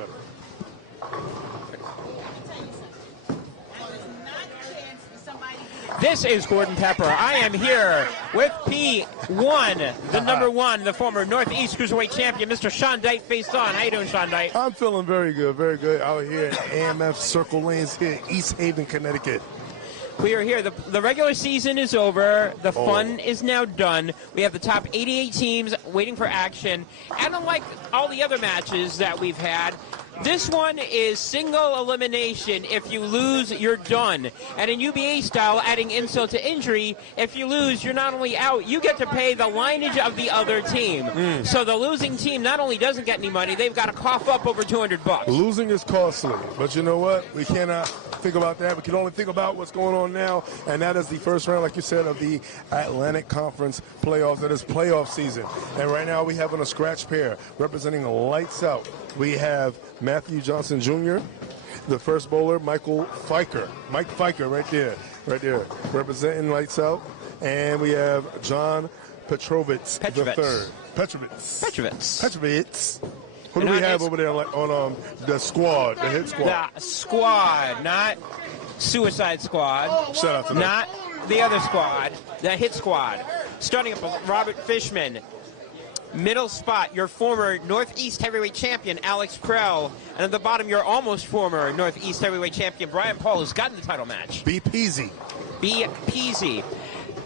Yep. This is Gordon Pepper. I am here with P1, the number one, the former Northeast Cruiserweight champion, Mr. Sean Dyke, face on. How you doing, Sean Dyke? I'm feeling very good out here at AMF Circle Lanes here in East Haven, Connecticut. We are here. The regular season is over. The fun is now done. We have the top 88 teams waiting for action. And unlike all the other matches that we've had, this one is single elimination. If you lose, you're done. And in UBA style, adding insult to injury, if you lose, you're not only out, you get to pay the lineage of the other team. So the losing team not only doesn't get any money, they've got to cough up over $200. Losing is costly, but you know what? We cannot think about that. We can only think about what's going on now, and that is the first round, like you said, of the Atlantic Conference playoffs. That is playoff season. And right now we have on a scratch pair representing Lights Out. We have Matthew Johnson Jr., the first bowler, Mike Fiker right there, representing Lights Out. And we have John Petrovitz III. Petrovitz. Who do we have over there on the squad, the hit squad? The squad, not Suicide Squad. Shout out to them. Not the other squad, the hit squad. Starting up with Robert Fishman. Middle spot, your former Northeast Heavyweight Champion, Alex Krell. And at the bottom, your almost former Northeast Heavyweight Champion, Brian Paul, who's gotten the title match. B. Peasy.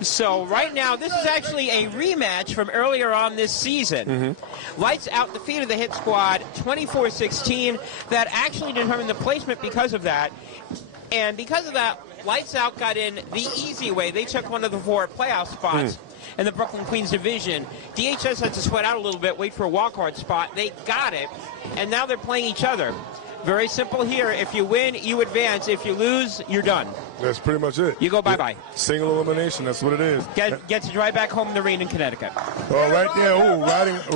So right now, this is actually a rematch from earlier on this season. Lights Out defeated the hit squad 24-16. That actually determined the placement because of that. And because of that, Lights Out got in the easy way. They took one of the 4 playoff spots in the Brooklyn Queens division. DHS had to sweat out a little bit, wait for a wildcard spot. They got it, and now they're playing each other. Very simple here. If you win, you advance. If you lose, you're done. That's pretty much it. You go bye-bye. Single elimination. That's what it is. Get to drive back home in the rain in Connecticut. Oh, right there.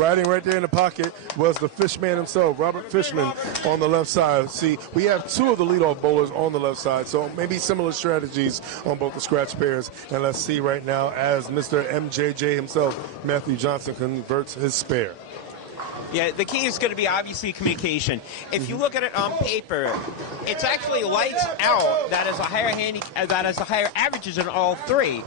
Riding right there in the pocket was the Fishman himself, Robert Fishman, on the left side. See, we have 2 of the leadoff bowlers on the left side, so maybe similar strategies on both the scratch pairs. And let's see right now as Mr. MJJ himself, Matthew Johnson, converts his spare. Yeah, the key is going to be obviously communication. If you look at it on paper, it's actually Lights Out that has a higher averages in all 3,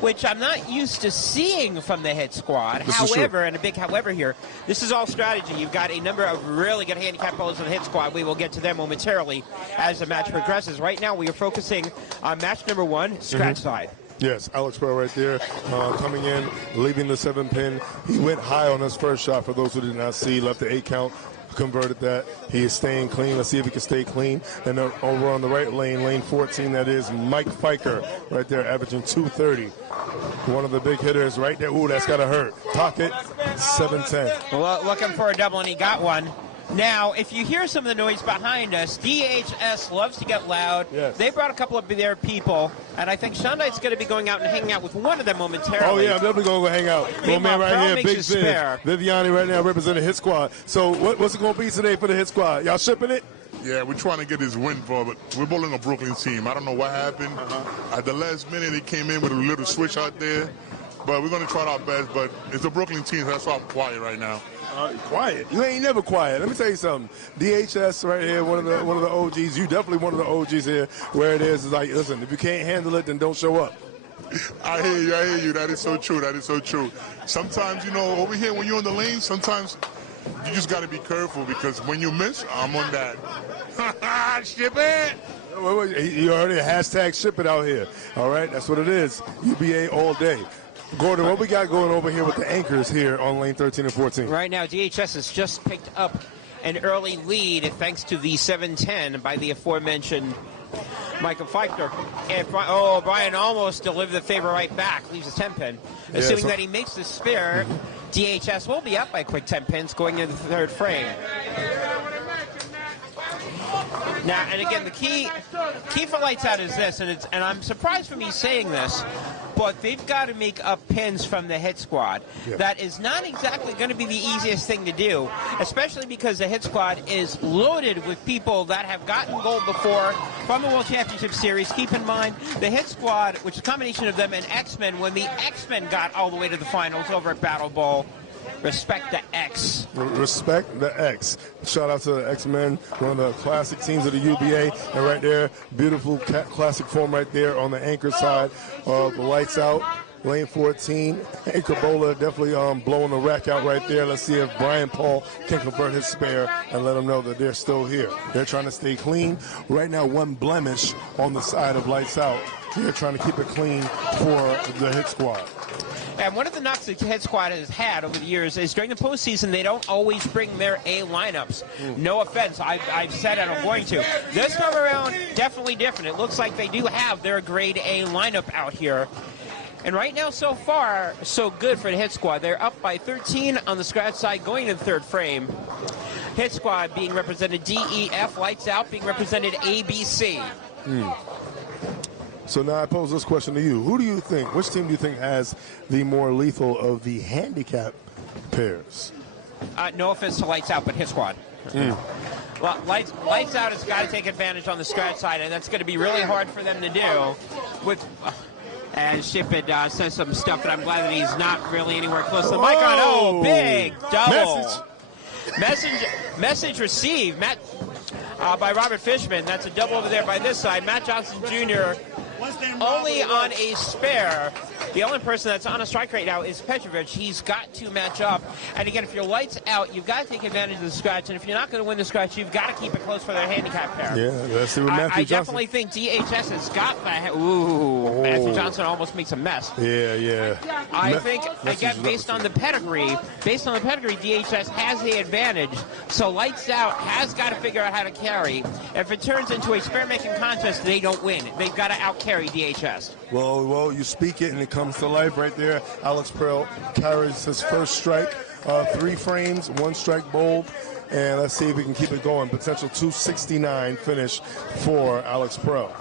which I'm not used to seeing from the hit squad. However, and a big however here, this is all strategy. You've got a number of really good handicap bowlers in the hit squad. We will get to them momentarily as the match progresses. Right now, we are focusing on match number 1, scratch side. Yes, Alex Pearl right there, coming in, leaving the 7-pin. He went high on his first shot, for those who did not see, left the 8 count, converted that. He is staying clean. Let's see if he can stay clean. And then over on the right lane, lane 14, that is Mike Fiker right there, averaging 230. One of the big hitters right there. Ooh, that's got to hurt. Pocket, 710. Well, looking for a double, and he got one. Now, if you hear some of the noise behind us, DHS loves to get loud. Yes. They brought a couple of their people, and I think Sean Knight's going to be going out and hanging out with one of them momentarily. Oh, yeah, I'm definitely going to go hang out. My man right here, Big Viv. Viviani right now representing Hit Squad. So what's it going to be today for the Hit Squad? Y'all shipping it? Yeah, we're trying to get this win for, but we're bowling a Brooklyn team. I don't know what happened. At the last minute, they came in with a little switch out there. But we're going to try our best, but it's a Brooklyn team, so that's why I'm quiet right now. Quiet? You ain't never quiet. Let me tell you something. DHS right here, one of the OGs. You definitely one of the OGs here. Where it is like, listen, if you can't handle it, then don't show up. I hear you. That is so true. Sometimes, over here when you're on the lane, sometimes you just got to be careful because when you miss, I'm on that. Ship it. You already hashtag ship it out here. All right, that's what it is. UBA all day. Gordon, what we got going over here with the anchors here on lane 13 and 14? Right now, DHS has just picked up an early lead thanks to the 7-10 by the aforementioned Michael Fichter. And Brian almost delivered the favor right back, leaves a 10-pin. Assuming that he makes the spare, DHS will be up by a quick 10 pins going into the 3rd frame. Now, and again, the key for Lights Out is this, and I'm surprised for me saying this, but they've got to make up pins from the hit squad. Yep. That is not exactly going to be the easiest thing to do, especially because the hit squad is loaded with people that have gotten gold before from the World Championship Series. Keep in mind, the hit squad, which is a combination of them and X-Men, when the X-Men got all the way to the finals over at Battle Bowl, Respect the X. Respect the X. Shout out to the X-Men, one of the classic teams of the UBA. And right there, beautiful classic form right there on the anchor side of the Lights Out. Lane 14, Anchor Bowler definitely blowing the rack out right there. Let's see if Brian Paul can convert his spare and let them know that they're still here. They're trying to stay clean. Right now, one blemish on the side of Lights Out. They're trying to keep it clean for the hit squad. And one of the knocks the hit squad has had over the years is during the postseason, they don't always bring their A lineups. No offense, I've said it, I'm going to. This time around, definitely different. It looks like they do have their grade A lineup out here. And right now, so far, so good for the hit squad. They're up by 13 on the scratch side going into the third frame. Hit squad being represented D, E, F, Lights Out being represented A, B, C. So now I pose this question to you. Who do you think, which team do you think has the more lethal of the handicap pairs? No offense to Lights Out, but hit squad. Well, Lights Out has got to take advantage on the scratch side, and that's going to be really hard for them to do with... And Shipid says some stuff that I'm glad that he's not really anywhere close to the mic on. Oh, big double. Message received. By Robert Fishman. That's a double over there by this side. Matt Johnson Jr. only on a spare. The only person that's on a strike right now is Petrovic. He's got to match up. And again, if your Lights Out, you've got to take advantage of the scratch. And if you're not going to win the scratch, you've got to keep it close for their handicap pair. Yeah, let's see what Matthew Johnson. I definitely think DHS has got that. Ooh, Matthew Johnson almost makes a mess. Yeah. I think, again, based on the pedigree, DHS has the advantage. So Lights Out has got to figure out how to carry. If it turns into a spare-making contest, they don't win. They've got to out-carry DHS. Well, you speak it and it comes to life right there. Alex Pearl carries his first strike, 3 frames, 1 strike bowled, and let's see if we can keep it going. Potential 269 finish for Alex Pearl.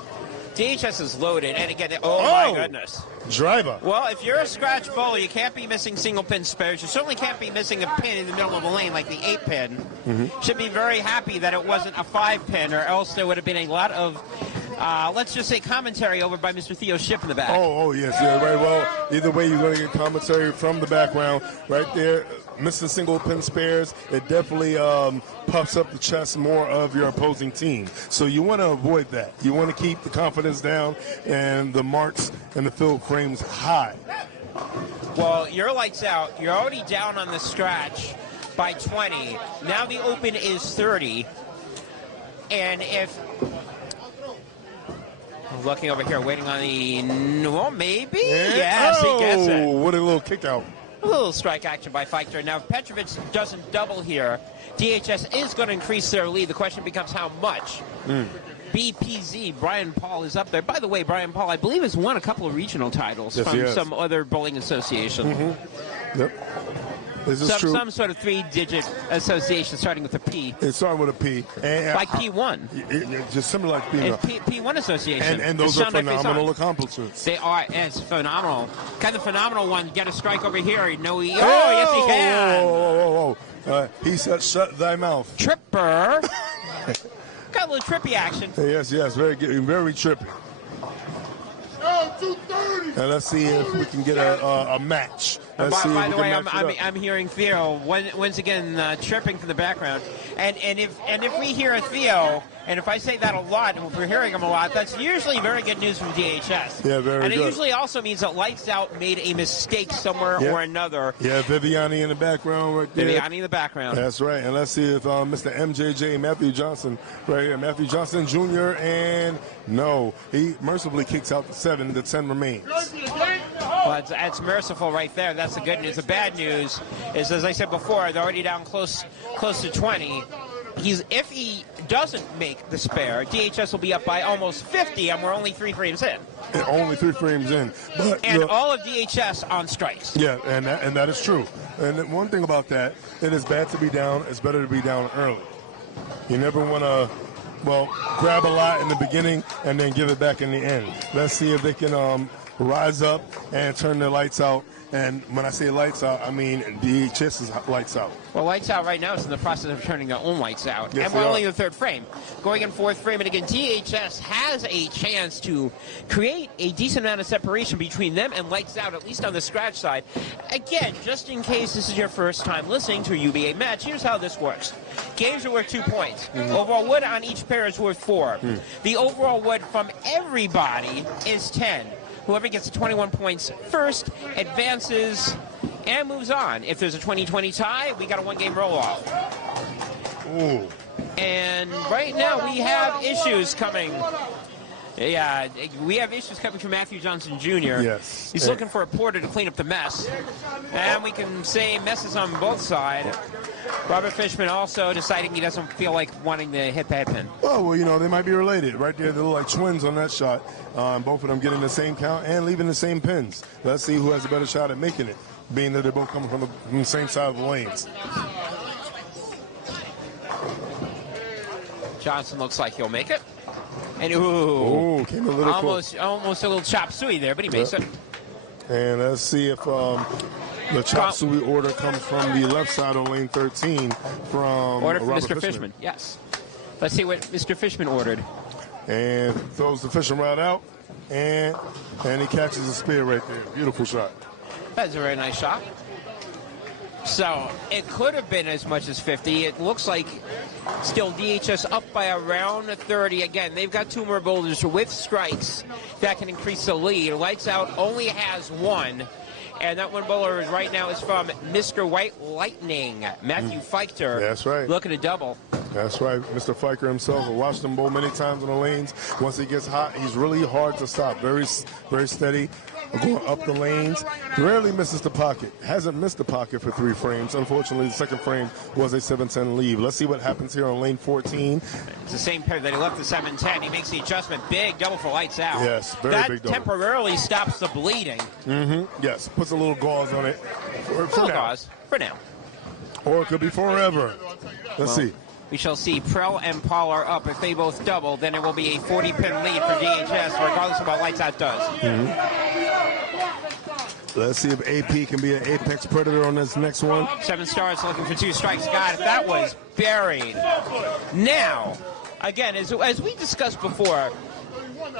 DHS is loaded, and again, my goodness. Driver. Well, if you're a scratch bowler, you can't be missing single pin spares. You certainly can't be missing a pin in the middle of a lane like the 8-pin. Should be very happy that it wasn't a 5-pin, or else there would have been a lot of, let's just say, commentary over by Mr. Theo Ship in the back. Yes, right. Well, either way, you're going to get commentary from the background right there. Missing single pin spares, it definitely puffs up the chest more of your opposing team. So you want to avoid that. You want to keep the confidence down and the marks and the field frames high. Well, your Lights Out. You're already down on the scratch by 20. Now the open is 30. And if... I'm looking over here, waiting on the... Well, maybe? Yes, he gets it. What a little kick out. A little strike action by Fichter. Now, if Petrovic doesn't double here, DHS is going to increase their lead. The question becomes how much. BPZ, Brian Paul is up there. By the way, Brian Paul, I believe, has won a couple of regional titles from some other bowling association. Yep. This is true. Some sort of 3-digit association starting with a P. It's starting with a P. And, like P1. Just similar like P1. P1 association. And those are phenomenal accomplishments. They are. It's phenomenal. Kind of phenomenal one. Get a strike over here. No, yes, he can. He said, shut thy mouth. Tripper. Got a little trippy action. Yes, very trippy. And let's see if we can get a match. By the way, I'm hearing Theo once again chirping from the background, and if we hear a Theo, and if I say that a lot, and if we're hearing him a lot, that's usually very good news from DHS. Yeah, very good. And it usually also means that Lights Out made a mistake somewhere or another. Yeah, Viviani in the background right there. Viviani in the background. That's right. And let's see if Mr. MJJ, Matthew Johnson, right here, Matthew Johnson Jr., and no, he mercifully kicks out the 7. The 10 remains. Well, that's merciful right there. That's the good news. The bad news is, as I said before, they're already down close to 20. If he doesn't make the spare, DHS will be up by almost 50, and we're only 3 frames in. And only 3 frames in. But all of DHS on strikes. Yeah, and that is true. And one thing about that, it is bad to be down. It's better to be down early. You never want to, grab a lot in the beginning and then give it back in the end. Let's see if they can rise up and turn their Lights Out And when I say lights out, I mean DHS is lights out. Well, Lights Out right now is in the process of turning their own lights out. Yes, and we're only in the third frame. Going in fourth frame, and again, DHS has a chance to create a decent amount of separation between them and Lights Out, at least on the scratch side. Again, just in case this is your first time listening to a UBA match, here's how this works. Games are worth 2 points. Overall wood on each pair is worth 4. The overall wood from everybody is 10. Whoever gets the 21 points first advances and moves on. If there's a 20-20 tie, we got a one-game roll-off. Ooh. And right now we have issues coming. Yeah, we have issues coming from Matthew Johnson Jr. Yes. He's looking for a porter to clean up the mess. And we can say messes on both sides. Robert Fishman also deciding he doesn't feel like wanting to hit the head pin. Oh, well, you know, they might be related. Right there, they look like twins on that shot. Both of them getting the same count and leaving the same pins. Let's see who has a better shot at making it, being that they're both coming from the same side of the lanes. Johnson looks like he'll make it. And ooh, came a little close. Almost a little chop suey there, but he makes it. And let's see if the chop suey order comes from the left side on lane 13 from order from Robert Mr. Fishman. Yes. Let's see what Mr. Fishman ordered. And throws the fishing rod out, and he catches a spear right there. Beautiful shot. That's a very nice shot. So it could have been as much as 50. It looks like still DHS up by around 30. Again, they've got 2 more boulders with strikes that can increase the lead. Lights Out only has 1. And that one bowler right now is from Mr. White Lightning, Matthew Feichter. That's right. Looking to double. That's right. Mr. Feichter himself. I watched him bowl many times on the lanes. Once he gets hot, he's really hard to stop. Very, very steady. Going up the lanes. Rarely misses the pocket. Hasn't missed the pocket for 3 frames. Unfortunately, the second frame was a 7-10 leave. Let's see what happens here on lane 14. It's the same pair that he left the 7-10. He makes the adjustment. Big double for Lights Out. Yes, very big double. That temporarily stops the bleeding. Yes, puts a little gauze on it. For gauze. For now. Or it could be forever. Let's see. We shall see. Prell and Paul are up. If they both double, then it will be a 40-pin lead for DHS, regardless of what Lights Out does. Let's see if AP can be an apex predator on this next one. 7 stars looking for 2 strikes. God, that was buried. Now, again, as we discussed before,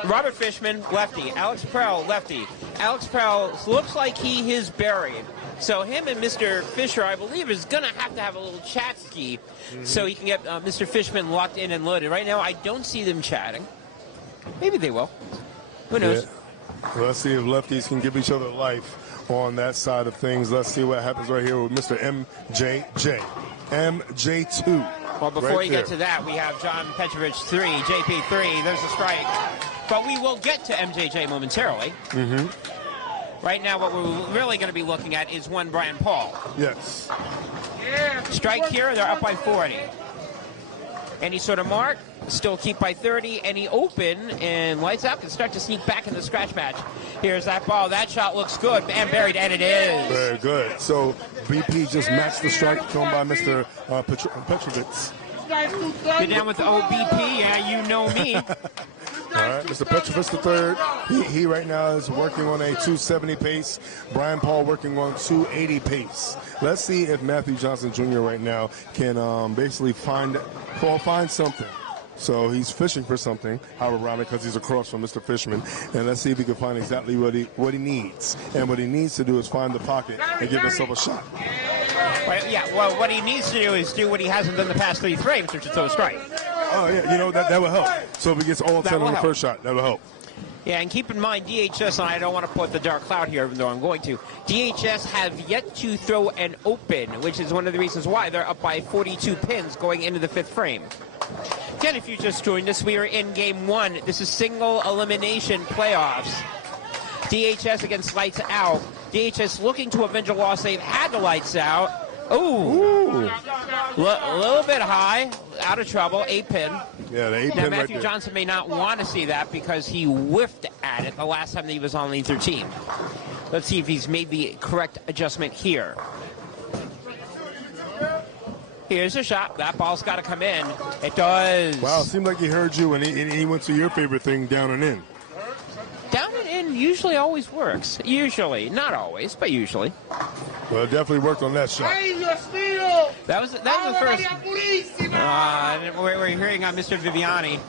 Robert Fishman, lefty. Alex Prell, lefty. Alex Prell looks like he is buried. So him and Mr. Fisher, I believe, is going to have a little chat ski so he can get Mr. Fishman locked in and loaded. Right now, I don't see them chatting. Maybe they will. Who knows? Yeah. Let's see if lefties can give each other life on that side of things. Let's see what happens right here with Mr. MJJ. MJ2. Well, before we get to that, we have John Petrovich 3, JP 3. There's a strike. But we will get to MJJ momentarily. Right now, what we're really going to be looking at is one Brian Paul. Yes. Strike here, they're up by 40. Any sort of mark, still keep by 30. Any open, and Lights Out can start to sneak back in the scratch match. Here's that ball. That shot looks good and buried, and it is. Very good. So BP just matched the strike thrown by Mr. Petrovich. Get down with the OBP. Yeah, you know me. All right, Mr. Petrovich the third. He right now is working on a 270 pace. Brian Paul working on 280 pace. Let's see if Matthew Johnson Jr. right now can basically find something. So he's fishing for something, ironic, because he's across from Mr. Fishman. And let's see if he can find exactly what he needs. And what he needs to do is find the pocket and give himself a shot. Well, yeah, well, what he needs to do is do what he hasn't done the past 3 frames, which is throw a strike. Oh, yeah, you know, that will help. So if he gets all 10 on the first shot, that will help. Yeah, and keep in mind, DHS, and I don't want to put the dark cloud here, even though I'm going to, DHS have yet to throw an open, which is one of the reasons why they're up by 42 pins going into the 5th frame. Again, if you just joined us, we are in Game 1. This is single elimination playoffs. DHS against Lights Out. DHS looking to avenge a loss they've had to Lights Out. Ooh. A little bit high, out of trouble, 8 pin. Yeah, the 8 pin. Now, Matthew Johnson may not want to see that because he whiffed at it the last time that he was on lane 13. Let's see if he's made the correct adjustment here. Here's a shot. That ball's got to come in. It does. Wow, it seemed like he heard you and he went to your favorite thing, down and in. Down and in usually always works. Usually. Not always, but usually. Well, it definitely worked on that shot. That was the first. We're hearing Mr. Viviani.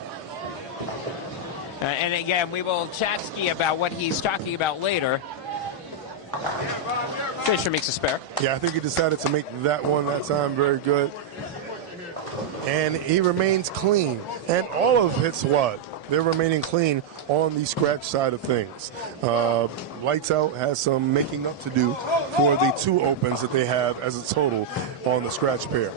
And again, we will chat ski about what he's talking about later. Fisher makes a spare. Yeah, I think he decided to make that one that time very good. And he remains clean. And all of his squad, they're remaining clean on the scratch side of things. Lights Out has some making up to do for the 2 opens that they have as a total on the scratch pair.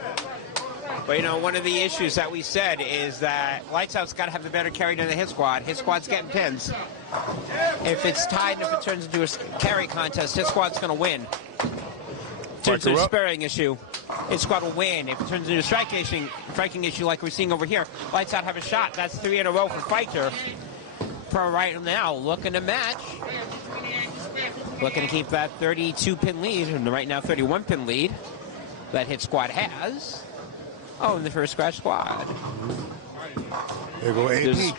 But, you know, one of the issues that we said is that Lights Out's got to have the better carry than the hit squad. Hit squad's getting pins. If it's tied and if it turns into a carry contest, hit squad's going to win. Turns into a sparing issue. Hit squad will win. If it turns into a striking issue like we're seeing over here, Lights Out have a shot. That's 3 in a row for Fighter. Pro right now looking to match. Looking to keep that 32-pin lead, and right now 31-pin lead that hit squad has. Oh, in the first scratch squad. There go AP.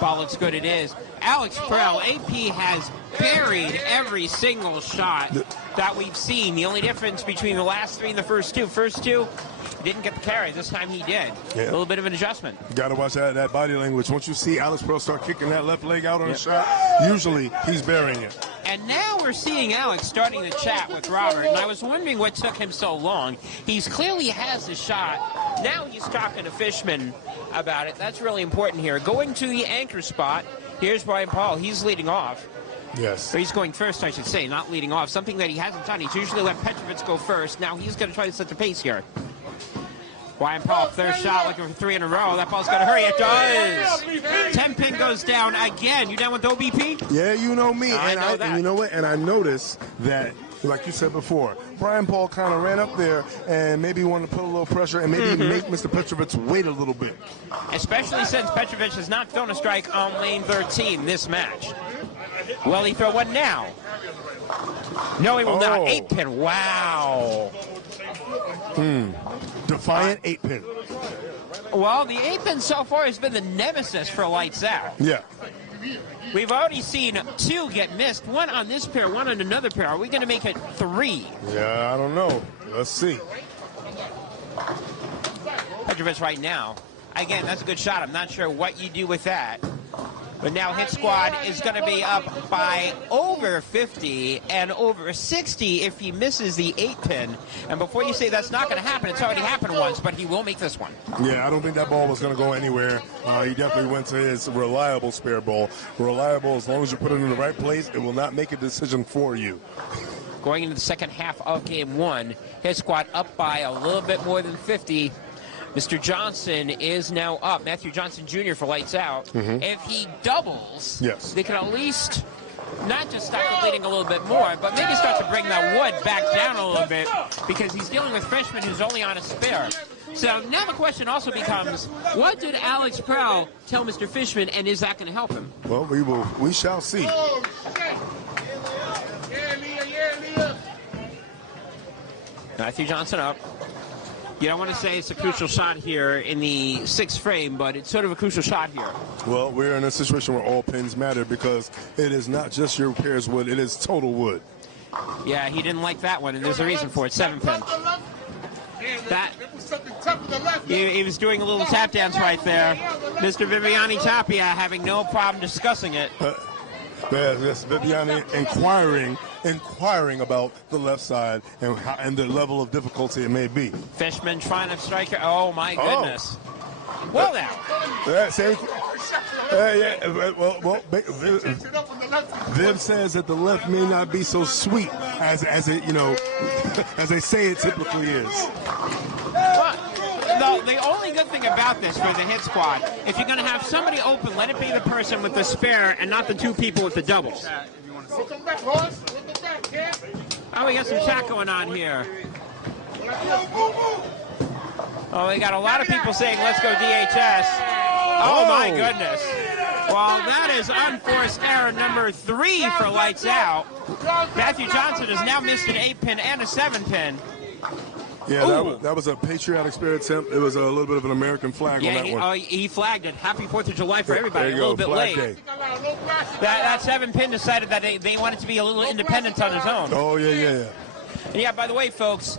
Ball looks good, it is. Alex Prell, AP has buried every single shot that we've seen. The only difference between the last 3 and the first 2. First 2 didn't get the carry. This time he did. Yeah. A little bit of an adjustment. Got to watch that body language. Once you see Alex Prell start kicking that left leg out on a shot, usually he's burying it. And now we're seeing Alex starting to chat with Robert, and I was wondering what took him so long. He's clearly has the shot. Now he's talking to Fishman about it. That's really important here. Going to the anchor spot, here's Brian Paul. He's leading off. Yes. Or he's going first, I should say, not leading off. Something that he hasn't done. He's usually let Petrovich go first. Now he's going to try to set the pace here. Brian Paul, third shot, looking for 3 in a row. That ball's got to hurry. It does. 10-pin goes down again. You down with OBP? Yeah, you know me. I know that. And you know what? And I noticed that, like you said before, Brian Paul kind of ran up there and maybe wanted to put a little pressure and maybe make Mr. Petrovich wait a little bit. Especially since Petrovich has not thrown a strike on lane 13 this match. Will he throw one now? No, he will not. 8-pin. Wow. Defiant 8-pin. Well, the 8-pin so far has been the nemesis for Lights Out. Yeah. We've already seen 2 get missed. 1 on this pair, 1 on another pair. Are we going to make it 3? Yeah, I don't know. Let's see. Petrovich right now. Again, that's a good shot. I'm not sure what you do with that. But now Hit Squad is going to be up by over 50 and over 60 if he misses the 8-pin. And before you say that's not going to happen, it's already happened once, but he will make this one. Yeah, I don't think that ball was going to go anywhere. He definitely went to his reliable spare ball. Reliable, as long as you put it in the right place, it will not make a decision for you. Going into the second half of game 1, Hit Squad up by a little bit more than 50. Mr. Johnson is now up. Matthew Johnson Jr. for Lights Out. If he doubles, they can at least not just start the bleeding a little bit more, but maybe start to bring that wood back down a little bit because he's dealing with Fishman who's only on a spare. So now the question also becomes, what did Alex Prell tell Mr. Fishman, and is that going to help him? Well, we shall see. Matthew Johnson up. You don't want to say it's a crucial shot here in the 6th frame, but it's sort of a crucial shot here. Well, we're in a situation where all pins matter because it is not just your pair's wood, it is total wood. Yeah, he didn't like that one, and there's a reason for it. 7-pin. He was doing a little tap dance right there. Mr. Viviani Tapia having no problem discussing it. Yes, Viviani inquiring about the left side and the level of difficulty it may be. Fishman trying to strike her. Oh, my goodness. Well, now. Viv says that the left may not be so sweet as it, as they say it typically is. Well, the only good thing about this for the Hit Squad, if you're going to have somebody open, let it be the person with the spare and not the 2 people with the doubles. Oh, we got some chat going on here. Oh, we got a lot of people saying, let's go DHS. Oh, my goodness. Well, that is unforced error number 3 for Lights Out. Matthew Johnson has now missed an 8-pin and a 7-pin. Yeah, that was a patriotic spirit attempt. It was a little bit of an American flag on that one. He flagged it. Happy 4th of July for everybody. There you a little go, bit flag late. day. That 7-pin decided that they wanted to be a little independent on his own. Oh, yeah. And yeah, by the way, folks,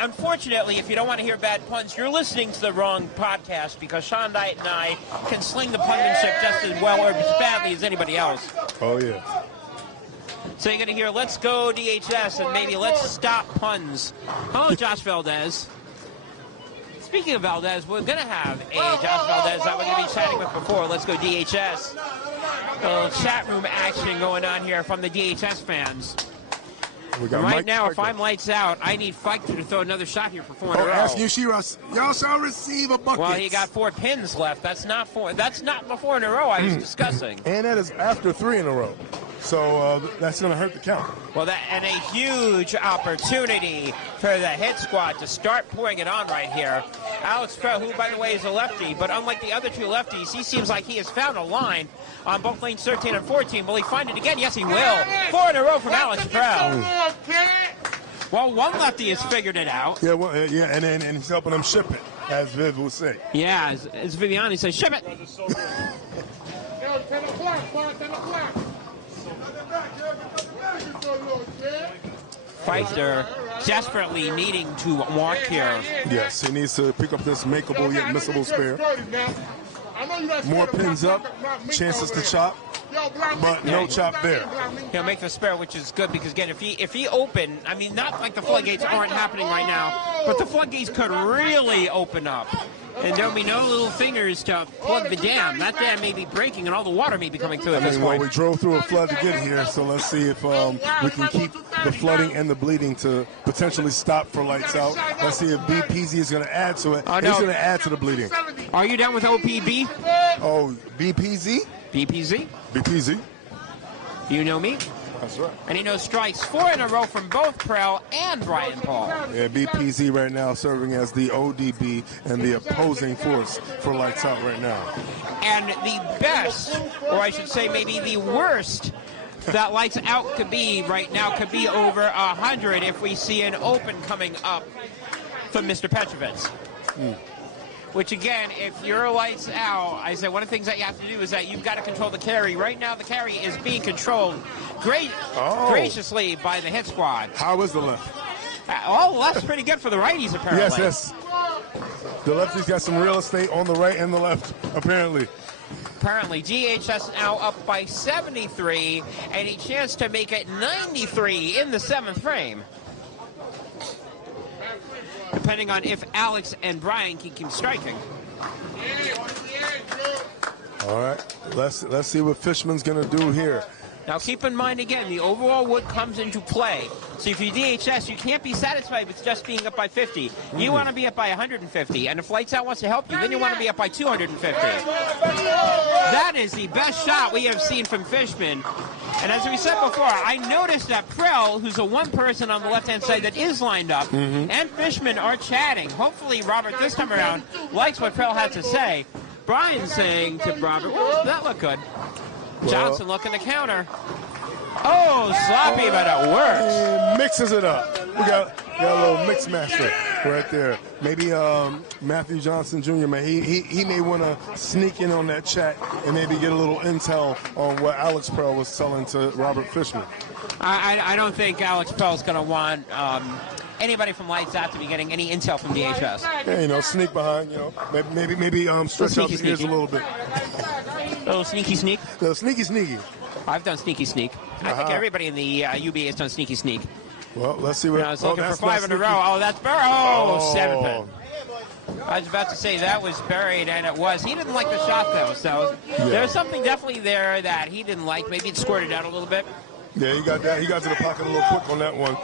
unfortunately, if you don't want to hear bad puns, you're listening to the wrong podcast, because Sean Knight and I can sling the punmanship just as well or as badly as anybody else. Oh, yeah. So you're going to hear Let's Go DHS and maybe Let's Stop Puns. Hello, Josh Valdez. Speaking of Valdez, we're going to have a Josh Valdez that we're going to be chatting with before Let's Go DHS. A little chat room action going on here from the DHS fans. Right now, if I'm lights out, I need Fichter to throw another shot here for 4 in a row. Ask you, y'all shall receive a bucket. Well, he got 4 pins left. That's not 4. That's not the 4 in a row I was discussing. And that is after 3 in a row. So that's going to hurt the count. Well, and a huge opportunity for the hit squad to start pouring it on right here. Alex Crow, who, by the way, is a lefty, but unlike the other 2 lefties, he seems like he has found a line on both lanes 13 and 14. Will he find it again? Yes, he will. 4 in a row from Alex Crow. Well, one lefty has figured it out. Yeah, well, and he's helping them ship it, as Viv will say. Yeah, as Viviani says, ship it. 10 o'clock, 10 o'clock. Fichter desperately needing to walk here. Yes, he needs to pick up this makeable yet missable spare. More pins up, chances to chop, but no chop there. He'll make the spare, which is good, because again, if he open, I mean, not like the floodgates aren't happening right now, but the floodgates could really open up. And there'll be no little fingers to plug the dam. That dam may be breaking, and all the water may be coming through at this point. Well, we drove through a flood to get here, so let's see if we can keep the flooding and the bleeding to potentially stop for lights out. Let's see if BPZ is going to add to it. Oh, no. He's going to add to the bleeding. Are you down with OPB? Oh, BPZ? BPZ? BPZ. You know me. That's right. And he knows strikes 4 in a row from both Prell and Brian Paul. Yeah, BPZ right now serving as the ODB and the opposing force for lights out right now. And the best, or I should say maybe the worst, that lights out could be right now could be over 100 if we see an open coming up from Mr. Petrovitz. Which again, if you're lights out, I said one of the things that you have to do is that you've got to control the carry. Right now the carry is being controlled graciously by the hit squad. How is the left? Oh, left's pretty good for the righties apparently. Yes. The lefty's got some real estate on the right and the left, apparently. Apparently, DHS now up by 73 and a chance to make it 93 in the 7th frame. Depending on if Alex and Brian can keep striking. All right, let's see what Fishman's going to do here. Now keep in mind again, the overall wood comes into play. So if you DHS, you can't be satisfied with just being up by 50. You want to be up by 150. And if Lights Out wants to help you, then you want to be up by 250. That is the best shot we have seen from Fishman. And as we said before, I noticed that Prell, who's the one person on the left-hand side that is lined up, and Fishman are chatting. Hopefully Robert this time around likes what Prell had to say. Brian's saying to Robert, well, that looked good. Johnson looking to counter. Oh, sloppy, but it works. He mixes it up. We got a little mix master right there. Maybe Matthew Johnson Jr., man, he may want to sneak in on that chat and maybe get a little intel on what Alex Prell was telling to Robert Fishman. I don't think Alex Prell's going to want anybody from Lights Out to be getting any intel from DHS. Yeah, sneak behind, maybe stretch out the ears a little bit. Little sneaky sneak. Little sneaky. I've done sneaky sneak. I think everybody in the UBA has done sneaky sneak. Well, let's see what. I was looking for 5 in a row. Oh, that's Burrow. 7 pin. I was about to say that was buried, and it was. He didn't like the shot, though. So there's something definitely there that he didn't like. Maybe it squirted out a little bit. Yeah, he got that. He got to the pocket a little quick on that one.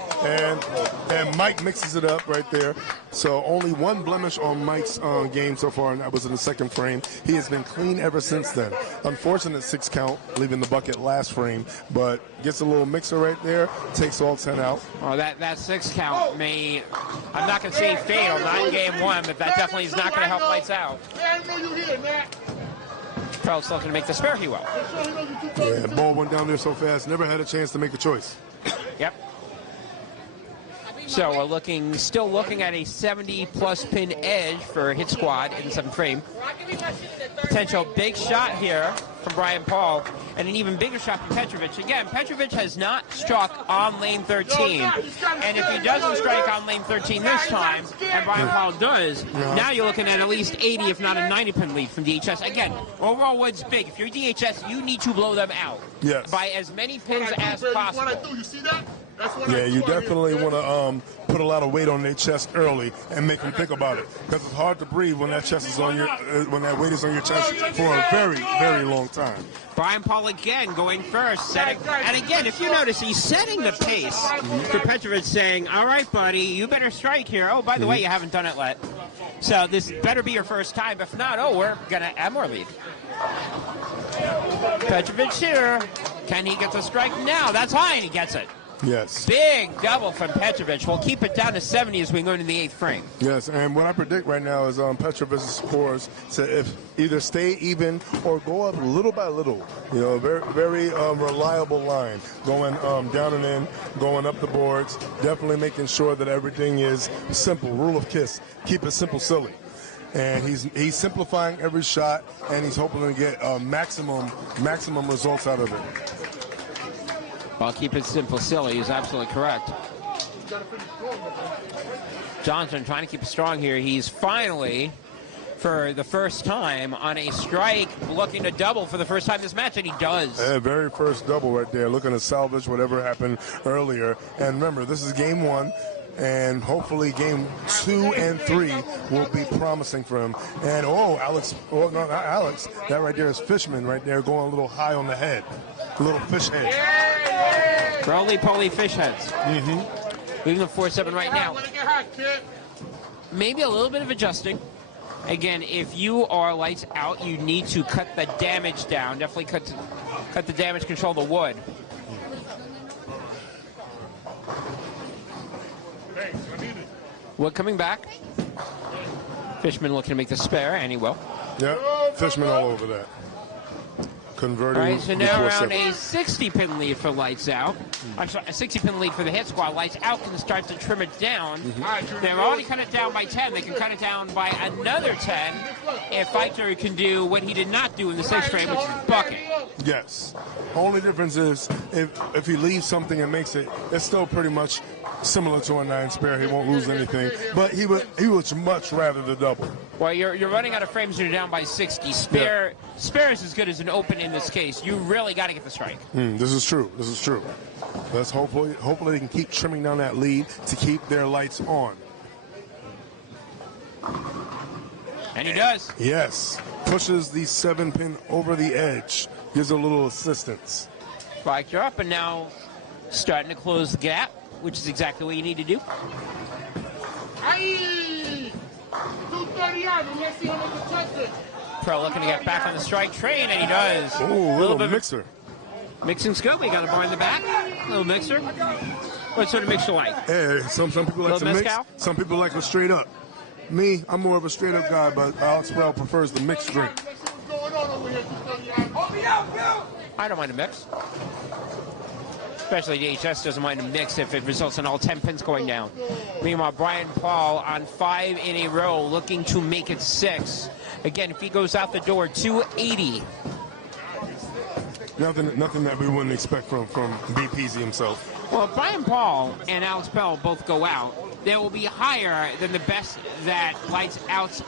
And Mike mixes it up right there. So only one blemish on Mike's game so far, and that was in the 2nd frame. He has been clean ever since then. Unfortunate 6 count, leaving the bucket last frame, but gets a little mixer right there, takes all 10 out. Well, that 6 count may, I'm not going to say fatal, not in game 1, but that definitely is not going to help Lights Out. Prell's still going to make the spare, he will. Yeah, the ball went down there so fast, never had a chance to make a choice. Yep. So we're still looking at a 70-plus pin edge for Hit Squad in the 7th frame. Potential big shot here from Brian Paul, and an even bigger shot from Petrovic. Again, Petrovic has not struck on lane 13, and if he doesn't strike on lane 13 this time, and Brian Paul does, now you're looking at least 80, if not a 90-pin lead from DHS. Again, overall wood's big. If you're DHS, you need to blow them out by as many pins as possible. You see that? Yeah, you definitely want to put a lot of weight on their chest early and make them think about it, because it's hard to breathe when that chest is on your when that weight is on your chest for a very, very long time. Brian Paul again going first, and again, if you notice, he's setting the pace for Petrovic, saying, "All right, buddy, you better strike here. Oh, by the way, you haven't done it yet, so this better be your first time. If not, oh, we're gonna have more lead." Petrovic here, can he get the strike now? That's high, and he gets it. Yes. Big double from Petrovic. We'll keep it down to 70 as we go into the 8th frame. Yes, and what I predict right now is Petrovic's scores to if either stay even or go up little by little. You know, very, very reliable line going down and in, going up the boards. Definitely making sure that everything is simple. Rule of KISS. Keep it simple, silly. And he's simplifying every shot, and he's hoping to get maximum results out of it. Well, keep it simple, silly is absolutely correct. Johnson trying to keep it strong here. He's finally, for the first time, on a strike, looking to double for the first time this match, and he does. Yeah, very first double right there, looking to salvage whatever happened earlier. And remember, this is game 1. And hopefully game 2 and 3 will be promising for him. And Alex, no, not Alex, that right there is Fishman right there going a little high on the head. A little fish head. Roly-poly fish heads. Leaving the 4-7 right now. Maybe a little bit of adjusting. Again, if you are lights out, you need to cut the damage down. Definitely cut the damage, control the wood. Wood coming back. Fishman looking to make the spare, and he will. Yep, Fishman all over that. Converting. All right, so now around a 60-pin lead for Lights Out. I'm sorry, a 60-pin lead for the Hit Squad. Lights Out can start to trim it down. They've already cut it down by 10. They can cut it down by another 10 if Fighter can do what he did not do in the 6th frame, which is bucket. Yes. Only difference is if he leaves something and makes it, it's still pretty much similar to a 9 spare. He won't lose anything, but he would much rather the double. Well, you're running out of frames. You're down by 60. Spare is as good as an open in this case. You really got to get the strike. This is true. This is true. Let's hopefully they can keep trimming down that lead to keep their lights on. And he does. Yes. Pushes the 7-pin over the edge. Gives a little assistance. Spiked up, and now starting to close the gap, which is exactly what you need to do. Pro looking to get back on the strike train, and he does. Ooh, little mixer. Mixing scope. We got a bar in the back. Little mixer. What sort of mixer like? Yeah, some people like to mix. Some people like a straight up. Me, I'm more of a straight up guy, but Alex Bell prefers the mixed drink. I don't mind a mix. Especially DHS doesn't mind a mix if it results in all 10 pins going down. Meanwhile, Brian Paul on 5 in a row, looking to make it 6. Again, if he goes out the door, 280. Nothing that we wouldn't expect from BPZ himself. Well, if Brian Paul and Alex Bell both go out, they will be higher than the best that Lights Out's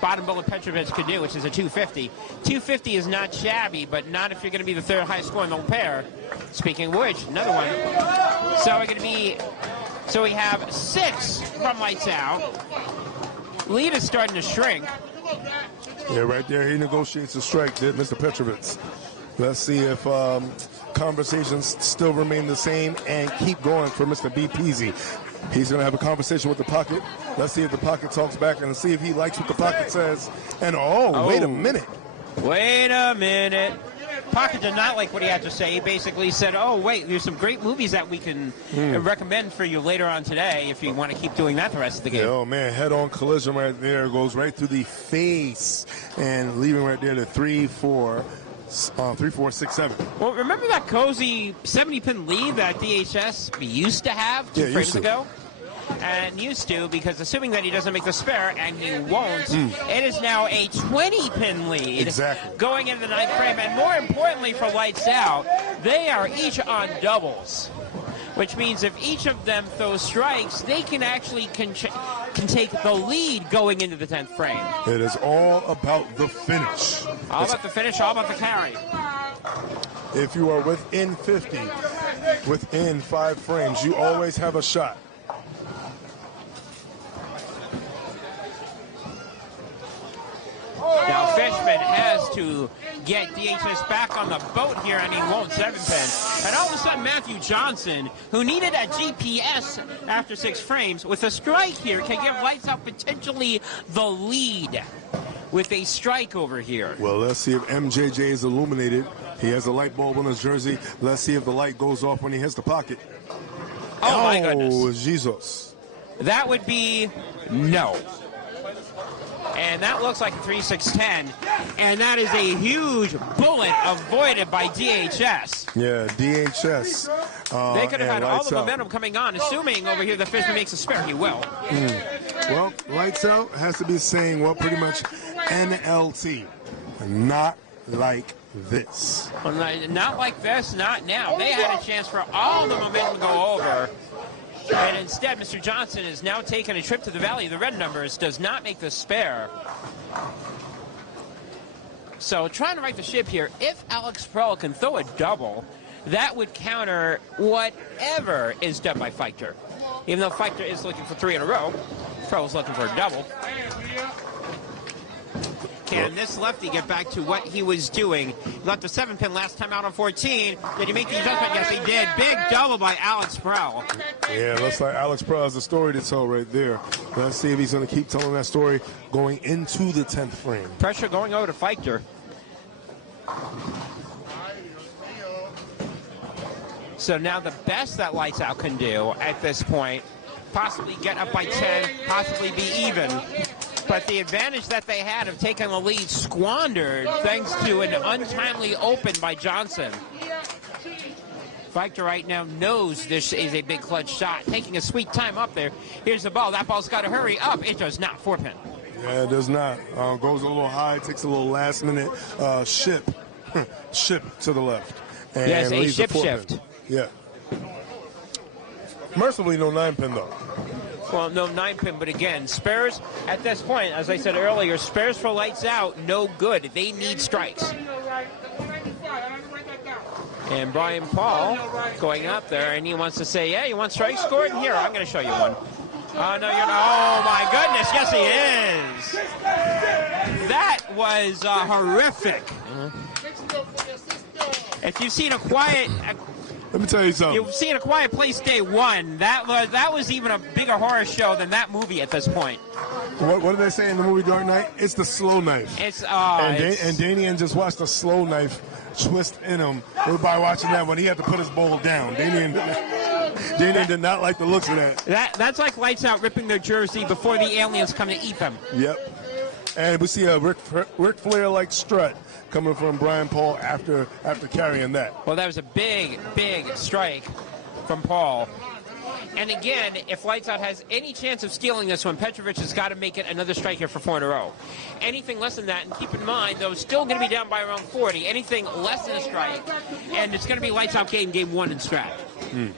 bottom bullet Petrovic could do, which is a 250. 250 is not shabby, but not if you're going to be the 3rd highest score in the whole pair. Speaking of which, another one. So we have 6 from Lights Out. Lead is starting to shrink. Yeah, right there, he negotiates a strike, did Mr. Petrovic. Let's see if conversations still remain the same and keep going for Mr. BPZ. He's going to have a conversation with the pocket. Let's see if the pocket talks back and see if he likes what the pocket says. And wait a minute. Wait a minute. Pocket did not like what he had to say. He basically said, oh, wait, there's some great movies that we can recommend for you later on today if you want to keep doing that the rest of the game. Oh, man, head-on collision right there. Goes right through the face and leaving right there to 3-4. 3-4-6-7. Well, remember that cozy 70-pin lead that DHS used to have 2 frames ago? and used to, because assuming that he doesn't make the spare, and he won't, it is now a 20-pin lead going into the 9th frame. And more importantly for Lights Out, they are each on doubles, which means if each of them throws strikes, they can actually can take the lead going into the 10th frame. It is all about the finish. All about the finish, all about the carry. If you are within 50, within 5 frames, you always have a shot. Now Fishman has to get DHS back on the boat here, and he won't 7-pin. And all of a sudden, Matthew Johnson, who needed a GPS after 6 frames, with a strike here, can give Lights Out potentially the lead with a strike over here. Well, let's see if MJJ is illuminated. He has a light bulb on his jersey. Let's see if the light goes off when he hits the pocket. Oh my goodness. Oh, Jesus. That would be no. And that looks like a 3-6-10. And that is a huge bullet avoided by DHS. Yeah, DHS. They could have had all the Out. momentum coming on, assuming over here the Fishman makes a spare. He will. Well, Lights Out has to be saying, well, pretty much NLT. Not like this. Well, not like this, not now. They had a chance for all the momentum to go over. And instead, Mr. Johnson is now taking a trip to the Valley of the Red Numbers, does not make the spare. So trying to right the ship here, if Alex Sproul can throw a double, that would counter whatever is done by Fichter. Even though Fichter is looking for 3 in a row, Sproul's looking for a double. Can this lefty get back to what he was doing? He left a 7-pin last time out on 14. Did he make the adjustment? Yes, he did. Big double by Alex Sproul. Yeah, looks like Alex Sproul has a story to tell right there. Let's see if he's going to keep telling that story going into the 10th frame. Pressure going over to Fichter. So now the best that Lights Out can do at this point, possibly get up by 10, possibly be even. But the advantage that they had of taking the lead squandered thanks to an untimely open by Johnson. Fichter right now knows this is a big clutch shot. Taking a sweet time up there. Here's the ball. That ball's got to hurry up. It does not 4-pin. Yeah, it does not. Goes a little high, takes a little last-minute ship to the left. And yes, a leaves ship 4-pin. shift. Yeah. Mercifully, no 9-pin, though. Well, no 9-pin, but again, spares at this point, as I said earlier, spares for Lights Out, no good. They need strikes. And Brian Paul going up there, and he wants to say, yeah, you want strikes scored? Here, I'm going to show you one. Oh, no, you're not. Oh, my goodness, yes, he is. That was horrific. If you've seen a quiet... Let me tell you something. You've seen A Quiet Place Day 1. That was even a bigger horror show than that movie at this point. What did they say in the movie Dark Knight? It's the slow knife. And Damian just watched the slow knife twist in him. Everybody watching that when he had to put his bowl down. Damian did not like the looks of that. That's like Lights Out ripping their jersey before the aliens come to eat them. Yep. And we see a Ric Flair-like strut coming from Brian Paul after carrying that. Well, that was a big, big strike from Paul. And again, if Lights Out has any chance of stealing this one, Petrovic has got to make it another strike here for 4 in a row. Anything less than that, and keep in mind, though, still going to be down by around 40. Anything less than a strike, and it's going to be Lights Out game 1 in strat. And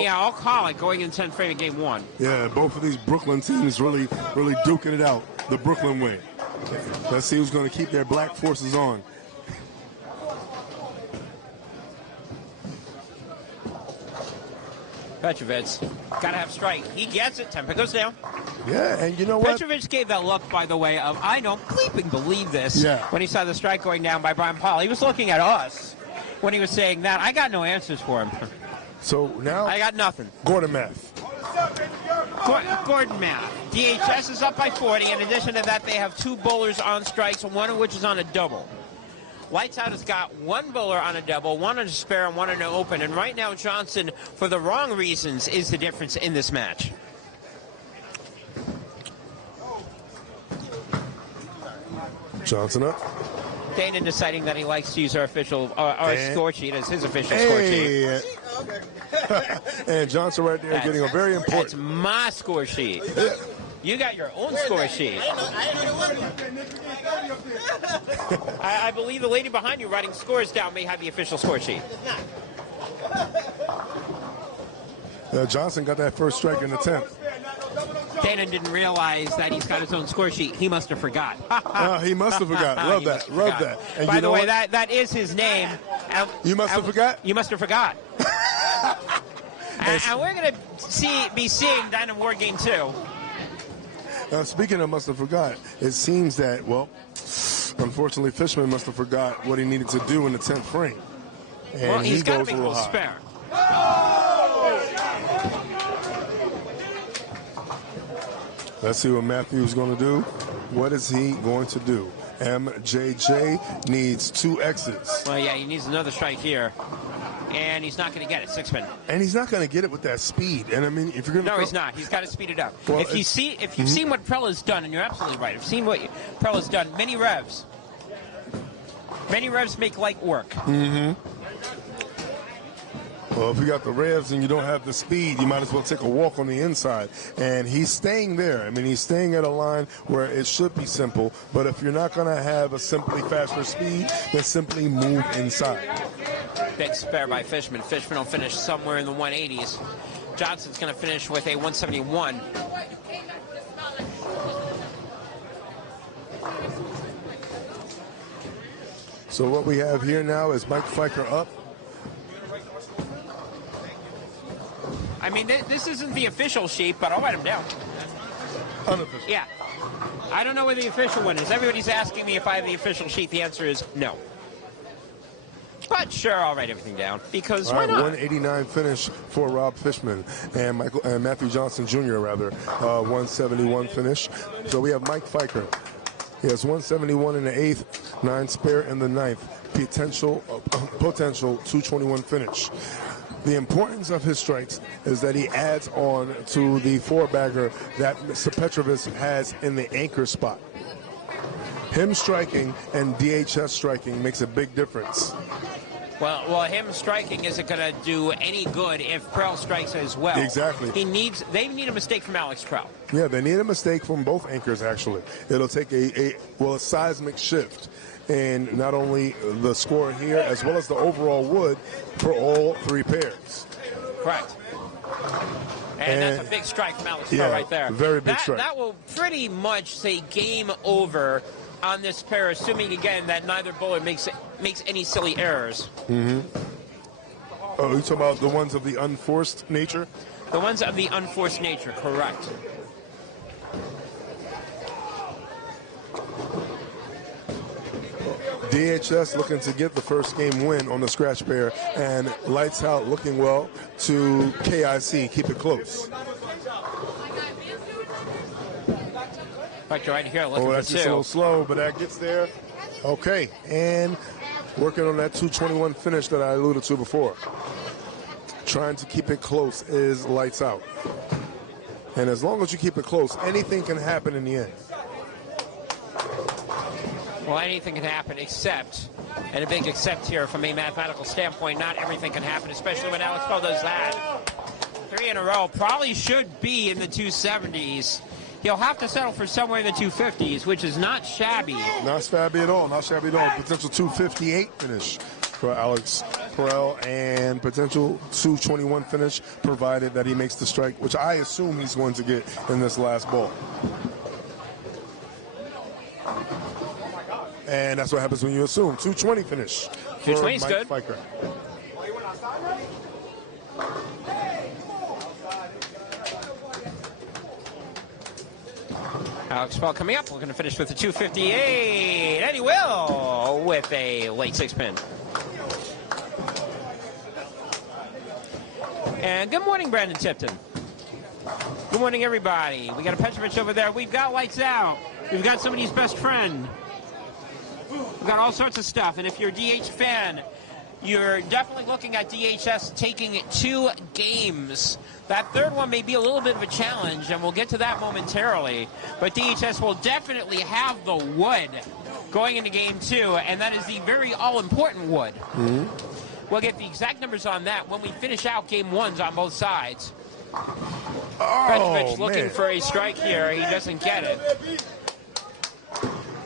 yeah, I'll call it going in 10th frame in game 1. Yeah, both of these Brooklyn teams really duking it out the Brooklyn way. Let's see who's going to keep their black forces on. Petrovic, got to have strike. He gets it. Tempo goes down. Yeah, and you know what? Petrovic gave that look, by the way, of I don't bleeping believe this. Yeah. When he saw the strike going down by Brian Paul. He was looking at us when he was saying that. I got no answers for him. So now I got nothing. Gordon math. Gordon math. DHS is up by 40. In addition to that, they have 2 bowlers on strikes, one of which is on a double. Lights Out has got 1 bowler on a double, 1 on a spare, and 1 on an open. And right now, Johnson, for the wrong reasons, is the difference in this match. Johnson up. Dana deciding that he likes to use our official, our score sheet as his official score sheet. And Johnson right there getting a very important. That's my score sheet. Yeah. You got your own score sheet. I believe the lady behind you writing scores down may have the official score sheet. Johnson got that first strike in the 10th. Dana didn't realize that he's got his own score sheet. He must have forgot. He must have forgot. Love that. Love that. And by the way, that is his name. You must have forgot? You must have forgot. And we're going to be seeing Dana Ward game 2. Speaking of must have forgot, it seems that, well, unfortunately, Fishman must have forgot what he needed to do in the 10th frame. And well, he's got to goes make a little spare. Let's see what Matthew's going to do. What is he going to do? MJJ needs 2 X's. Well, yeah, he needs another strike here. And he's not going to get it, 6-spin. And he's not going to get it with that speed. And I mean, if you're going to... No, he's not. He's got to speed it up. Well, if you've seen what Prella's done, and you're absolutely right. If you've seen what Prella's done, many revs make light work. Mm-hmm. Well, if you got the revs and you don't have the speed, you might as well take a walk on the inside. And he's staying there. I mean, he's staying at a line where it should be simple. But if you're not going to have a simply faster speed, then simply move inside. Big spare by Fishman. Fishman will finish somewhere in the 180s. Johnson's going to finish with a 171. So what we have here now is Mike Fiker up. I mean, this isn't the official sheet, but I'll write him down. Unofficial. Yeah. I don't know where the official one is. Everybody's asking me if I have the official sheet. The answer is no. But sure, I'll write everything down because why not? 189 finish for Rob Fishman and Matthew Johnson Jr. 171 finish. So we have Mike Fiker. He has 171 in the 8th, 9 spare in the 9th. Potential 221 finish. The importance of his strikes is that he adds on to the 4-bagger that Mr. Petrovich has in the anchor spot. Him striking and DHS striking makes a big difference. Well, him striking isn't going to do any good if Prell strikes as well. Exactly. They need a mistake from Alex Prell. Yeah, they need a mistake from both anchors, actually. It'll take a seismic shift in not only the score here as well as the overall wood for all 3 pairs. Correct. And that's a big strike from Alex Prell right there. Very big strike. That will pretty much say game over on this pair, assuming, again, that neither bowler makes any silly errors. Mm-hmm. Oh, you talking about the ones of the unforced nature? The ones of the unforced nature, correct. DHS looking to get the first game win on the scratch pair, and Lights Out looking well to KIC, keep it close. Right here, looking for that's just a little slow, but that gets there. Okay, and working on that 221 finish that I alluded to before. Trying to keep it close is Lights Out. And as long as you keep it close, anything can happen in the end. Well, anything can happen except, and a big except here from a mathematical standpoint, not everything can happen, especially when Alex Prell does that. 3 in a row, probably should be in the 270s. He'll have to settle for somewhere in the 250s, which is not shabby. Not shabby at all. Not shabby at all. Potential 258 finish for Alex Prell and potential 221 finish provided that he makes the strike, which I assume he's going to get in this last ball. And that's what happens when you assume. 220 finish for 220's Mike good. Fiker. Alex Prell coming up. We're going to finish with a 258. And he will with a late 6-pin. And good morning, Brandon Tipton. Good morning, everybody. We got a Petrovich over there. We've got Lights Out. We've got somebody's best friend. We've got all sorts of stuff. And if you're a DH fan, you're definitely looking at DHS taking 2 games. That third one may be a little bit of a challenge, and we'll get to that momentarily. But DHS will definitely have the wood going into game 2, and that is the very all-important wood. Mm-hmm. We'll get the exact numbers on that when we finish out game ones on both sides. Petrovic looking for a strike here. He doesn't get it.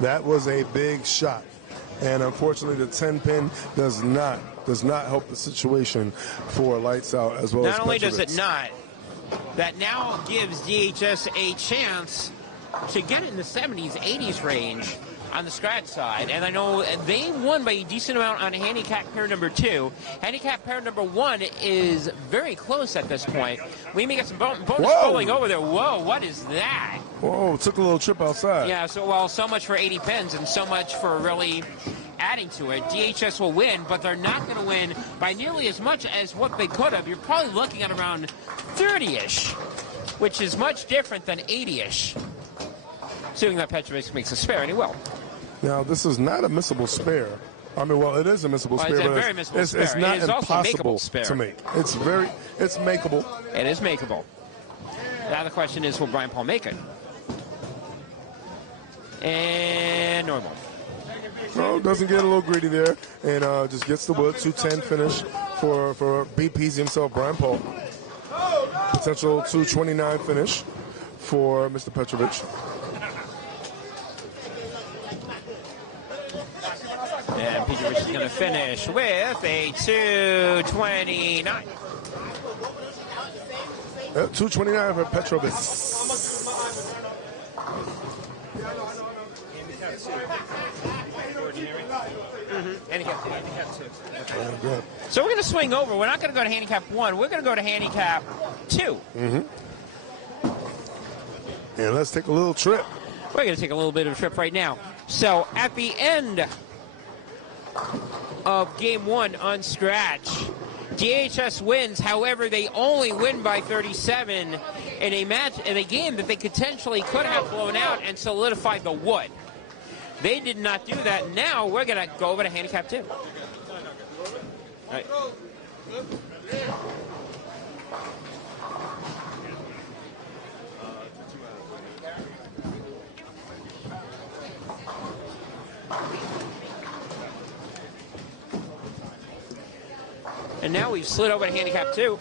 That was a big shot. And unfortunately, the 10-pin does not help the situation for Lightz out as well as Not only does Petrovic. it not, that now gives DHS a chance to get in the 70s, 80s range on the scratch side. And I know they won by a decent amount on handicap pair number 2. Handicap pair number 1 is very close at this point. We may get some bonus rolling over there. Whoa, what is that? Whoa, took a little trip outside. Yeah, so much for 80 pins and so much for really adding to it. DHS will win, but they're not going to win by nearly as much as what they could have. You're probably looking at around 30-ish, which is much different than 80-ish. Assuming that Petrovic makes a spare, and he will. Now, this is not a missable spare. I mean, well, it is a missable spare, but it's not impossible to make. It's makeable. It is makeable. Now the question is, will Brian Paul make it? And normal. No, doesn't get a little greedy there, and just gets the wood. 210 finish for BP's himself, Brian Paul. Potential 229 finish for Mr. Petrovic. And Petrovic is going to finish with a 229. 229 for Petrovic. So we're going to swing over. We're not going to go to handicap 1. We're going to go to handicap 2. And let's take a little trip. We're going to take a little bit of a trip right now. So at the end of game 1 on scratch, DHS wins. However, they only win by 37 in a game that they potentially could have blown out and solidified the wood. They did not do that. Now we're going to go over to handicap 2. All right. And now we've slid over to handicap 2.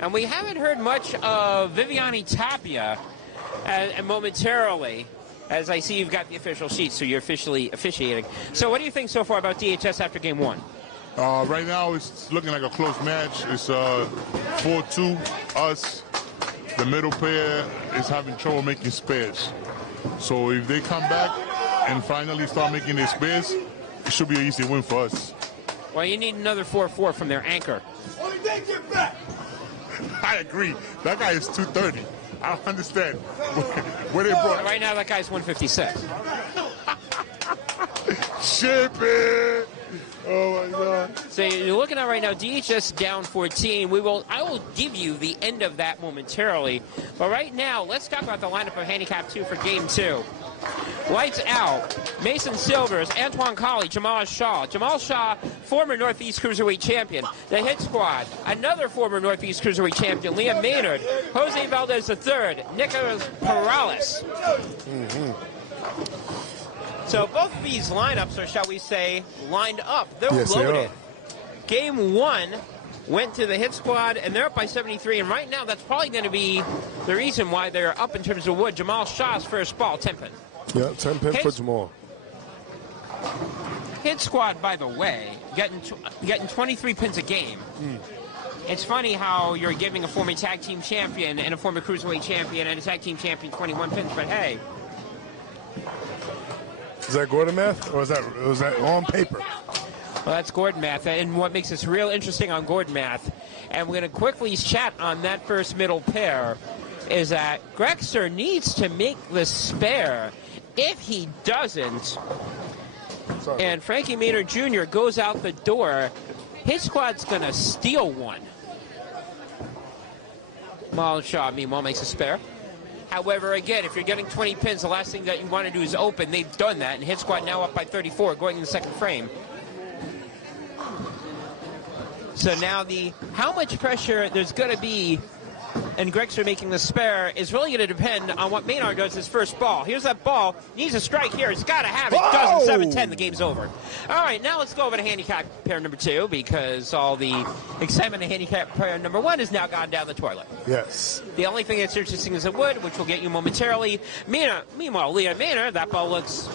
And we haven't heard much of Viviani Tapia momentarily, as I see you've got the official sheet, so you're officially officiating. So what do you think so far about DHS after game 1? Right now it's looking like a close match. It's 4-2 us. The middle pair is having trouble making spares. So if they come back and finally start making their spares, it should be an easy win for us. Well, you need another 4-4 from their anchor. I agree. That guy is 230. I don't understand where they brought. Right now, that guy's 156. Ship it. Oh my God. So you're looking at right now, DHS down 14. I will give you the end of that momentarily. But right now, let's talk about the lineup of handicap 2 for game 2. Lightz out. Mason Silvers, Antoine Colley, Jamal Shaw. Jamal Shaw, former Northeast Cruiserweight champion. The hit squad, another former Northeast Cruiserweight champion, Liam Maynard. Jose Valdez III, Nicholas Perales. So both of these lineups are, shall we say, lined up. They're loaded. Game 1 went to the hit squad, and they're up by 73. And right now, that's probably going to be the reason why they're up in terms of wood. Jamal Shaw's first ball, 10-pin. Yeah, 10-pin for Jamal. Hit squad, by the way, getting 23 pins a game. It's funny how you're giving a former tag team champion and a former cruiserweight champion and a tag team champion 21 pins, but hey. Is that Gordon math, or was that on paper? Well, that's Gordon math, and what makes this real interesting on Gordon math, and we're going to quickly chat on that first middle pair, is that Grexter needs to make the spare. If he doesn't, and Frankie Maynard Jr. goes out the door, his squad's going to steal one. Marlon Shaw, meanwhile, makes a spare. However, again, if you're getting 20 pins, the last thing that you want to do is open. They've done that, and hit squad now up by 34, going in the second frame. So now how much pressure there's going to be and Gregson making the spare is really going to depend on what Maynard does his first ball. Here's that ball. Needs a strike here. He's got to have it. Doesn't. 7-10. The game's over. All right, now let's go over to handicap pair number 2 because all the excitement of handicap pair number 1 has now gone down the toilet. Yes. The only thing that's interesting is the wood, which we'll get you momentarily. Meanwhile, Leah Maynard, that ball looks...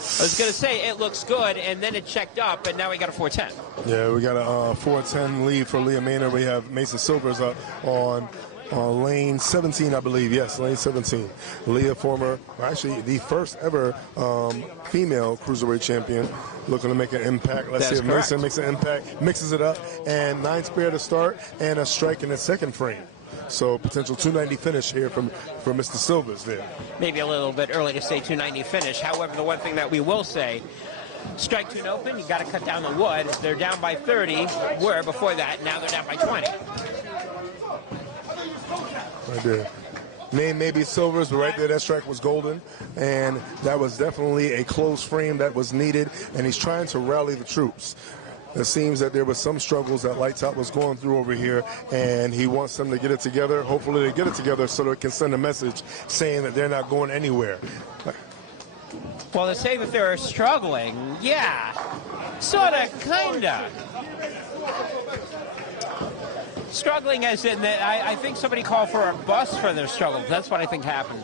I was going to say it looks good, and then it checked up, and now we got a 410. Yeah, we got a 410 lead for Leah Maynard. We have Mason Silvers up on lane 17, I believe. Yes, lane 17. Leah, actually the first ever female cruiserweight champion, looking to make an impact. Let's see if Mason makes an impact, mixes it up, and 9 spare to start, and a strike in the second frame. So potential 290 finish here from Mr. Silvers there. Maybe a little bit early to say 290 finish. However, the one thing that we will say, strike 2 and open, you got to cut down the wood. They're down by 30, were before that. Now they're down by 20. Right there. Name maybe Silvers, but right there that strike was golden, and that was definitely a close frame that was needed, and he's trying to rally the troops. It seems that there was some struggles that Lightz was going through over here, and he wants them to get it together. Hopefully they get it together so they can send a message saying that they're not going anywhere. Well, to say that they're struggling, yeah, sort of, kind of. Struggling as in that I think somebody called for a bus for their struggle. That's what I think happened.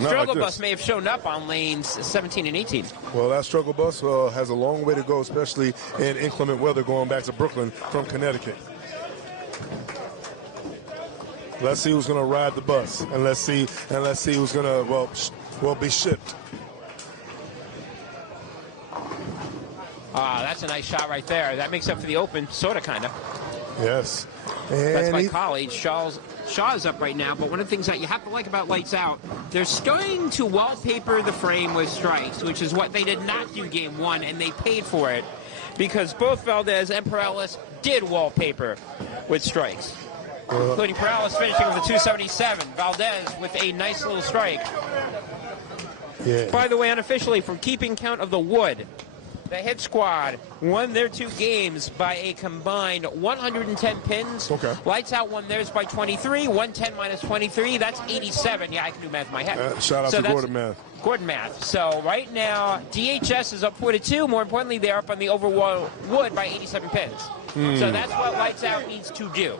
Struggle like bus may have shown up on lanes 17 and 18. Well, that struggle bus has a long way to go, especially in inclement weather going back to Brooklyn from Connecticut. Let's see who's going to ride the bus, and let's see who's going to be shipped. That's a nice shot right there. That makes up for the open, sort of, kind of. Yes. And that's my colleague. Shaw's up right now, but one of the things that you have to like about Lights Out, they're starting to wallpaper the frame with strikes, which is what they did not do game 1, and they paid for it because both Valdez and Perales did wallpaper with strikes, including Perales finishing with a 277, Valdez with a nice little strike. Yeah. By the way, unofficially, from keeping count of the wood, the hit squad won their 2 games by a combined 110 pins. Okay. Lights Out won theirs by 23. 110 minus 23, that's 87. Yeah, I can do math in my head. Shout out to Gordon Math. Gordon Math. So right now, DHS is up 4-2. More importantly, they're up on the overall wood by 87 pins. So that's what Lights Out needs to do.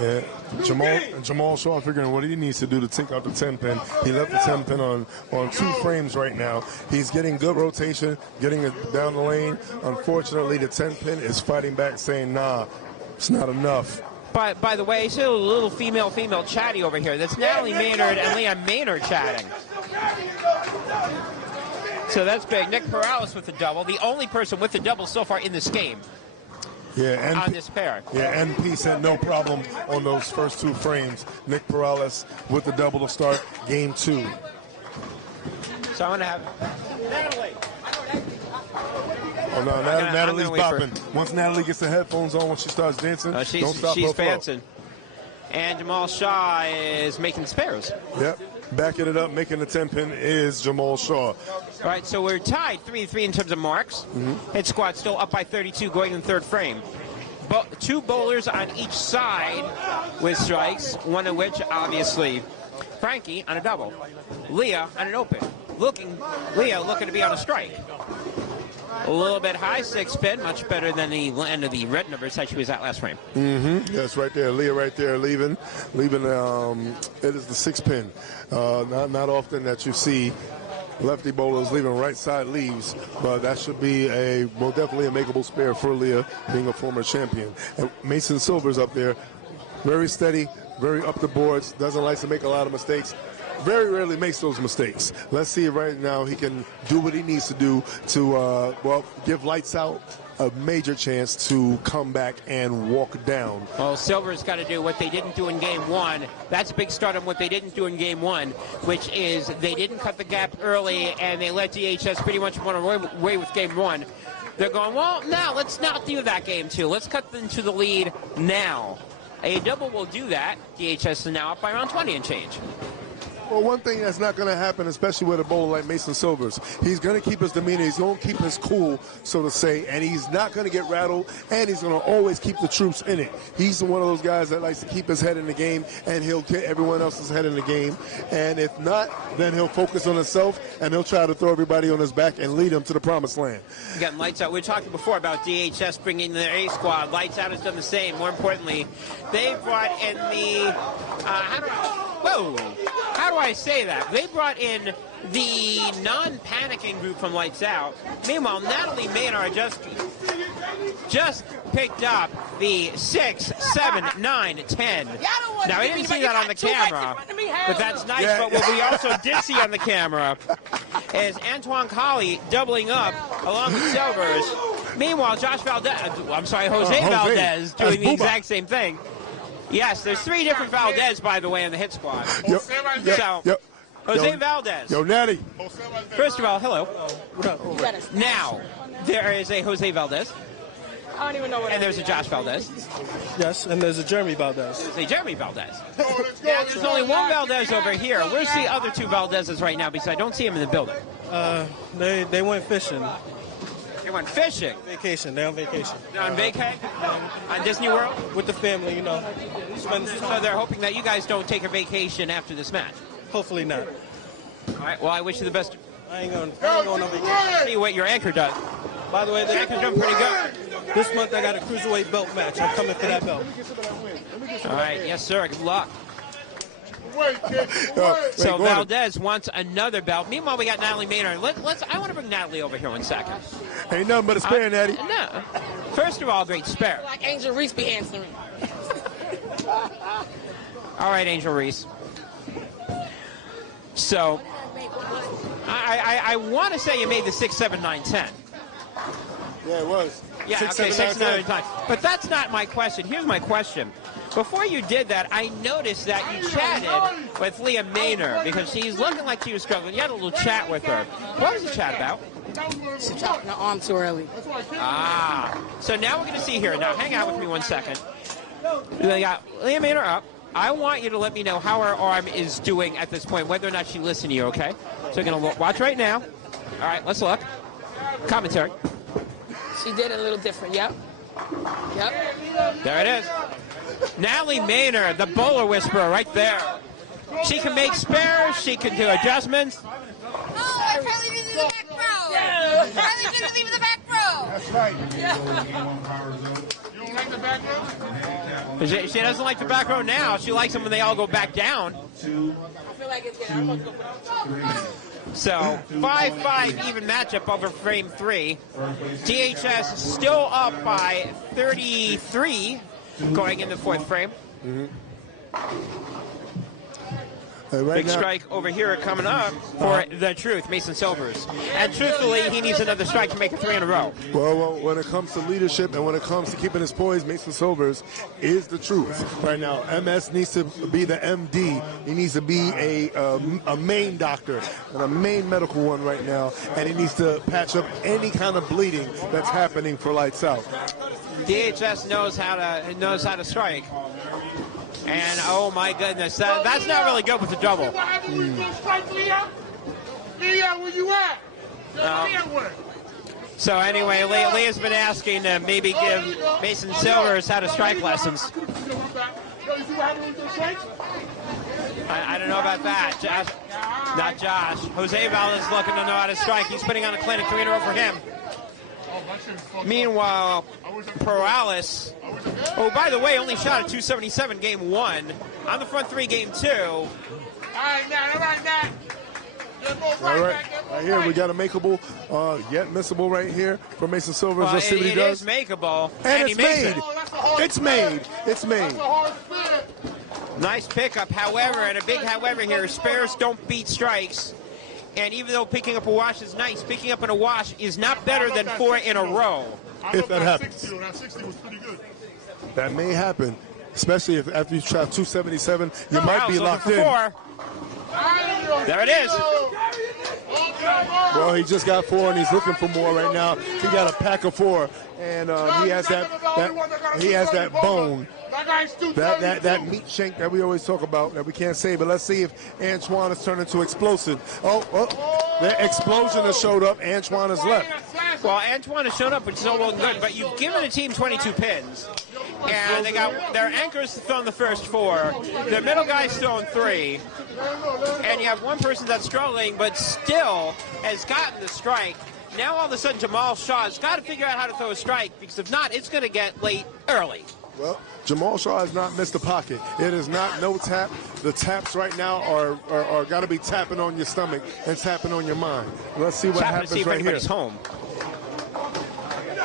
Yeah. Jamal Shaw figuring what he needs to do to take out the 10 pin. He left the 10 pin on 2 frames right now. He's getting good rotation, getting it down the lane. Unfortunately, the 10 pin is fighting back, saying, nah, it's not enough. By the way, still a little female chatty over here. That's Natalie Maynard and Leah Maynard chatting. So that's big. Nick Perales with the double. The only person with the double so far in this game. Yeah, on this pair. Yeah, NP said no problem on those first 2 frames. Nick Perales with the double to start game 2. So I'm going to have Natalie. Oh, no, Natalie's bopping. Once Natalie gets the headphones on, when she starts dancing, don't stop her flow. She's dancing. And Jamal Shaw is making spares. Yep. Backing it up, making the 10 pin is Jamal Shaw. All right, so we're tied 3-3 in terms of marks. Hit squad still up by 32 going in the 3rd frame. 2 bowlers on each side with strikes, one of which, obviously, Frankie on a double. Leah on an open. Leah looking to be on a strike. A little bit high, 6 pin, much better than the end of the red numbers that she was at last frame. Yes, right there. Leah right there leaving. It is the 6 pin. Not often that you see lefty bowlers leaving right side leaves, but that should be definitely a makeable spare for Leah, being a former champion. And Mason Silvers up there, very steady, very up the boards, doesn't like to make a lot of mistakes. Very rarely makes those mistakes. Let's see if right now he can do what he needs to do to, give Lights Out a major chance to come back and walk down. Well, Silver's got to do what they didn't do in game 1. That's a big start on what they didn't do in game 1, which is they didn't cut the gap early and they let DHS pretty much run away with game 1. They're going, well, now let's not do that game 2. Let's cut them to the lead now. A double will do that. DHS is now up by around 20 and change. Well, one thing that's not going to happen, especially with a bowler like Mason Silvers, he's going to keep his demeanor, he's going to keep his cool, so to say, and he's not going to get rattled, and he's going to always keep the troops in it. He's one of those guys that likes to keep his head in the game, and he'll get everyone else's head in the game. And if not, then he'll focus on himself, and he'll try to throw everybody on his back and lead them to the promised land. You got Lightz Out. We were talking before about DHS bringing their A squad. Lightz Out has done the same. More importantly, they brought in the how do I say that? They brought in the non-panicking group from Lightz Out. Meanwhile, Natalie Maynard just picked up the 6, 7, 9, 10. Now, we didn't see that on the camera, but that's nice. Yeah. But what we also did see on the camera is Antoine Colley doubling up along with Silvers. Meanwhile, Jose Valdez doing the exact same thing. Yes, there's 3 different Valdez, by the way, in the hit squad. Jose Valdez. Yo, Natty. First of all, hello. What up? Now, there is a Jose Valdez. I don't even know what. And there's a Josh Valdez. Yes, and there's a Jeremy Valdez. There's a Jeremy Valdez. There's only one Valdez over here. Where's the other 2 Valdezes right now? Because I don't see him in the building. They went fishing. They went fishing. Vacation. They're on vacation. They're on vacay? On Disney World? With the family, you know. So they're hoping that you guys don't take a vacation after this match. Hopefully not. All right. Well, I wish you the best. I ain't going on vacation. See what your anchor does. By the way, the anchor's doing pretty good. This month I got a cruiserweight belt match. I'm coming for that belt. All right. Yes, sir. Good luck. So Valdez wants another belt. Meanwhile, we got Natalie Maynard. I want to bring Natalie over here 1 second. Ain't nothing but a spare, Natty. No. First of all, great spare. Like Angel Reese be answering. All right, Angel Reese. So, I want to say you made the 6, 7, 9, 10. Yeah, it was. Yeah, 6, okay, 7, 6, 9, 10. But that's not my question. Here's my question. Before you did that, I noticed that you chatted with Leah Maynard because she's looking like she was struggling. You had a little chat with her. What was the chat about? She dropped her arm too early. Ah. So now we're going to see here. Now, hang out with me 1 second. We got Leah Maynard up. I want you to let me know how her arm is doing at this point, whether or not she listened to you, okay? So we're going to watch right now. All right, let's look. Commentary. She did it a little different, yep. There it is. Natalie Maynard, the bowler whisperer right there. She can make spares. She can do adjustments. Oh, I probably didn't leave the back row. Yeah. Probably didn't leave the back row. That's right. You don't like the back row? She doesn't like the back row now. She likes them when they all go back down. I feel like it's getting So, 5-5 even matchup over frame 3. DHS still up by 33 going in the 4th frame. Big strike over here coming up for the Truth, Mason Silvers. And truthfully, he needs another strike to make it 3 in a row. Well, when it comes to leadership and when it comes to keeping his poise, Mason Silvers is the truth. Right now, MS needs to be the MD. He needs to be a main doctor and a main medical one right now. And he needs to patch up any kind of bleeding that's happening for Lightz Out. DHS knows how to strike. And oh my goodness, that's not really good with the double. Leah, where you at? So anyway, Leah's been asking to maybe give Mason Silvers how to strike lessons. I don't know about that. Josh, not Josh. Jose Valdez is looking to know how to strike. He's putting on a clinic 3 in a row for him. Meanwhile, Perales, oh, by the way, only shot at 277 game 1. On the front 3 game 2. All right. Right here, we got a makeable, yet missable right here for Mason Silvers. Well, Let's see what he does. It is makeable. And it's made. It's made. It's made. Nice pickup, however, and a big however here. Spares don't beat strikes. And even though picking up a wash is nice, picking up in a wash is not better than 4 in a row. If that happens. 60 was pretty good. That may happen, especially if after you try 277, you might be locked in. 4. There it is. Well, he just got 4 and he's looking for more right now. He got a pack of 4, and he has that bone that meat shank that we always talk about that we can't say. But let's see if Antoine has turned into explosive. Oh, the explosion has showed up. Antoine has left. Well, Antoine has shown up, which is all well and good, but you've given the team 22 pins. And they got their anchors throwing the first 4. Their middle guy's throwing 3. And you have one person that's struggling, but still has gotten the strike. Now all of a sudden Jamal Shaw has got to figure out how to throw a strike, because if not, it's going to get late early. Well, Jamal Shaw has not missed a pocket. It is not no tap. The taps right now are got to be tapping on your stomach and tapping on your mind. Let's see what happens see if right anybody's here. Home.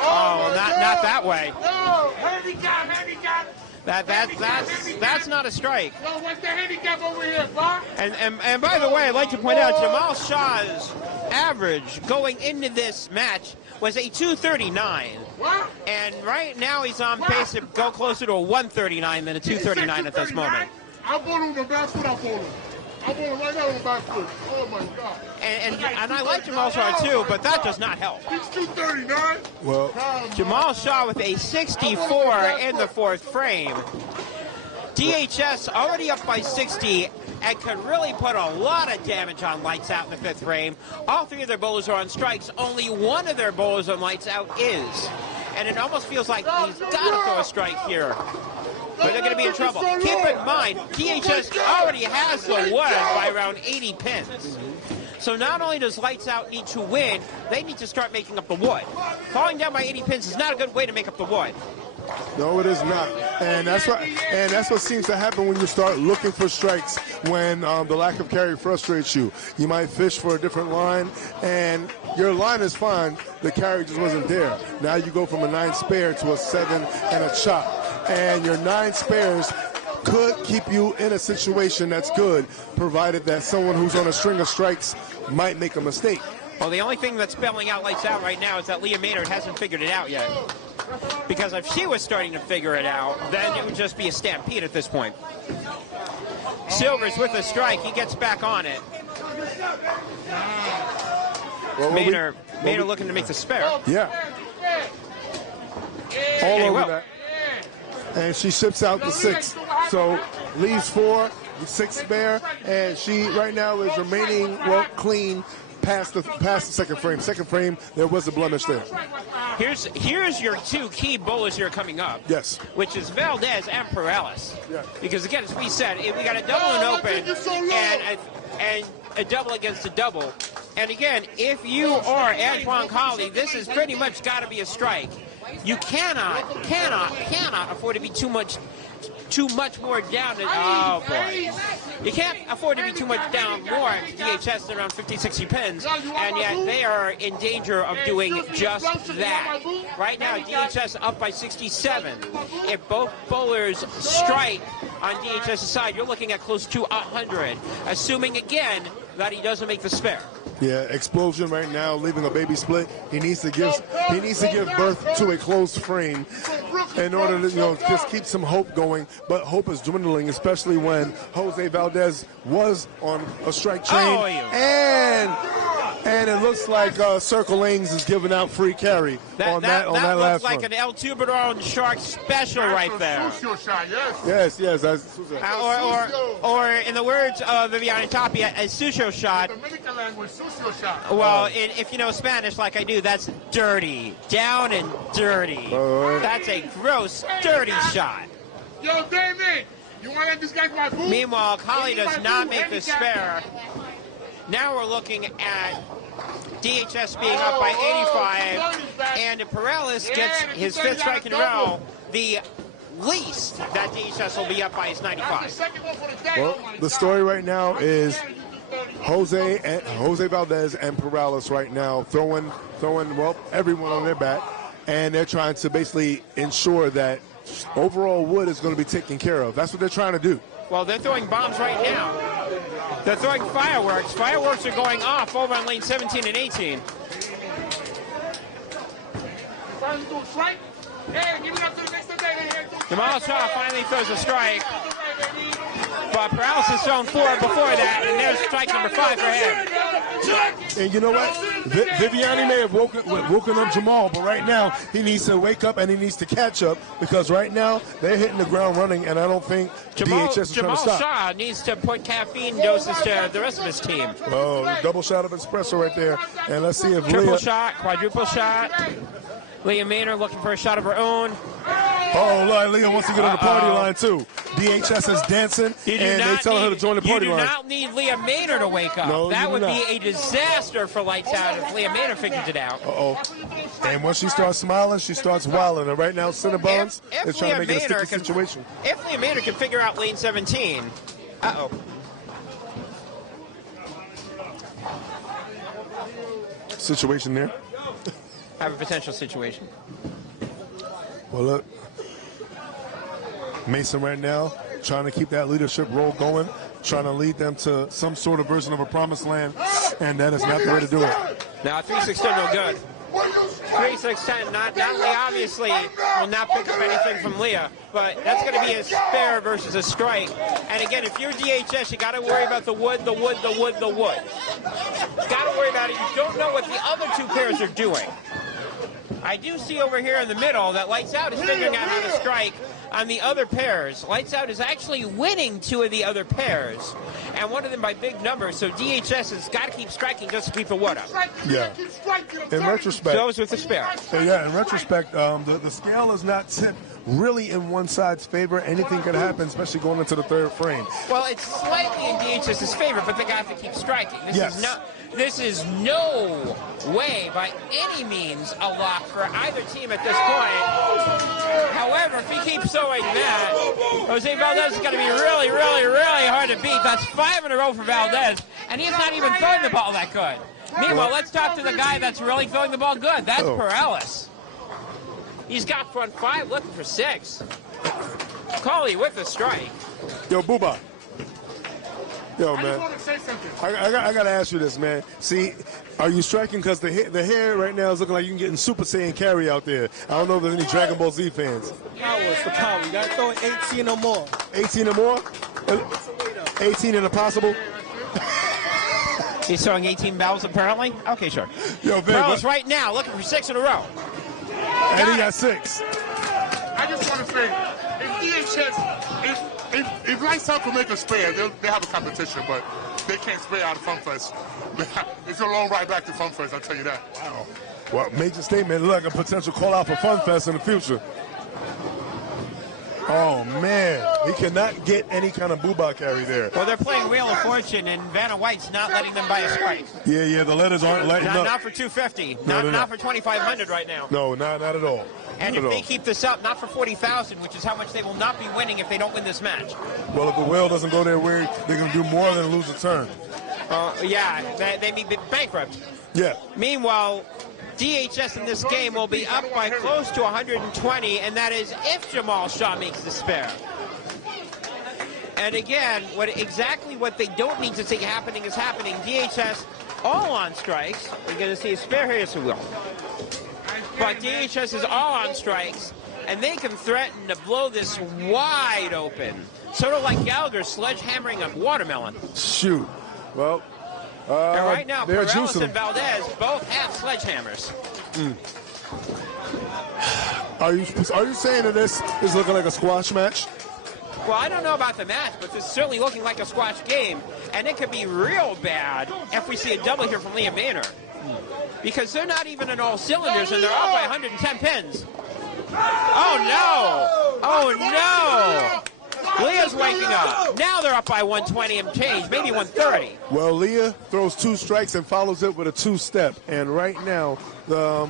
Oh, not that way. No, handicap. That's not a strike. No, what's the handicap over here, Bob? And by the way, I'd like to point out Jamal Shaw's average going into this match was a 239. What? And right now he's on pace to go closer to a 139 than a 239 at this moment. I'll ball him the back foot, I'll ball him right now on the back foot. Oh, my God. And I like Jamal Shaw too, but that does not help. He's 239. Well, Jamal Shaw with a 64 in the 4th frame. DHS already up by 60 and could really put a lot of damage on Lightz out in the 5th frame. All 3 of their bowlers are on strikes. Only one of their bowlers on Lightz out is. And it almost feels like he's got to throw a strike here. But they're going to be in trouble. Keep in mind, DHS already has the wood by around 80 pins. So not only does Lightz Out need to win, they need to start making up the wood. Falling down by 80 pins is not a good way to make up the wood. no, it is not, and that's what seems to happen when you start looking for strikes. When the lack of carry frustrates you, you might fish for a different line, and your line is fine. The carry just wasn't there. Now you go from a 9 spare to a 7 and a chop, and your 9 spares could keep you in a situation that's good, provided that someone who's on a string of strikes might make a mistake. Well, the only thing that's bailing out Lightz Out right now is that Leah Maynard hasn't figured it out yet. Because if she was starting to figure it out, then it would just be a stampede at this point. Silvers with a strike. He gets back on it. Well, Maynard looking to make the spare. Yeah. All over will. that. And she ships out the 6. So leaves 4, 6 spare, and she right now is remaining clean past the 2nd frame. 2nd frame, there was a blemish there. Here's your 2 key bowlers here coming up. Yes. Which is Valdez and Perales. Yeah. Because again, as we said, we got a double and open and a double against a double. And again, if you are Antoine Colley, this has pretty much got to be a strike. You cannot afford to be too much more down. Oh boy, you can't afford to be too much down more. DHS is around 50, 60 pins, and yet they are in danger of doing just that. Right now, DHS up by 67. If both bowlers strike on DHS's side, you're looking at close to 100, assuming again that he doesn't make the spare. Yeah, explosion right now, leaving a baby split. He needs to give birth to a closed frame in order to just keep some hope going. But hope is dwindling, especially when Jose Valdez was on a strike train, and it looks like Circle Lanes is giving out free carry on that last one. That looks like an El Tubador Shark special right there. Yes. Or in the words of Viviane Tapia, a sucio shot. Dominican language, sucio shot. Well, if you know Spanish like I do, that's dirty. Down and dirty. That's a gross, dirty shot. Yo, David, you want to let this guy my boo? Meanwhile, Colley does not make the spare. Now we're looking at DHS being up by 85, and if Perales gets his 5th strike in a row, the least that DHS will be up by is 95. Well, the story right now is Jose Valdez and Perales right now throwing everyone on their back, and they're trying to basically ensure that overall wood is going to be taken care of. That's what they're trying to do. Well, they're throwing bombs right now. They're throwing fireworks. Fireworks are going off over on lane 17 and 18. Jamal Shaw finally throws a strike. But Perales has thrown 4 before that, and there's strike number 5 for him. And you know what? Viviani may have woken up Jamal, but right now he needs to wake up and he needs to catch up because right now they're hitting the ground running, and I don't think DHS is trying to stop. Shaw needs to put caffeine doses to the rest of his team. Oh, double shot of espresso right there. And let's see if Triple Leah... shot, quadruple shot. Leah Maynard looking for a shot of her own. Oh, Lord, Leah wants to get on the party line, too. DHS is dancing, and they tell her to join the party line. You do not need Leah Maynard to wake up. No, that would not. be a disaster for Lights Out if Leah Maynard figures it out. Uh-oh. And once she starts smiling, she starts wilding. And right now, Cinnabons is trying to make it a sticky situation. If Leah Maynard can figure out lane 17. Uh-oh. Situation there. Have a potential situation. Well, look. Mason right now trying to keep that leadership role going, trying to lead them to some sort of version of a promised land, and that is not the way to do it. Now, 3-6-10 no good. 3-6-10, not only obviously will not pick up anything from Leah, but that's going to be a spare versus a strike. And again, if you're DHS, you got to worry about the wood. Got to worry about it. You don't know what the other two pairs are doing. I do see over here in the middle that Lights Out is figuring out how to strike on the other pairs. Lights Out is actually winning two of the other pairs, and one of them by big numbers, so DHS has got to keep striking just to keep the wood up. Yeah. In retrospect. So is with the spare. Yeah, in retrospect, the scale is not tipped really in one side's favor. Anything could happen, especially going into the third frame. Well, it's slightly in DHS's favor, but they got to keep striking. This is no way by any means a lock for either team at this point. However, if he keeps throwing that, Jose Valdez is going to be really, really, really hard to beat. That's 5 in a row for Valdez, and he's not even throwing the ball that good. Meanwhile, let's talk to the guy that's really throwing the ball good. That's Perales. He's got front 5 looking for 6. Coley with the strike. Yo, Booba. Yo, man. I just want to say something. I got to ask you this, man. See, are you striking because the hair right now is looking like you can get in Super Saiyan carry out there? I don't know if there's any Dragon Ball Z fans. Power is the power. You got to throw 18 or more. 18 or more? 18 and impossible? He's throwing 18 balls apparently? Okay, sure. Yo, Perales right now looking for 6 in a row. And he got 6. I just want to say, if DHS, if Lights Out can make a spare, they have a competition, but they can't spare out of FunFest. It's a long ride back to FunFest, I'll tell you that. Wow. Well, major statement. Look, a potential call out for FunFest in the future. Oh, man. He cannot get any kind of booba carry there. Well, they're playing Wheel of Fortune, and Vanna White's not letting them buy a strike. Yeah, the letters aren't letting up. Not for 250. Not for 2,500 right now. No, not at all. And if they keep this up, not for 40,000, which is how much they will not be winning if they don't win this match. Well, if the whale doesn't go their way, they're going to do more than lose a turn. Yeah, they may be bankrupt. Yeah. Meanwhile, DHS in this game will be up by close to 120, and that is if Jamal Shaw makes the spare. And again, exactly what they don't need to see happening is happening. DHS all on strikes. We're going to see a spare here, yes we will. But DHS is all on strikes, and they can threaten to blow this wide open. Sort of like Gallagher sledgehammering a watermelon. Shoot. Well, and right now, they're Perales juicing. and Valdez both have sledgehammers. Are you saying that this is looking like a squash match? Well, I don't know about the match, but this is certainly looking like a squash game, and it could be real bad if we see a double here from Leah Maynard. Because they're not even in all cylinders, and they're up by 110 pins. Oh, no! Oh, no! Leah's waking up. Now they're up by 120 and change, maybe 130. Well, Leah throws 2 strikes and follows it with a 2-step. And right now,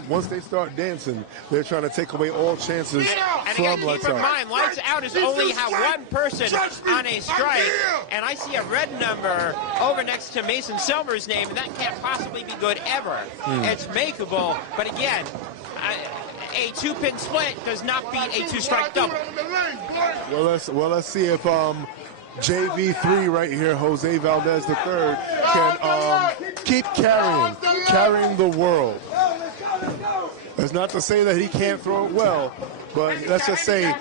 once they start dancing, they're trying to take away all chances from Lights Out. Keep in mind, Lights Out is only have one person on a strike, and I see a red number over next to Mason Silver's name, and that can't possibly be good ever. It's makeable, but again, a 2-pin split does not beat a 2-strike double. Well, let's see if JV3 right here, Jose Valdez III, can keep carrying the world. That's not to say that he can't throw it well, but let's just say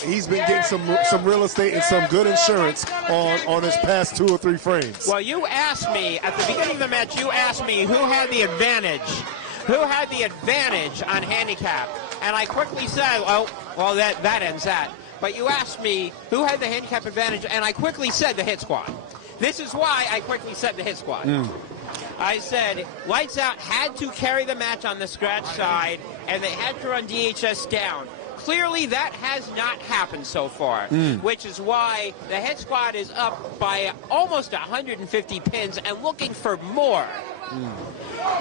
he's been getting some real estate and some good insurance on his past 2 or 3 frames. Well, you asked me at the beginning of the match. You asked me who had the advantage. Who had the advantage on handicap? And I quickly said, well, that ends that. But you asked me who had the handicap advantage, and I quickly said the hit squad. This is why I quickly said the hit squad. I said Lights Out had to carry the match on the scratch side, and they had to run DHS down. Clearly, that has not happened so far, which is why the hit squad is up by almost 150 pins and looking for more.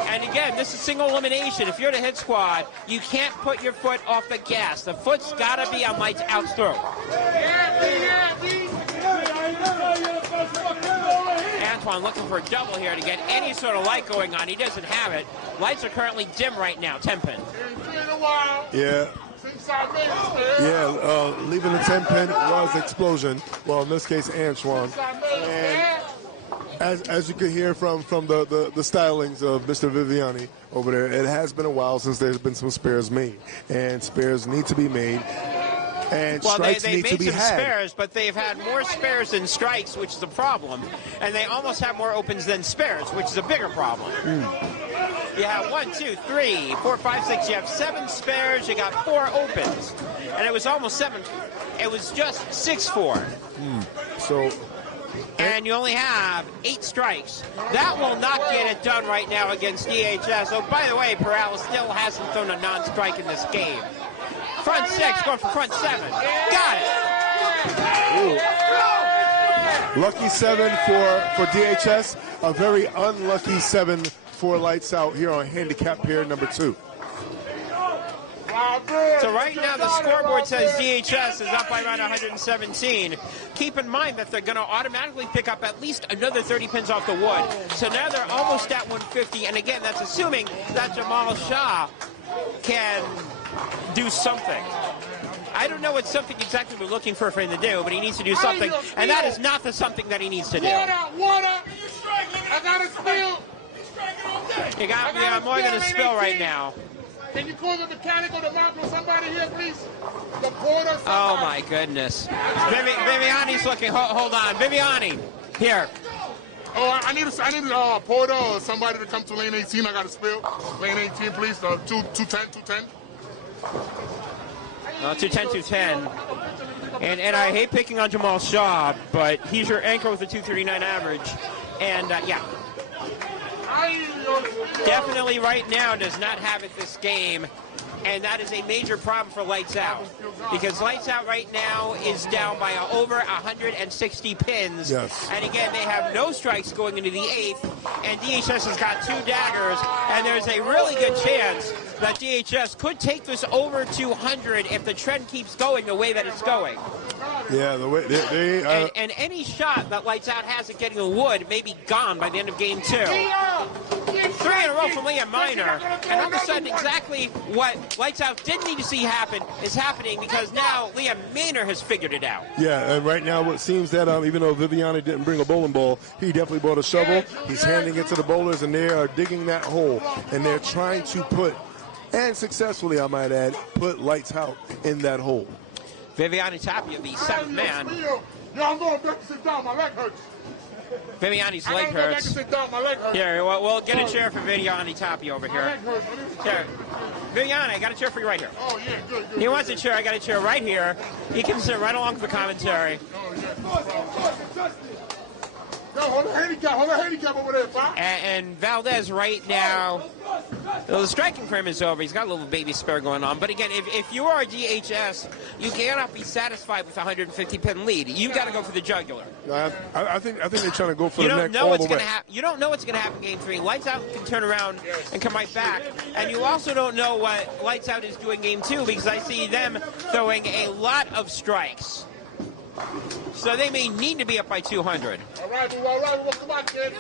And again, this is single elimination. If you're the hit squad, you can't put your foot off the gas. The foot's got to be on Lights Out's throat. Antoine looking for a double here to get any sort of light going on. He doesn't have it. Lights are currently dim right now, 10 pin. Yeah. Yeah, leaving the 10 pin was explosion. Well, in this case, Antoine. And as you can hear from the stylings of Mr. Viviani over there, it has been a while since there's been some spares made. And spares need to be made. And strikes need to be had. Well, they made some spares, but they've had more spares than strikes, which is a problem. And they almost have more opens than spares, which is a bigger problem. You have 1, 2, 3, 4, 5, 6. You have 7 spares. You got 4 opens. And it was almost 7. It was just 6-4. So... And you only have 8 strikes. That will not get it done right now against DHS. Oh, by the way, Perales still hasn't thrown a non-strike in this game. Front 6 going for front 7. Got it. Ooh. Lucky 7 for DHS. A very unlucky 7 for Lights Out here on handicap pair number 2. So right now the scoreboard says DHS is up by around 117. Keep in mind that they're going to automatically pick up at least another 30 pins off the wood. So now they're almost at 150. And again, that's assuming that Jamal Shah can do something. I don't know what something exactly we're looking for him to do, but he needs to do something. And that is not the something that he needs to do. Water! I got a spill! You got more than a spill right now. Can you call the mechanic or the mark or somebody here, please? The porter, somebody. Oh, my goodness. Viviani's looking. Hold on. Viviani, here. Oh, I need a porter or somebody to come to lane 18. I got a spill. Lane 18, please. 210. 210. And I hate picking on Jamal Shaw, but he's your anchor with a 239 average. And, yeah. Definitely right now does not have it this game, and that is a major problem for Lights Out, because Lights Out right now is down by over 160 pins. Yes. And again, they have no strikes going into the 8th, and DHS has got 2 daggers, and there's a really good chance that DHS could take this over 200 if the trend keeps going the way that it's going. Yeah, the way and any shot that Lights Out has at getting the wood may be gone by the end of game 2. 3 in a row from Liam Minor, and all of a sudden exactly what Lights Out didn't need to see happen is happening, because now Liam Minor has figured it out. Yeah, and right now it seems that even though Viviani didn't bring a bowling ball, he definitely brought a shovel. He's handing it to the bowlers, and they are digging that hole, and they're trying to put, and successfully I might add, put Lights Out in that hole. Viviani Tapia, the 7th man. Yo, I'm going back to sit down. My leg hurts. Viviani's leg hurts. Here, we'll get a chair for Viviani Tapia over here. Here. Viviani, I got a chair for you right here. Oh, yeah, good. He wants a chair. I got a chair right here. He can sit right along with the commentary. Yo, hold the handicap over there, Bob. And Valdez right now, the striking frame is over. He's got a little baby spare going on. But again, if you are DHS, you cannot be satisfied with a 150-pin lead. You've got to go for the jugular. I think they're trying to go for the neck all the way. You don't know what's going to happen in game 3. Lights Out can turn around and come right back. And you also don't know what Lights Out is doing game 2, because I see them throwing a lot of strikes. So they may need to be up by 200. All right, well, come on, kid.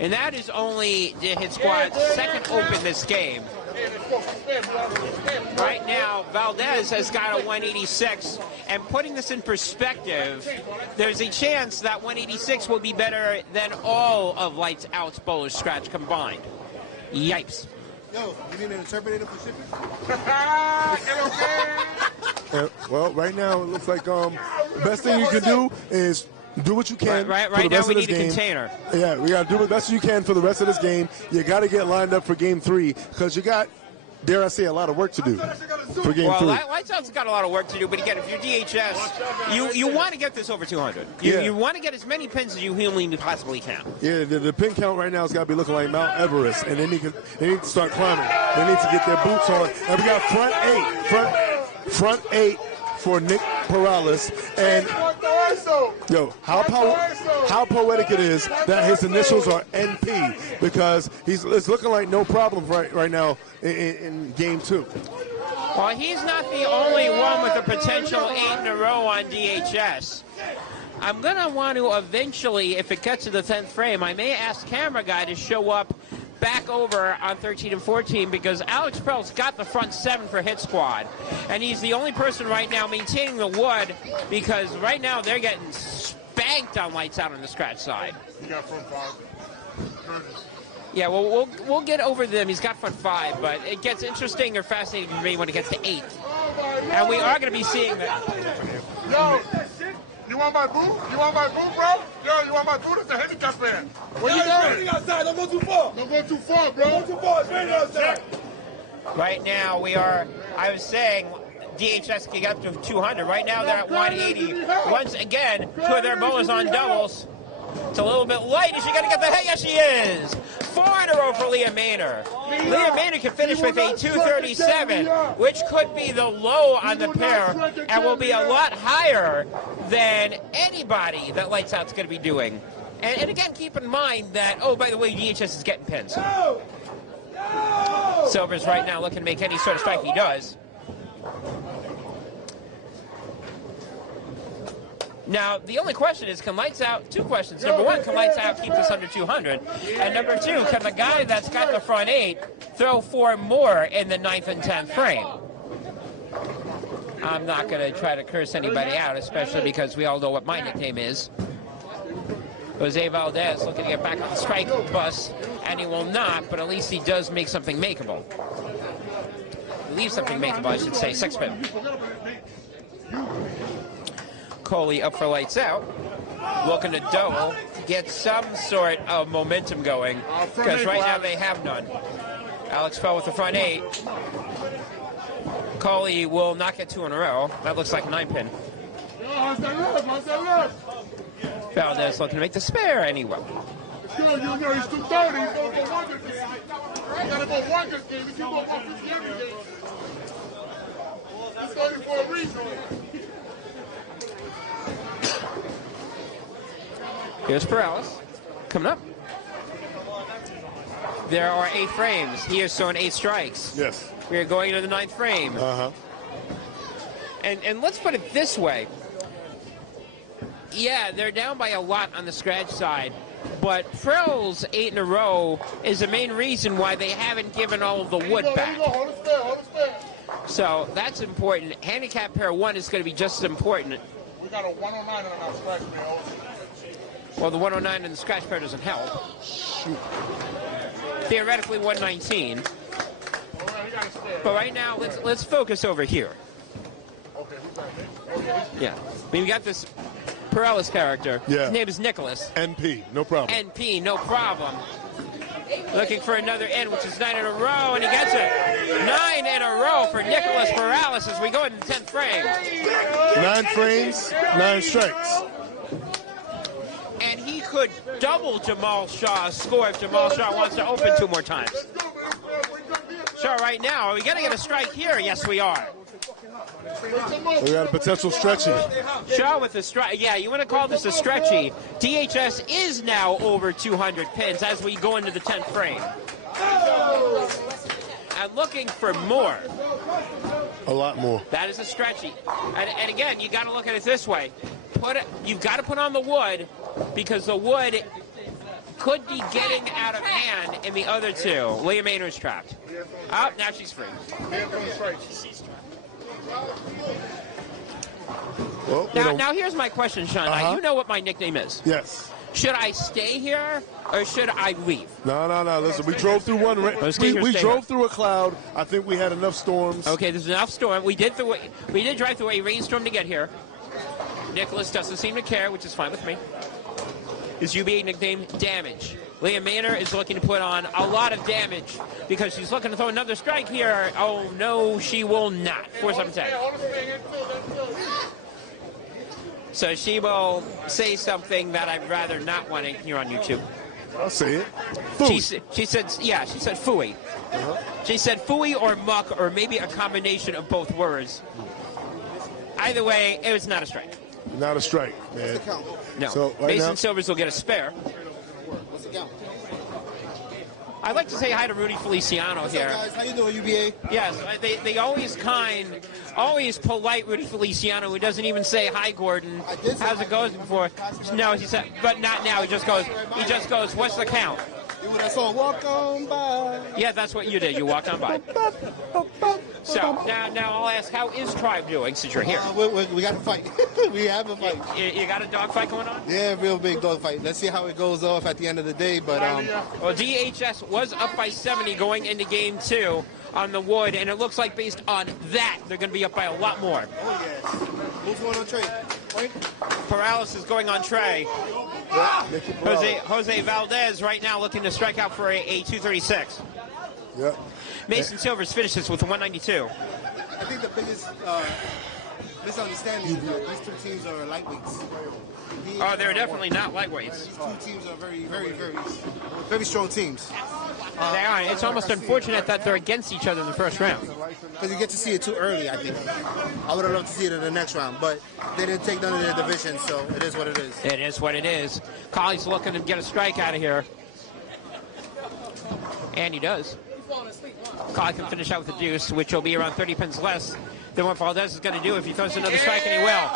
And that is only the hit squad's second open this game. Right now, Valdez has got a 186, and putting this in perspective, there's a chance that 186 will be better than all of Lights Out's bowler scratch combined. Yipes. Yo, you need an interpreter for shipping? Get over there. Well, right now it looks like the best thing you can do is do what you can for Right the now rest we of this need a game. container. Yeah, we got to do the best you can for the rest of this game. You got to get lined up for Game 3 because you got, dare I say, a lot of work to do for Game 3. Well, Lightz Out's got a lot of work to do, but again, if you're DHS, you want to get this over 200. You want to get as many pins as you humanly possibly can. Yeah, the pin count right now has got to be looking like Mount Everest, and they need to start climbing. They need to get their boots on. And we got front eight for Nick Perales. And yo, how poetic it is that his initials are NP, because it's looking like no problem right now in Game 2. Well, he's not the only one with a potential 8 in a row on DHS. I'm going to want to eventually, if it gets to the 10th frame, I may ask Camera Guy to show up back over on 13 and 14, because Alex Prell's got the front 7 for Hit Squad. And he's the only person right now maintaining the wood, because right now they're getting spanked on Lightz Out on the scratch side. You got front 5. Yeah, well, we'll get over them. He's got front 5, but it gets interesting or fascinating for me when it gets to 8. And we are going to be seeing that. Yo, you want my boot? You want my boot, bro? Yo, you want my boot? It's a handicap man. Where you going? Outside, don't go too far. Don't go too far, bro. Don't go too far. It's raining outside. Right now, I was saying, DHS can get up to 200. Right now, they're at 180. Once again, 2 of their bowlers on doubles. It's a little bit light. Is she going to get the hit? Yes, she is. 4 in a row for Leah Maynard. Leah Maynard can finish with a 237, which could be the low on the pair and will be a lot higher than anybody that Lightz Out's going to be doing. And again, keep in mind that, oh, by the way, DHS is getting pins. Silver's right now looking to make any sort of strike. He does. Now, the only question is, can Lightz Out, 2 questions. Number 1, can Lightz Out keep this under 200? And number 2, can the guy that's got the front 8 throw 4 more in the 9th and 10th frame? I'm not going to try to curse anybody out, especially because we all know what my nickname is. Jose Valdez looking to get back on the strike bus, and he will not, but at least he does make something makeable. Leave something makeable, I should say. 6-pin. Coley up for Lightz Out, looking to double, get some sort of momentum going, because right now they have none. Alex fell with the front 8. Coley will not get 2 in a row. That looks like a 9-pin. Valdez looking to make the spare anyway. He's 230. He's going for 1 good game. You gotta go 1 good game. You keep going 150 every game. He's 30 for a reason. Here's Perales coming up. There are 8 frames. He has shown 8 strikes. Yes. We are going into the 9th frame. And let's put it this way. Yeah, they're down by a lot on the scratch side, but Prell's 8 in a row is the main reason why they haven't given all of the wood back. Hold it fair, hold it fair. So that's important. Handicap pair 1 is going to be just as important. We got a 109 on our scratch pair. Well, the 109 in the scratch pair doesn't help. Theoretically 119. But right now, let's focus over here. Yeah. I mean, we got this Perales character. Yeah. His name is Nicholas. NP, no problem. NP, no problem. Looking for another in, which is 9 in a row, and he gets it. 9 in a row for Nicholas Perales as we go into the 10th frame. 9 frames, 9 strikes. And he could double Jamal Shaw's score if Jamal Shaw wants to open 2 more times. Shaw right now, are we going to get a strike here? Yes, we are. We got a potential stretchy. Shaw with a strike. Yeah, you want to call this a stretchy. DHS is now over 200 pins as we go into the 10th frame. And looking for more. A lot more. That is a stretchy. And again, you got to look at it this way. You've got to put on the wood, because the wood could be getting out of hand in the other 2. Leah Maynard's trapped. Oh, now she's free. Well, now here's my question, Sean. You know what my nickname is. Yes. Should I stay here or should I leave? No. Listen, we drove through one. We drove through a cloud. I think we had enough storms. Okay, there's enough storm. We did drive through a rainstorm to get here. Nicholas doesn't seem to care, which is fine with me. His UBA nickname, Damage. Leah Manor is looking to put on a lot of damage because she's looking to throw another strike here. Oh, no, she will not. 4-7-10. So she will say something that I'd rather not want to hear on YouTube. I'll say it. She said fooey. She said fooey or muck or maybe a combination of both words. Either way, it was not a strike. Not a strike, man. No. So right Mason now, Silvers will get a spare. What's the count? I'd like to say hi to Rudy Feliciano here. Guys, how you doing, UBA? Yes, they always polite Rudy Feliciano, who doesn't even say hi, Gordon. How's it going before? No, he said, but not now. He just goes, what's the count? When I saw walk on by. Yeah, that's what you did. You walked on by. So now I'll ask, how is Tribe doing since you're here? We got to fight. We have a fight. You got a dog fight going on? Yeah, real big dog fight. Let's see how it goes off at the end of the day. But well, DHS was up by 70 going into game 2 on the wood, and it looks like based on that, they're going to be up by a lot more. Oh, yeah. Who's going on Trey? Paralysis is going on Trey. Jose Valdez right now looking to strike out for a 236. Yep. Mason Silvers finishes with a 192. I think the biggest misunderstanding is that these two teams are lightweights. Oh, they're definitely not lightweights. These two teams are very, very, very, very strong teams. They are. It's almost unfortunate that they're against each other in the first round. Because you get to see it too early, I think. I would have loved to see it in the next round, but they didn't take none of their division, so it is what it is. It is what it is. Colley's looking to get a strike out of here. And he does. Colley can finish out with a deuce, which will be around 30 pins less than what Valdez is going to do if he throws another strike, and he will.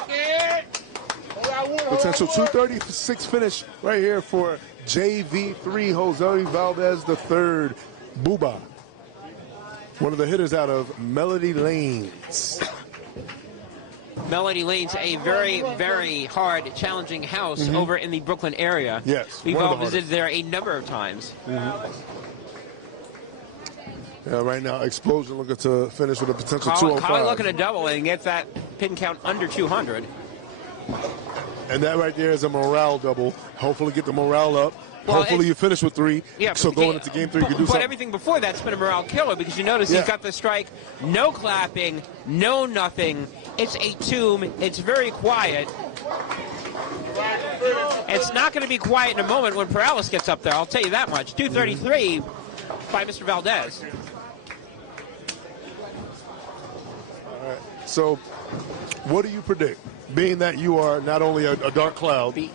Potential 236 finish right here for JV3 Jose Valdez III. Booba. One of the hitters out of Melody Lanes. Melody Lanes, a very, very hard, challenging house over in the Brooklyn area. Yes. We've all visited there a number of times. Yeah, right now, Explosion looking to finish with a potential 205. Colley looking to double and get that pin count under 200. And that right there is a morale double. Hopefully get the morale up. Well, hopefully you finish with 3. Yeah, so going into game 3, you can do but something. everything before that's been a morale killer because you notice he's got the strike, no clapping, no nothing. It's a tomb. It's very quiet. It's not going to be quiet in a moment when Paralysis gets up there. I'll tell you that much. 233 by Mr. Valdez. All right. So what do you predict? Being that you are not only a dark cloud, Be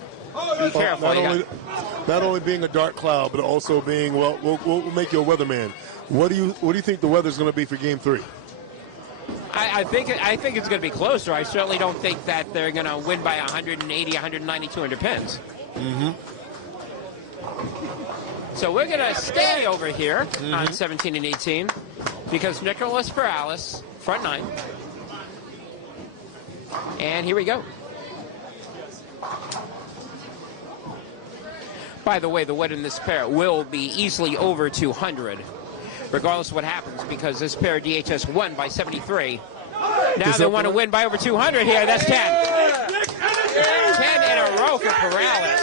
careful. not only being a dark cloud, but also being, well, we'll make you a weatherman. What do you think the weather's going to be for Game 3? I think it's going to be closer. I certainly don't think that they're going to win by 180, 190, 200 pins. So we're going to stay over here on 17 and 18 because Nicholas Paralysis, front 9. And here we go. By the way, the win in this pair will be easily over 200, regardless of what happens, because this pair DHS won by 73. Now they want to win by over 200 here. That's 10. 10 in a row for Paralysis.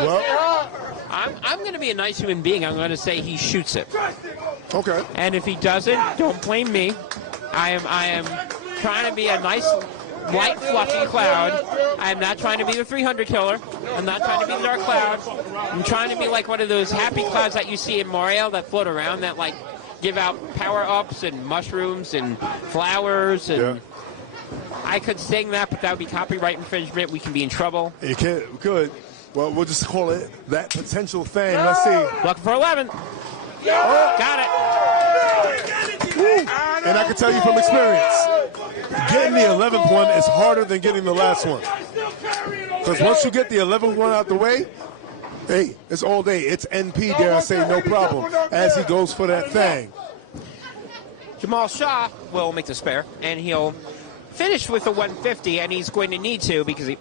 Well, I'm going to be a nice human being. I'm going to say he shoots it. okay. And if he doesn't, don't blame me. I am trying to be a nice, light, fluffy cloud. I'm not trying to be the 300 killer. I'm not trying to be the dark cloud. I'm trying to be like one of those happy clouds that you see in Mario that float around that like give out power-ups and mushrooms and flowers. And I could sing that, but that would be copyright infringement. We can be in trouble. You can't. We could. Well, we'll just call it that potential thing. Let's see. Looking for 11. Got it. Woo. And I can tell you from experience, getting the 11th one is harder than getting the last one. Because once you get the 11th one out the way, hey, it's all day. It's NP, dare I say, no problem, as he goes for that thing. Jamal Shaw will make the spare, and he'll finish with the 150, and he's going to need to because he...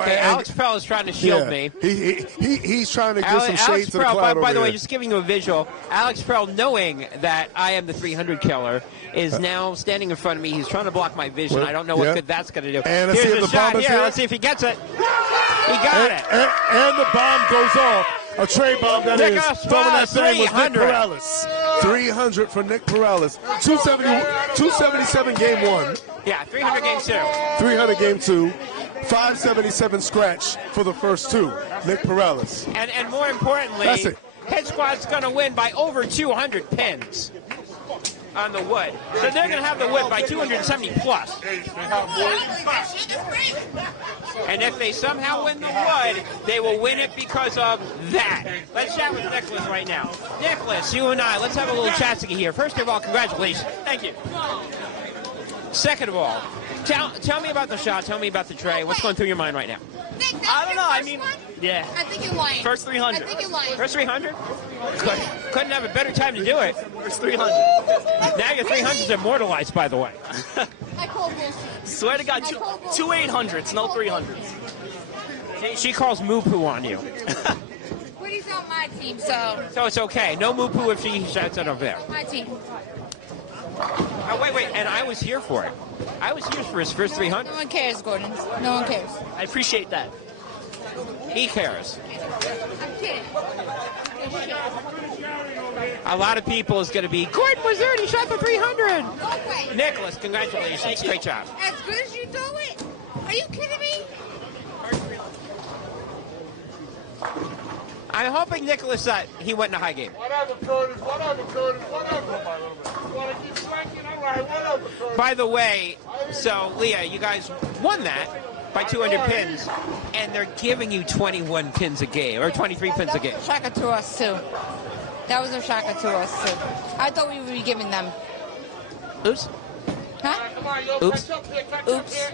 Okay, Alex Pell is trying to shield me. He's trying to give some shade to the Pell, cloud by the over way, here. just giving you a visual, Alex Pell, knowing that I am the 300 killer, is now standing in front of me. He's trying to block my vision. I don't know what good that's going to do. And let's see if the bomb is here. Let's see if he gets it. He got it. And the bomb goes off. A trade bomb that is. Throwing that thing was Nick 300. Perales. 300 for Nick Perales. 277 game 1. Yeah, 300 game 2. 300 game 2. 577 scratch for the first 2. Nick Perales. And more importantly, That's it. Head Squad's going to win by over 200 pins on the wood. So they're going to have the wood by 270 plus. And if they somehow win the wood, they will win it because of that. Let's chat with Nicholas right now. Nicholas, you and I, let's have a little chat-siki here. First of all, congratulations. Thank you. Second of all, tell me about the shot. Tell me about the tray. What's going through your mind right now? I don't know. I mean, yeah. I think you're lying. First 300. I think you're lying. First 300? Couldn't have a better time to do it. First 300. Now your 300's immortalized, by the way. I call bullshit. Swear to God, two 800s, no 300s. She calls moo-poo on you. Woody's on my team, so. So it's okay. No moo-poo if she shouts it over there. My team. Oh, wait. And I was here for it. I was here for his first 300. No one cares, Gordon. No one cares. I appreciate that. He cares. I'm kidding. A lot of people is going to be, Gordon was there and he shot for 300. No way. Nicholas, congratulations. Great job. As good as you do it? Are you kidding me? I'm hoping Nicholas that he went in a high game. Whatever, Curtis. Whatever. Keep slacking. All right, whatever, Curtis. By the way, so Leah, you guys won that by 200 pins, and they're giving you 21 pins a game, or 23 pins a game. Shocker to us, too. That was a shocker to us, too. I thought we would be giving them. Oops. Huh? Come on, yo, Oops. catch up here. Oops.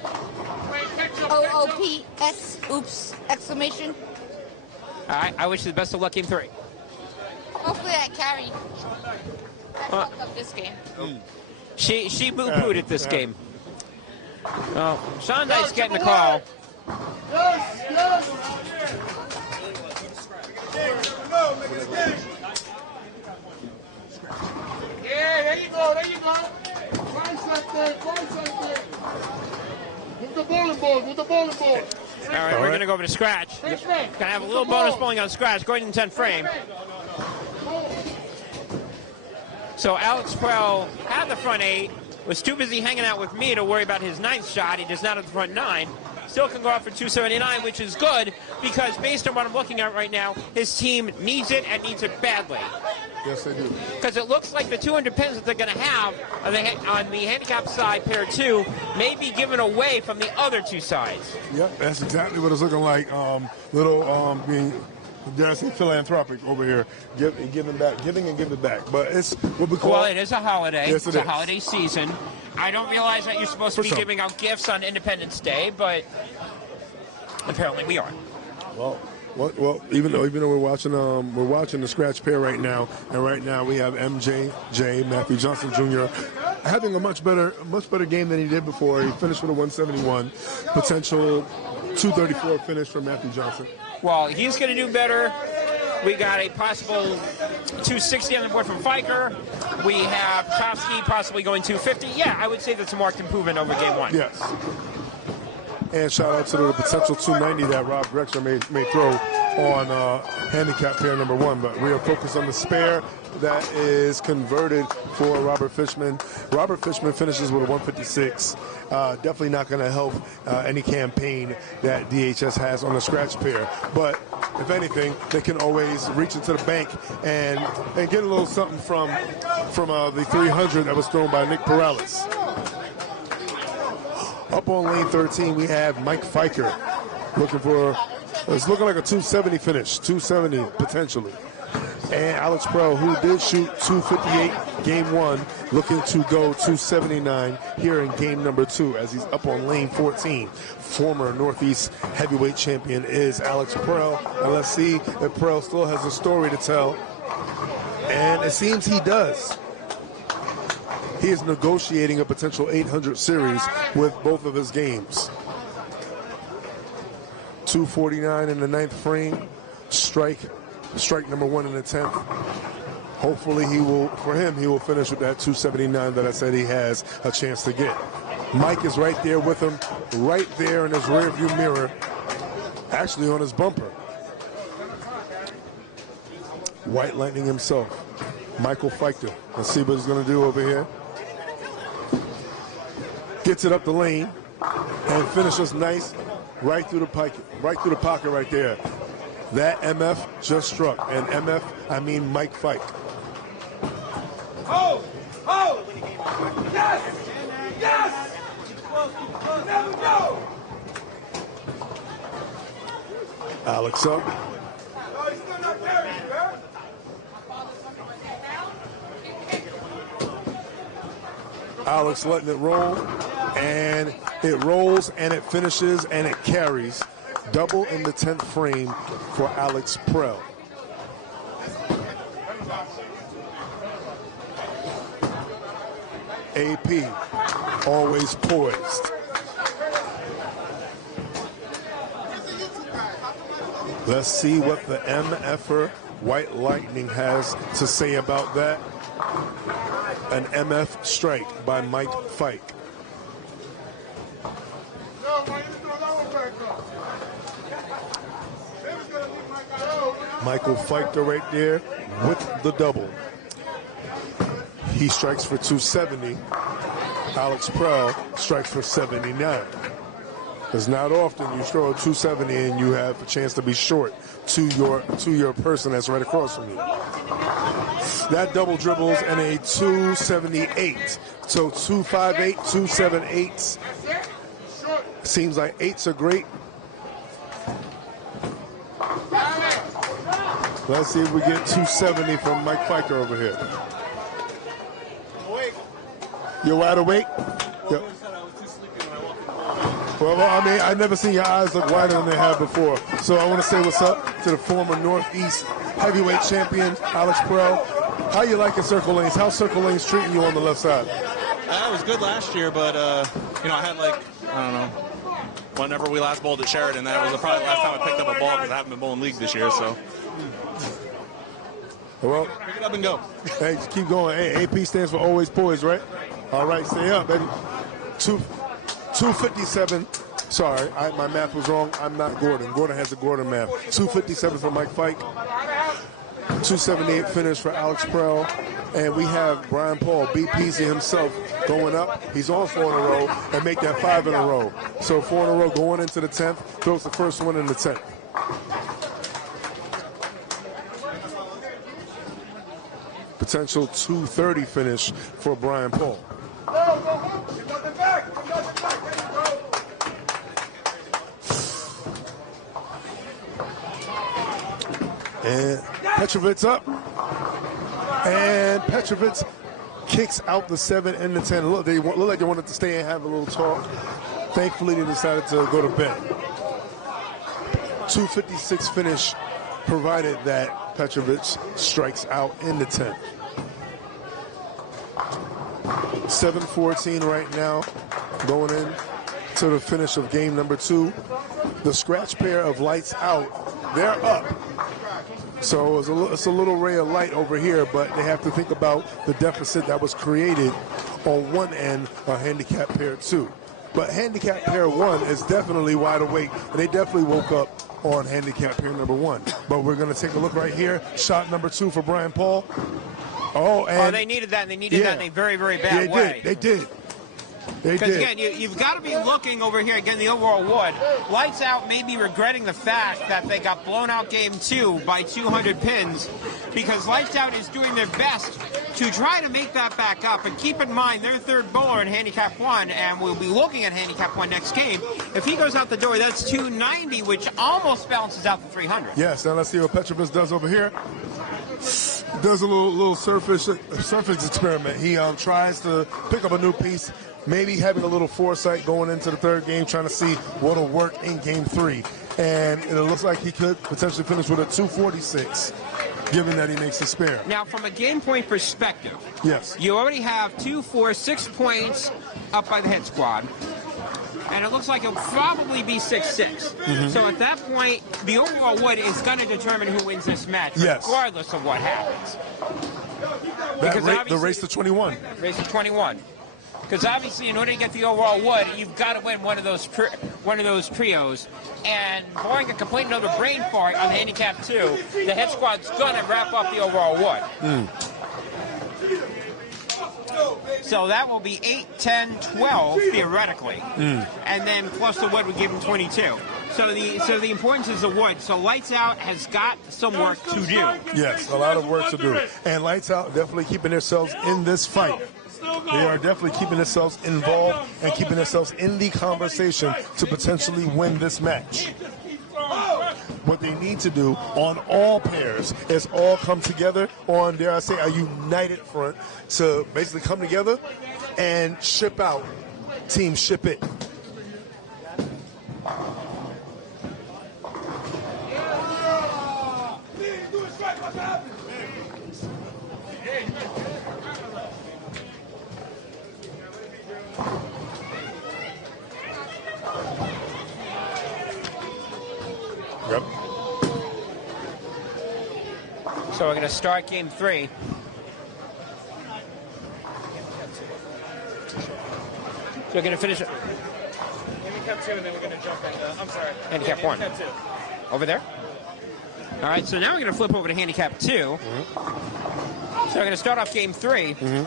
Catch up. OOPS. Oops. Exclamation. All right, I wish you the best of luck in 3. Hopefully I carry. I fucked up this game. She moo-pooed at this game. Well, Sean Knight's getting the call. Yes. Yeah, there you go. Twice like that. With the bowling ball. All right, we're going to go over to scratch. Going to have a little bonus bowling on scratch, going in 10th frame. So Alex Pell had the front 8, was too busy hanging out with me to worry about his 9th shot. He does not have the front 9. Still can go out for 279, which is good, because based on what I'm looking at right now, his team needs it and needs it badly. Yes, they do. Because it looks like the 200 pins that they're going to have on the handicap side, pair 2, may be given away from the other 2 sides. Yep, that's exactly what it's looking like. Being, dare I say, philanthropic over here, giving and giving back. But it's what we call. Well, it is a holiday. Yes, it's a holiday season. I don't realize that you're supposed to be giving out gifts on Independence Day, but apparently we are. Well, even though we're watching the scratch pair right now, and right now we have MJJ Matthew Johnson Jr. having a much better game than he did before. He finished with a 171, potential 234 finish from Matthew Johnson. Well, he's going to do better. We got a possible 260 on the board from Fiker. We have Tofsky possibly going 250. Yeah, I would say that's a marked improvement over game 1. Yes. And shout out to the potential 290 that Rob Drexler may throw on handicap pair number 1. But we are focused on the spare that is converted for Robert Fishman. Robert Fishman finishes with a 156. Definitely not going to help any campaign that DHS has on the scratch pair. But if anything, they can always reach into the bank and get a little something from the 300 that was thrown by Nick Perales. Up on lane 13, we have Mike Fiker it's looking like a 270 finish, 270 potentially. And Alex Pell, who did shoot 258 game 1, looking to go 279 here in game number 2 as he's up on lane 14. Former Northeast heavyweight champion is Alex Pell. And let's see if Pell still has a story to tell. And it seems he does. He is negotiating a potential 800 series with both of his games. 2:49 in the 9th frame. Strike number 1 in the 10th. Hopefully he will finish with that 279 that I said he has a chance to get. Mike is right there with him, right there in his rearview mirror, actually on his bumper. White Lightning himself, Michael Feichter. Let's see what he's going to do over here. Gets it up the lane and finishes nice right through the pocket right there. That MF just struck, and MF, I mean Mike Fike. Oh! Yes! Yes! Never go! Alex up. Oh, he's still not carrying, man. Alex letting it roll, and it rolls, and it finishes, and it carries. Double in the 10th frame for Alex Prell. AP, always poised. Let's see what the MFer White Lightning has to say about that. An MF strike by Mike Fike. Michael Feichter right there with the double. He strikes for 270. Alex Prell strikes for 79. It's not often you throw a 270 and you have a chance to be short to your person that's right across from you. That double dribbles and a 278. So 258, 278. Seems like 8s are great. Let's see if we get 270 from Mike Feichter over here. You're wide awake? Yep. Well, I mean, I've never seen your eyes look wider than they have before. So I want to say what's up to the former Northeast heavyweight champion, Alex Prell. How you liking Circle Lanes? How's Circle Lanes treating you on the left side? It was good last year, but, I had I don't know, whenever we last bowled at Sheridan, that was probably the last time I picked up a ball because I haven't been bowling league this year, so. Well, pick it up and go. Hey, just keep going. Hey, AP stands for always poised, right? All right, stay up, baby. 257. Sorry, my math was wrong. I'm not Gordon. Gordon has the Gordon math. 257 for Mike Fike. 278 finish for Alex Prell. And we have Brian Paul, BPZ himself, going up. He's on 4 in a row and make that 5 in a row. So 4 in a row going into the 10th. Throws the first one in the 10th. Potential 230 finish for Brian Paul. And Petrovitz up. And Petrovitz kicks out the 7 and the 10. Look like they wanted to stay and have a little talk. Thankfully, they decided to go to bed. 256 finish, provided that Petrovitz strikes out in the 10th. 7:14 right now, going in to the finish of game number 2. The scratch pair of Lightz out, they're up. So it's a little ray of light over here, but they have to think about the deficit that was created on one end of handicap pair 2. But handicap pair 1 is definitely wide awake, and they definitely woke up on handicap pair number 1. But we're going to take a look right here. Shot number 2 for Brian Paul. And they needed that, and they needed that in a very, very bad way. They did. Because, again, you've got to be looking over here, again, the overall wood. Lightz out may be regretting the fact that they got blown out game 2 by 200 pins, because Lightz out is doing their best to try to make that back up. And keep in mind, they're third bowler in handicap 1, and we'll be looking at handicap 1 next game. If he goes out the door, that's 290, which almost balances out the 300. Yes, now let's see what Petrovitz does over here. Does a little surface experiment. He tries to pick up a new piece, maybe having a little foresight going into the third game, trying to see what'll work in game 3. And it looks like he could potentially finish with a 246, given that he makes a spare. Now, from a game point perspective, yes, you already have 2, 4, 6 points up by the hit squad. and it looks like it'll probably be 6-6. So at that point, the overall wood is going to determine who wins this match, regardless of what happens. The race to 21. Race to 21. Because obviously, in order to get the overall wood, you've got to win one of those trios. And barring a complete another brain fart on the handicap 2, the head squad's going to wrap up the overall wood. So that will be 8, 10, 12 theoretically, and then plus the wood would give him 22. So the importance is the wood. So Lights Out has got some work to do. Yes, a lot of work to do, and Lights Out definitely keeping themselves in this fight. They are definitely keeping themselves involved and keeping themselves in the conversation to potentially win this match. What they need to do on all pairs is all come together on, dare I say, a united front to basically come together and ship out. Team ship it. Yep. So we're going to start game 3. So we're going to finish it. Handicap 2, and then we're going to jump into, I'm sorry. Handicap 1. 2. Over there? All right, so now we're going to flip over to handicap 2. So we're going to start off game 3. I'll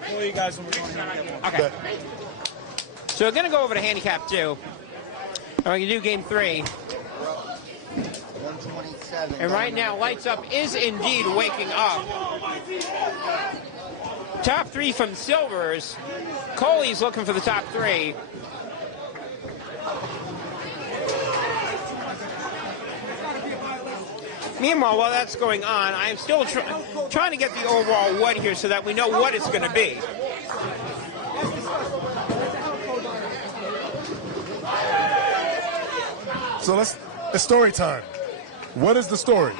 call you guys when we're going to handicap 1. Okay. So we're going to go over to handicap 2. And we're going to do game 3. And right now, Lights Up is indeed waking up. Top 3 from Silvers. Coley's looking for the top 3. Meanwhile, while that's going on, I'm still trying to get the overall wood here so that we know what it's going to be. So it's story time. What is the story?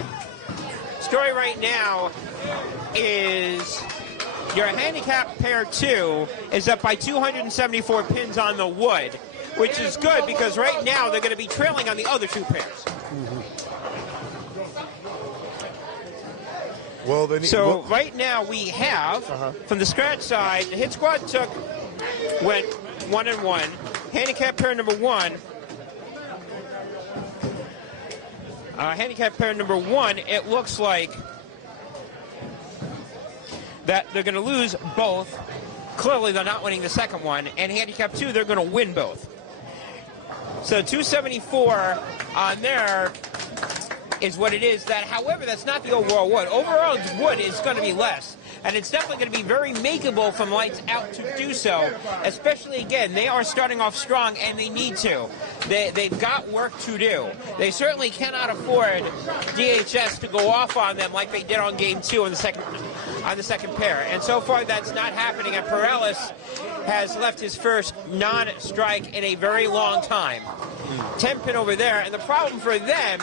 Story right now is your handicap pair 2 is up by 274 pins on the wood, which is good because right now they're going to be trailing on the other 2 pairs. Well, right now we have, from the scratch side, the hit squad went 1-1. Handicap pair number 1. Handicap pair number 1, it looks like that they're going to lose both. Clearly, they're not winning the second one. And handicap 2, they're going to win both. So 274 on there is what it is. That, however, that's not the overall wood. Overall wood is going to be less. And it's definitely going to be very makeable from Lights Out to do so. Especially, again, they are starting off strong, and they need to. They've got work to do. They certainly cannot afford DHS to go off on them like they did on game 2 on the second pair. And so far, that's not happening. And Perales has left his first non-strike in a very long time. 10 pin over there. And the problem for them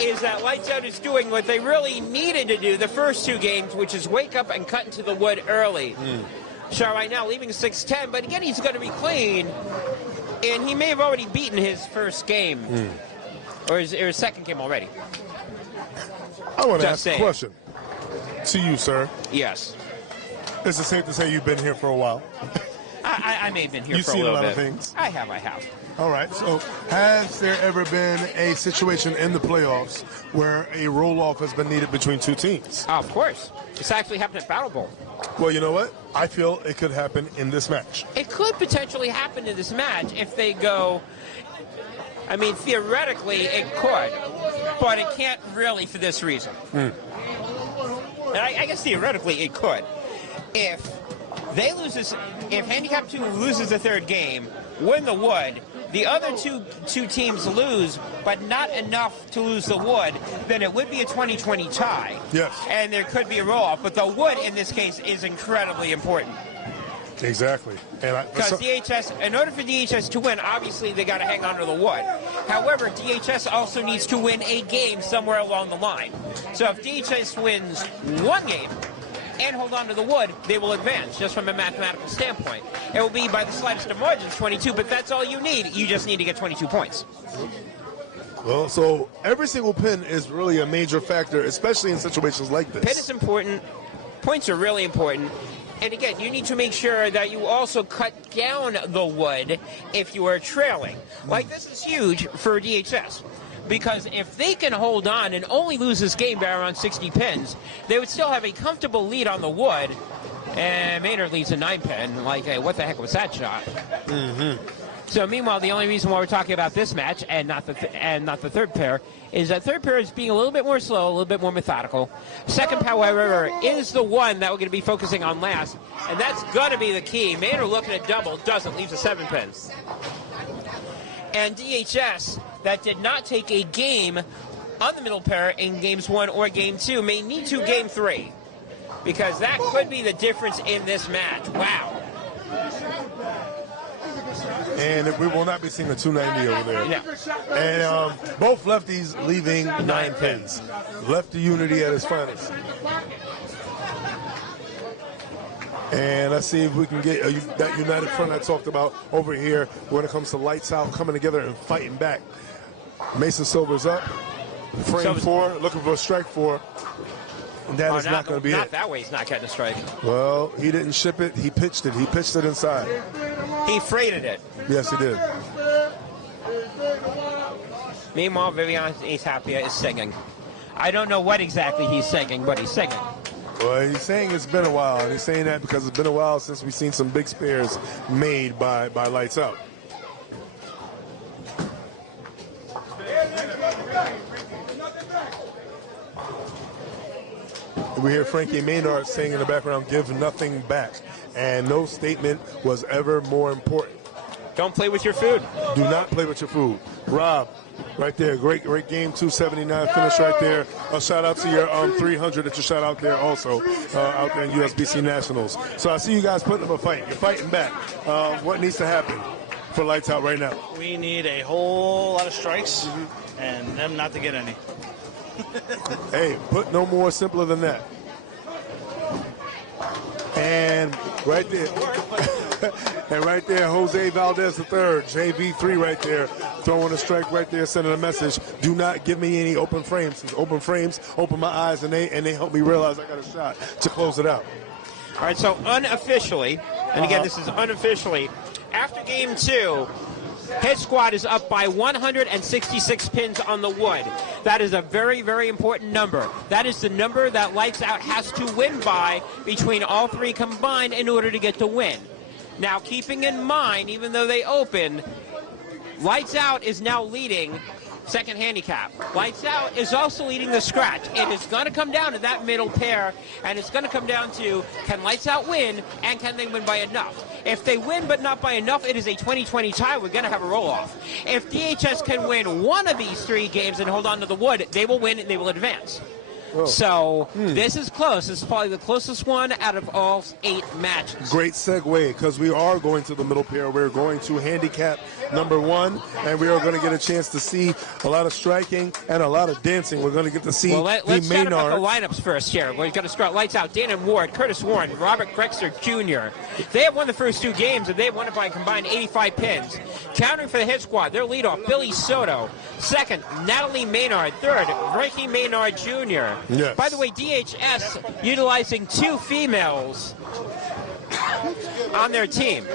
is that Lights Out is doing what they really needed to do the first 2 games, which is wake up and cut into the wood early. So right now, leaving 6-10, but again, he's going to be clean, and he may have already beaten his first game, or his second game already. I want to ask a question to you, sir. Yes. Is it safe to say you've been here for a while? I may have been here You've for a seen little a lot bit. of things. I have. All right, so has there ever been a situation in the playoffs where a roll-off has been needed between 2 teams? Of course. It's actually happened at Battle Bowl. Well, you know what? I feel it could happen in this match. It could potentially happen in this match if they go... I mean, theoretically, it could, but it can't really for this reason. And I guess theoretically it could. If Handicap 2 loses the 3rd game, win the wood, the other two teams lose, but not enough to lose the wood, then it would be a 20-20 tie. Yes. And there could be a roll-off. But the wood, in this case, is incredibly important. Exactly. Because DHS, in order for DHS to win, obviously they got to hang on to the wood. However, DHS also needs to win a game somewhere along the line. So if DHS wins 1 game and hold on to the wood, they will advance, just from a mathematical standpoint. It will be by the slightest of margins, 22, but that's all you need. You just need to get 22 points. Well, so every single pin is really a major factor, especially in situations like this. Pin is important. Points are really important. And again, you need to make sure that you also cut down the wood if you are trailing. Like, this is huge for DHS. Because if they can hold on and only lose this game by around 60 pins, they would still have a comfortable lead on the wood. And Maynard leads a 9-pin. Like, hey, what the heck was that shot? Mm-hmm. So meanwhile, the only reason why we're talking about this match and not the third pair is that third pair is being a little bit more slow, a little bit more methodical. Second, however, is the one that we're going to be focusing on last, and that's going to be the key. Maynard looking at double, doesn't, leaves a 7-pin. And DHS, that did not take a game on the middle pair in games 1 or game 2, may need to game 3, because that could be the difference in this match. Wow. And we will not be seeing a 290 over there. Yeah. And both lefties leaving 9 pins. Lefty unity at its finest. And let's see if we can get that united front I talked about over here when it comes to Lights Out, coming together and fighting back. Mason Silver's up. Frame 4, looking for a strike 4. And that is not going to be it. Not that way, he's not getting a strike. Well, he didn't ship it. He pitched it. He pitched it inside. He freighted it. Yes, he did. Meanwhile, Vivian Ace Tapia is singing. I don't know what exactly he's singing, but he's singing. Well, he's saying it's been a while, and he's saying that because it's been a while since we've seen some big spares made by Lights Out. We hear Frankie Maynard saying in the background, "Give nothing back," and no statement was ever more important. Don't play with your food. Do not play with your food. Rob, right there, great game, 279 finish right there. A shout out to your 300 that you shot out there also, out there in USBC Nationals. So I see you guys putting up a fight. You're fighting back. What needs to happen for Lights Out right now? We need a whole lot of strikes and them not to get any. Hey, put no more simpler than that. And right there, and right there, Jose Valdez III, JV3 right there, throwing a strike right there, sending a message. Do not give me any open frames. Since open frames open my eyes, and they help me realize I got a shot to close it out. All right, so unofficially, and again, this is unofficially, after game 2, Hit Squad is up by 166 pins on the wood. That is a very, very important number. That is the number that Lights Out has to win by between all three combined in order to get the win. Now, keeping in mind, even though they open, Lights Out is now leading second handicap. Lights Out is also leading the scratch. It is going to come down to that middle pair, and it's going to come down to, can Lights Out win, and can they win by enough? If they win but not by enough, it is a 20-20 tie. We're going to have a roll-off. If DHS can win one of these 3 games and hold on to the wood, they will win and they will advance. Whoa. So this is close. This is probably the closest one out of all 8 matches. Great segue, because we are going to the middle pair. We're going to handicap number 1, and we are going to get a chance to see a lot of striking and a lot of dancing. We're going to get to see let's chat about the Maynard. lineups first here. We're going to start Lights Out. Dan and Ward, Curtis Warren, Robert Grexter Jr. They have won the first 2 games, and they have won it by a combined 85 pins. Countering for the Hit Squad, their leadoff, Billy Soto. Second, Natalie Maynard. Third, Ricky Maynard Jr. Yes. By the way, DHS utilizing 2 females on their team.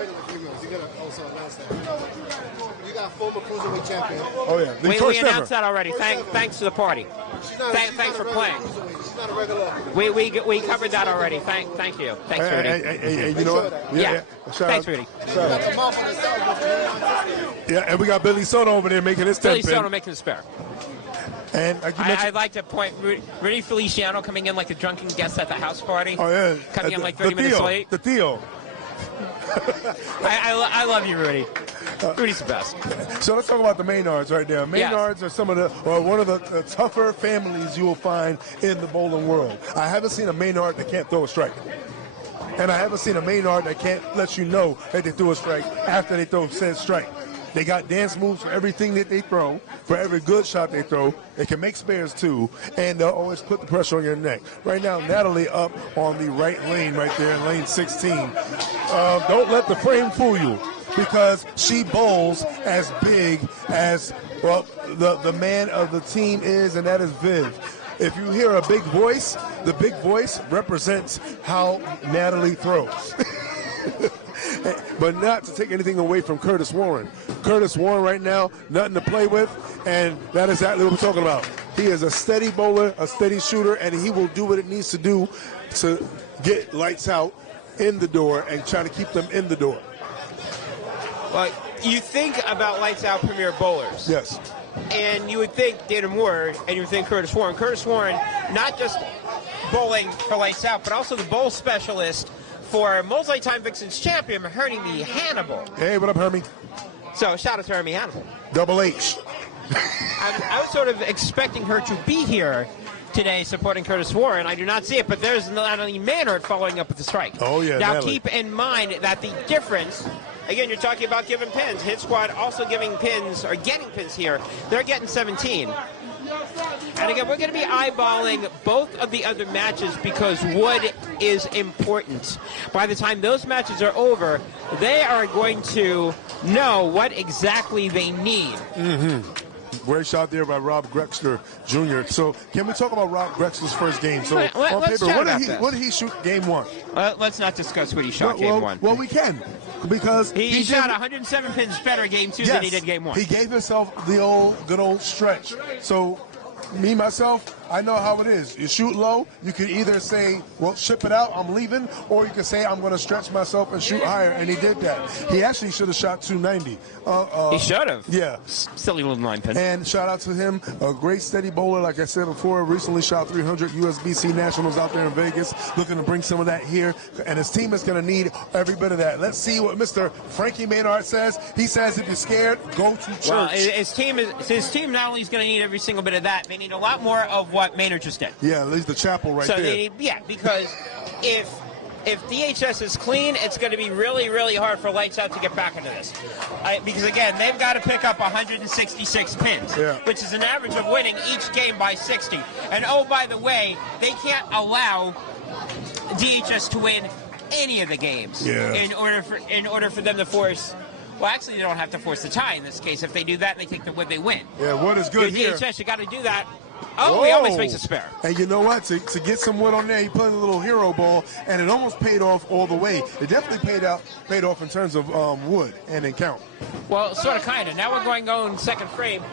You got former cruiserweight champion. Oh, yeah. The We first announced ever. that already. Thanks to the party. Thanks for playing. She's not a regular. We covered that already. Thank you. Thanks, Rudy. Hey, you know what? Yeah. Shout Thanks, out. Rudy. Shout out. Yeah, and we got Billy Soto over there making his 10 Billy pin. Soto making the spare. And like you I'd mentioned, like to point Rudy Feliciano coming in like a drunken guest at the house party. oh yeah, Coming in like 30 minutes late. The Theo. I love you, Rudy. Rudy's the best. So let's talk about the Maynards right there. Maynards are some of the, or one of the tougher families you will find in the bowling world. I haven't seen a Maynard that can't throw a strike. And I haven't seen a Maynard that can't let you know that they threw a strike after they throw said strike. They got dance moves for everything that they throw, for every good shot they throw. They can make spares too, and they'll always put the pressure on your neck. Right now, Natalie up on the right lane right there in lane 16. Don't let the frame fool you, because she bowls as big as, well, the man of the team is, and that is Viv. If you hear a big voice, the big voice represents how Natalie throws. But not to take anything away from Curtis Warren. Curtis Warren right now, nothing to play with, and that is exactly what we're talking about. He is a steady bowler, a steady shooter, and he will do what it needs to do to get Lights Out in the door and try to keep them in the door. Well, you think about Lights Out premier bowlers. Yes. And you would think Dana Moore, and you would think Curtis Warren. Curtis Warren, not just bowling for Lights Out, but also the bowl specialist for multi-time Vixens champion, Hermie Hannibal. Hey, what up, Hermie? So, shout out to Hermie Hannibal. Double H. I was sort of expecting her to be here today supporting Curtis Warren. I do not see it, but there's Natalie Maynard following up with the strike. Oh, yeah, Now, Natalie. keep in mind that the difference, again, you're talking about giving pins. Hit Squad also giving pins, or getting pins here. They're getting 17. And again, we're going to be eyeballing both of the other matches because wood is important. By the time those matches are over, they are going to know what exactly they need. Great shot there by Rob Grexter Jr. So, can we talk about Rob Grexter's first game? So, Let's on paper, chat about this. what did he shoot game one? Let's not discuss what he shot game one. Well, we can, because he shot 107 pins better game two than he did game one. He gave himself the good old stretch. So, me, myself, I know how it is. You shoot low, you can either say, well, ship it out, I'm leaving, or you can say, I'm going to stretch myself and shoot higher, and he did that. He actually should have shot 290. He should have. Yeah. Silly little 9 pin. And shout out to him, a great steady bowler, like I said before, recently shot 300 USBC Nationals out there in Vegas, looking to bring some of that here, and his team is going to need every bit of that. Let's see what Mr. Frankie Maynard says. He says, if you're scared, go to church. Well, his team not only is going to need every single bit of that, they need a lot more of what Maynard just did. Yeah, at least the chapel right there. Because if DHS is clean, it's going to be really, really hard for Lights Out to get back into this. Because, again, they've got to pick up 166 pins, which is an average of winning each game by 60. And, oh, by the way, they can't allow DHS to win any of the games in order for them to force. Well, actually, they don't have to force the tie in this case. If they do that, they take the wood, they win. Yeah, wood is good here. DHS, you got to do that. Oh, he almost makes a spare. And you know what? To get some wood on there, he played a little hero ball, and it almost paid off all the way. It definitely paid off in terms of wood and in count. Well, sort of, kind of. Now we're going second frame.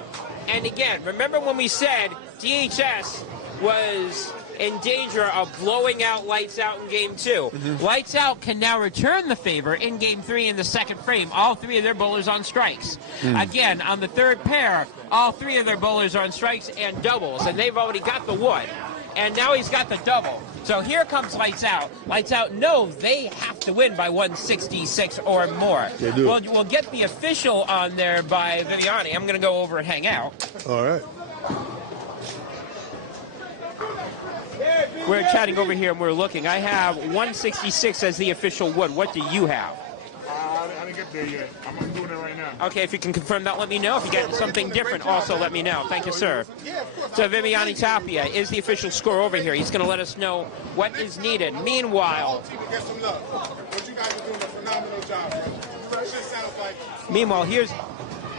And again, remember when we said DHS was in danger of blowing out Lights Out in game two. Lights Out can now return the favor in game three in the second frame. All three of their bowlers on strikes. Again, on the third pair, all three of their bowlers are on strikes and doubles, and they've already got the wood. And now he's got the double. So here comes Lights Out. Lights Out know they have to win by 166 or more. They do. We'll get the official on there by Viviani. I'm going to go over and hang out. All right. We're chatting over here and we're looking. I have 166 as the official wood. What do you have? I didn't get there yet. I'm doing it right now. Okay, if you can confirm that, let me know. If you get something different, also let me know. Thank you, sir. So Viviani Tapia is the official score over here. He's going to let us know what is needed. Meanwhile, here's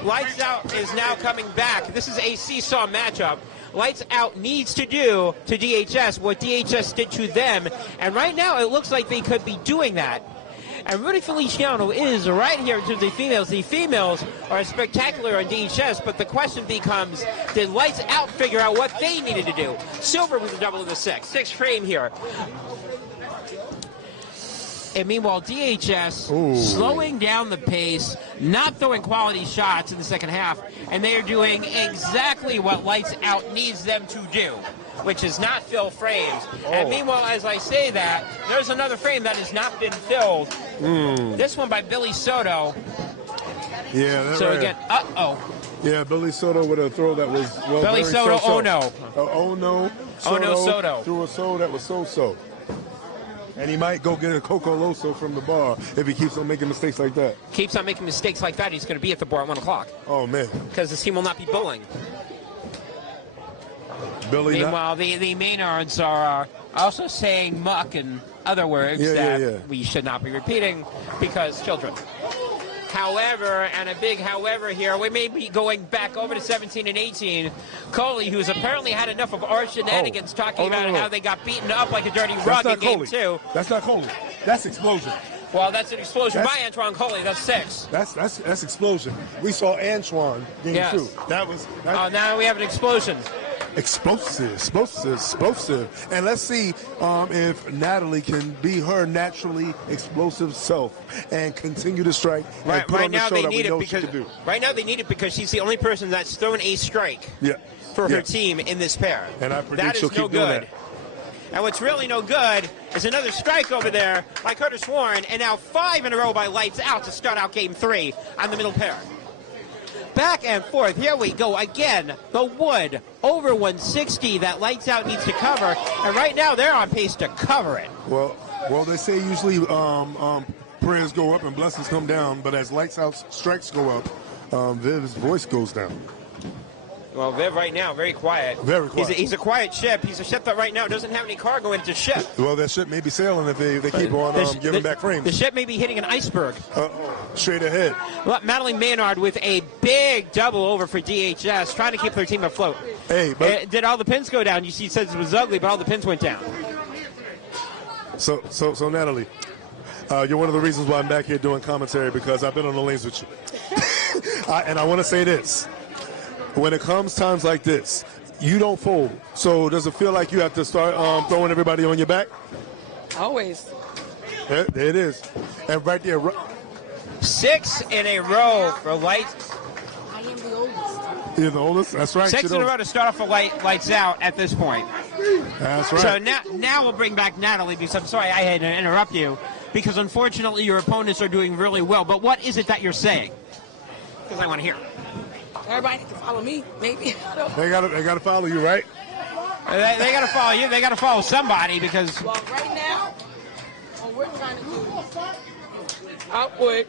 Lights Out is now coming back. This is a seesaw matchup. Lights Out needs to do to DHS what DHS did to them. And right now, it looks like they could be doing that. And Rudy Feliciano is right here to the females. The females are spectacular on DHS, but the question becomes, did Lights Out figure out what they needed to do? Silver with a double in the sixth frame here. And meanwhile, DHS slowing down the pace, not throwing quality shots in the second half, and they are doing exactly what Lights Out needs them to do, which is not fill frames. And meanwhile, as I say that, there's another frame that has not been filled. This one by Billy Soto. Yeah, that's so right. Again, Yeah, Billy Soto with a throw that was, well, Billy very Soto, so-so. oh no. Oh no, Oh no, Soto. Threw a so that was so-so. And he might go get a Coco Loso from the bar if he keeps on making mistakes like that. Keeps on making mistakes like that, he's going to be at the bar at 1 o'clock. Oh, man. Because the team will not be bowling. Billy Meanwhile, the Maynards are also saying muck and other words that we should not be repeating because children. However, and a big however here, we may be going back over to 17 and 18. Coley, who's apparently had enough of our shenanigans, talking about how they got beaten up like a dirty rug in game 2. That's not Coley. That's explosion. Well, that's an explosion by Antoine Coley. That's 6. That's explosion. We saw Antoine game 2. Oh, now we have an explosion. Explosive. And let's see if Natalie can be her naturally explosive self and continue to strike and put on the show that we know she can do. Right now they need it because she's the only person that's thrown a strike for her team in this pair. And I predict she'll keep doing that. And what's really no good is another strike over there by Curtis Warren, and now 5 in a row by Lightz out to start out game 3 on the middle pair. Back and forth. Here we go again. The wood over 160 that Lightz out needs to cover, and right now they're on pace to cover it. Well, they say usually prayers go up and blessings come down, but as Lightz out strikes go up, Viv's voice goes down. Well, Viv right now, very quiet. Very quiet. He's a quiet ship. He's a ship that right now doesn't have any cargo in its ship. Well, that ship may be sailing if they keep on giving back frames. The ship may be hitting an iceberg. Straight ahead. Madeline Maynard with a big double over for DHS, trying to keep their team afloat. Hey, but did all the pins go down? You see, says it was ugly, but all the pins went down. So Natalie, you're one of the reasons why I'm back here doing commentary, because I've been on the lanes with you. And I want to say this. When it comes times like this, you don't fold. So does it feel like you have to start throwing everybody on your back? Always. There it is. And right there. 6 in a row for Lightz. I am the oldest. You're the oldest? That's right. 6 in a row to start off for Lightz out at this point. That's right. So now we'll bring back Natalie, because I'm sorry I had to interrupt you, because unfortunately your opponents are doing really well. But what is it that you're saying? Because I want to hear. Everybody can follow me, maybe. They gotta follow you, right? They gotta follow you. They gotta follow somebody, because. Well, right now, what we're trying to do is output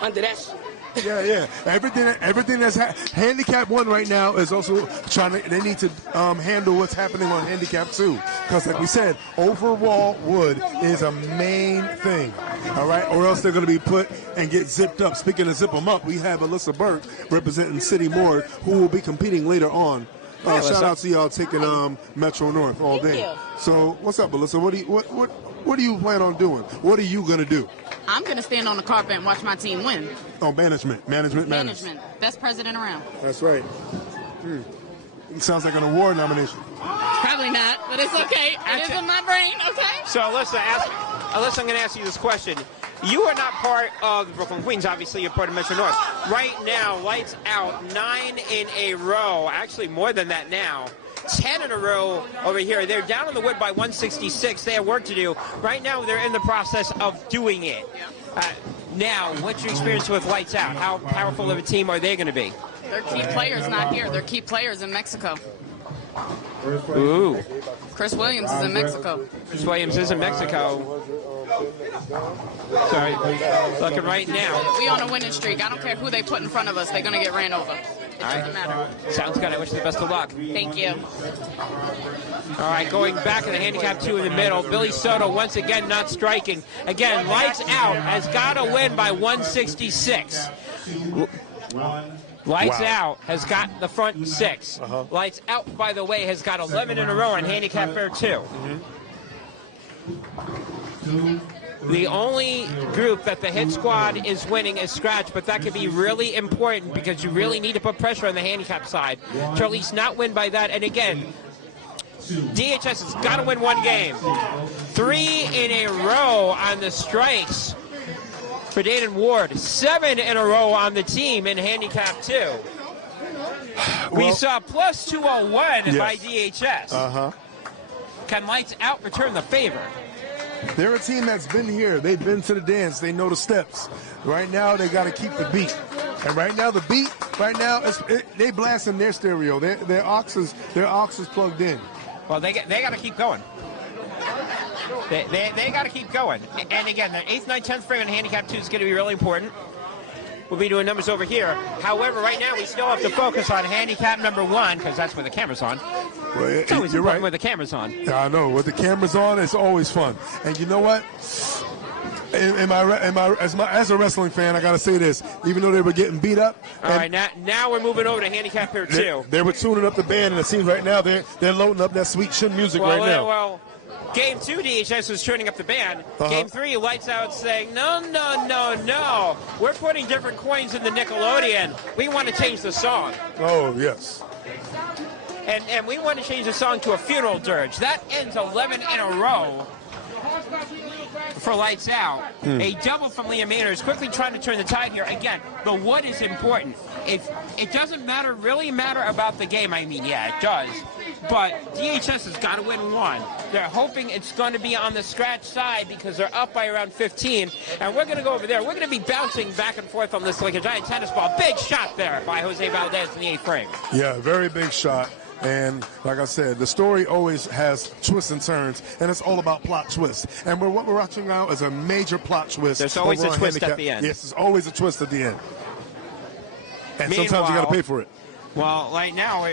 under that shit. Yeah. Everything that's handicap 1 right now is also they need to handle what's happening on handicap 2, because like we said, overall wood is a main thing. All right, or else they're going to be put and get zipped up. Speaking of zip them up, we have Alyssa Burke representing City Moore, who will be competing later on. Shout out to y'all taking Metro North all day. So what's up, Alyssa? What do you plan on doing? What are you going to do? I'm going to stand on the carpet and watch my team win. Oh, management. Best president around. That's right. It sounds like an award nomination. Probably not, but it's okay. It is in my brain, okay? So, Alyssa, I'm going to ask you this question. You are not part of the Brooklyn Queens. Obviously, you're part of Metro North. Right now, Lightz out 9 in a row. Actually, more than that now. 10 in a row over here. They're down on the wood by 166. They have work to do. Right now, they're in the process of doing it. Now, what's your experience with Lightz out? How powerful of a team are they going to be? Their key players not here. Their key players in Mexico. Ooh. Chris Williams is in Mexico. Chris Williams is in Mexico. Sorry. Looking right now. We on a winning streak. I don't care who they put in front of us. They're going to get ran over. It doesn't matter. Sounds good. I wish you the best of luck. Thank you. All right, going back to the handicap 2 in the middle. Billy Soto once again not striking. Again, Lightz out has got to win by 166. Lightz out has got the front 6. Lightz out, by the way, has got 11 in a row on handicap pair 2. The only group that the hit squad is winning is scratch, but that could be really important because you really need to put pressure on the handicap side to at least not win by that. And again, DHS has got to win 1 game. 3 in a row on the strikes for Dayton Ward. 7 in a row on the team in handicap 2. We saw plus 201 by DHS. Can Lightz out return the favor? They're a team that's been here. They've been to the dance. They know the steps. Right now, they got to keep the beat. And right now, the beat, they blasting their stereo. Their aux is plugged in. Well, they got to keep going. They got to keep going. And again, the 8th, 9th, 10th frame and handicap 2 is going to be really important. We'll be doing numbers over here. However, right now we still have to focus on handicap number 1 because that's where the camera's on. Well, It's always you're important right. where the camera's on. Yeah, I know. With the cameras on, it's always fun. And you know what? As a wrestling fan, I got to say this. Even though they were getting beat up. All right, now we're moving over to handicap pair 2. They were tuning up the band, and it seems right now they're loading up that sweet chin music right now. Well, Game 2, DHS was turning up the band. Game 3, Lights Out saying, no. We're putting different coins in the Nickelodeon. We want to change the song. Oh, yes. And we want to change the song to a funeral dirge. That ends 11 in a row for Lights Out. A double from Liam Maynard is quickly trying to turn the tide here. Again, the wood is important. It doesn't really matter about the game. I mean, yeah, it does. But DHS has got to win 1. They're hoping it's going to be on the scratch side because they're up by around 15. And we're going to go over there. We're going to be bouncing back and forth on this like a giant tennis ball. Big shot there by Jose Valdez in the 8th frame. Yeah, very big shot. And like I said, the story always has twists and turns, and it's all about plot twists. And what we're watching now is a major plot twist. There's always a twist at the end. Yes, there's always a twist at the end. And Meanwhile, sometimes you got to pay for it. Well, right now,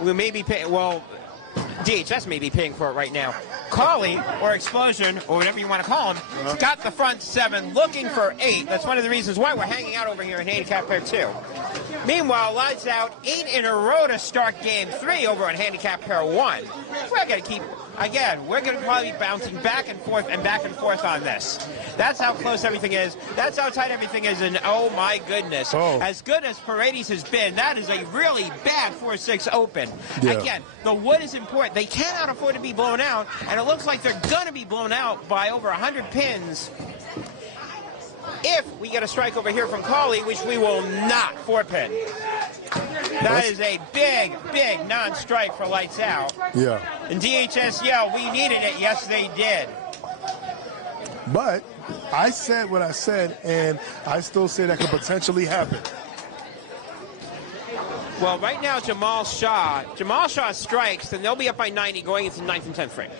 we may be paying, DHS may be paying for it right now. Carly, or Explosion, or whatever you want to call him, got the front 7, looking for 8. That's one of the reasons why we're hanging out over here in handicap pair 2. Meanwhile, Lights Out 8 in a row to start game 3 over on handicap pair 1. We're going to keep, again, we're going to probably be bouncing back and forth on this. That's how close everything is. That's how tight everything is. And oh my goodness, as good as Paredes has been, that is a really bad 4-6 open. Yeah. Again, the wood is important. They cannot afford to be blown out, and it looks like they're going to be blown out by over 100 pins if we get a strike over here from Carly, which we will not 4-pin. That is a big non-strike for Lights Out. Yeah. And DHS, we needed it. Yes, they did. But I said what I said, and I still say that could potentially happen. Well, right now, Jamal Shaw strikes, and they'll be up by 90 going into 9th and 10th frame.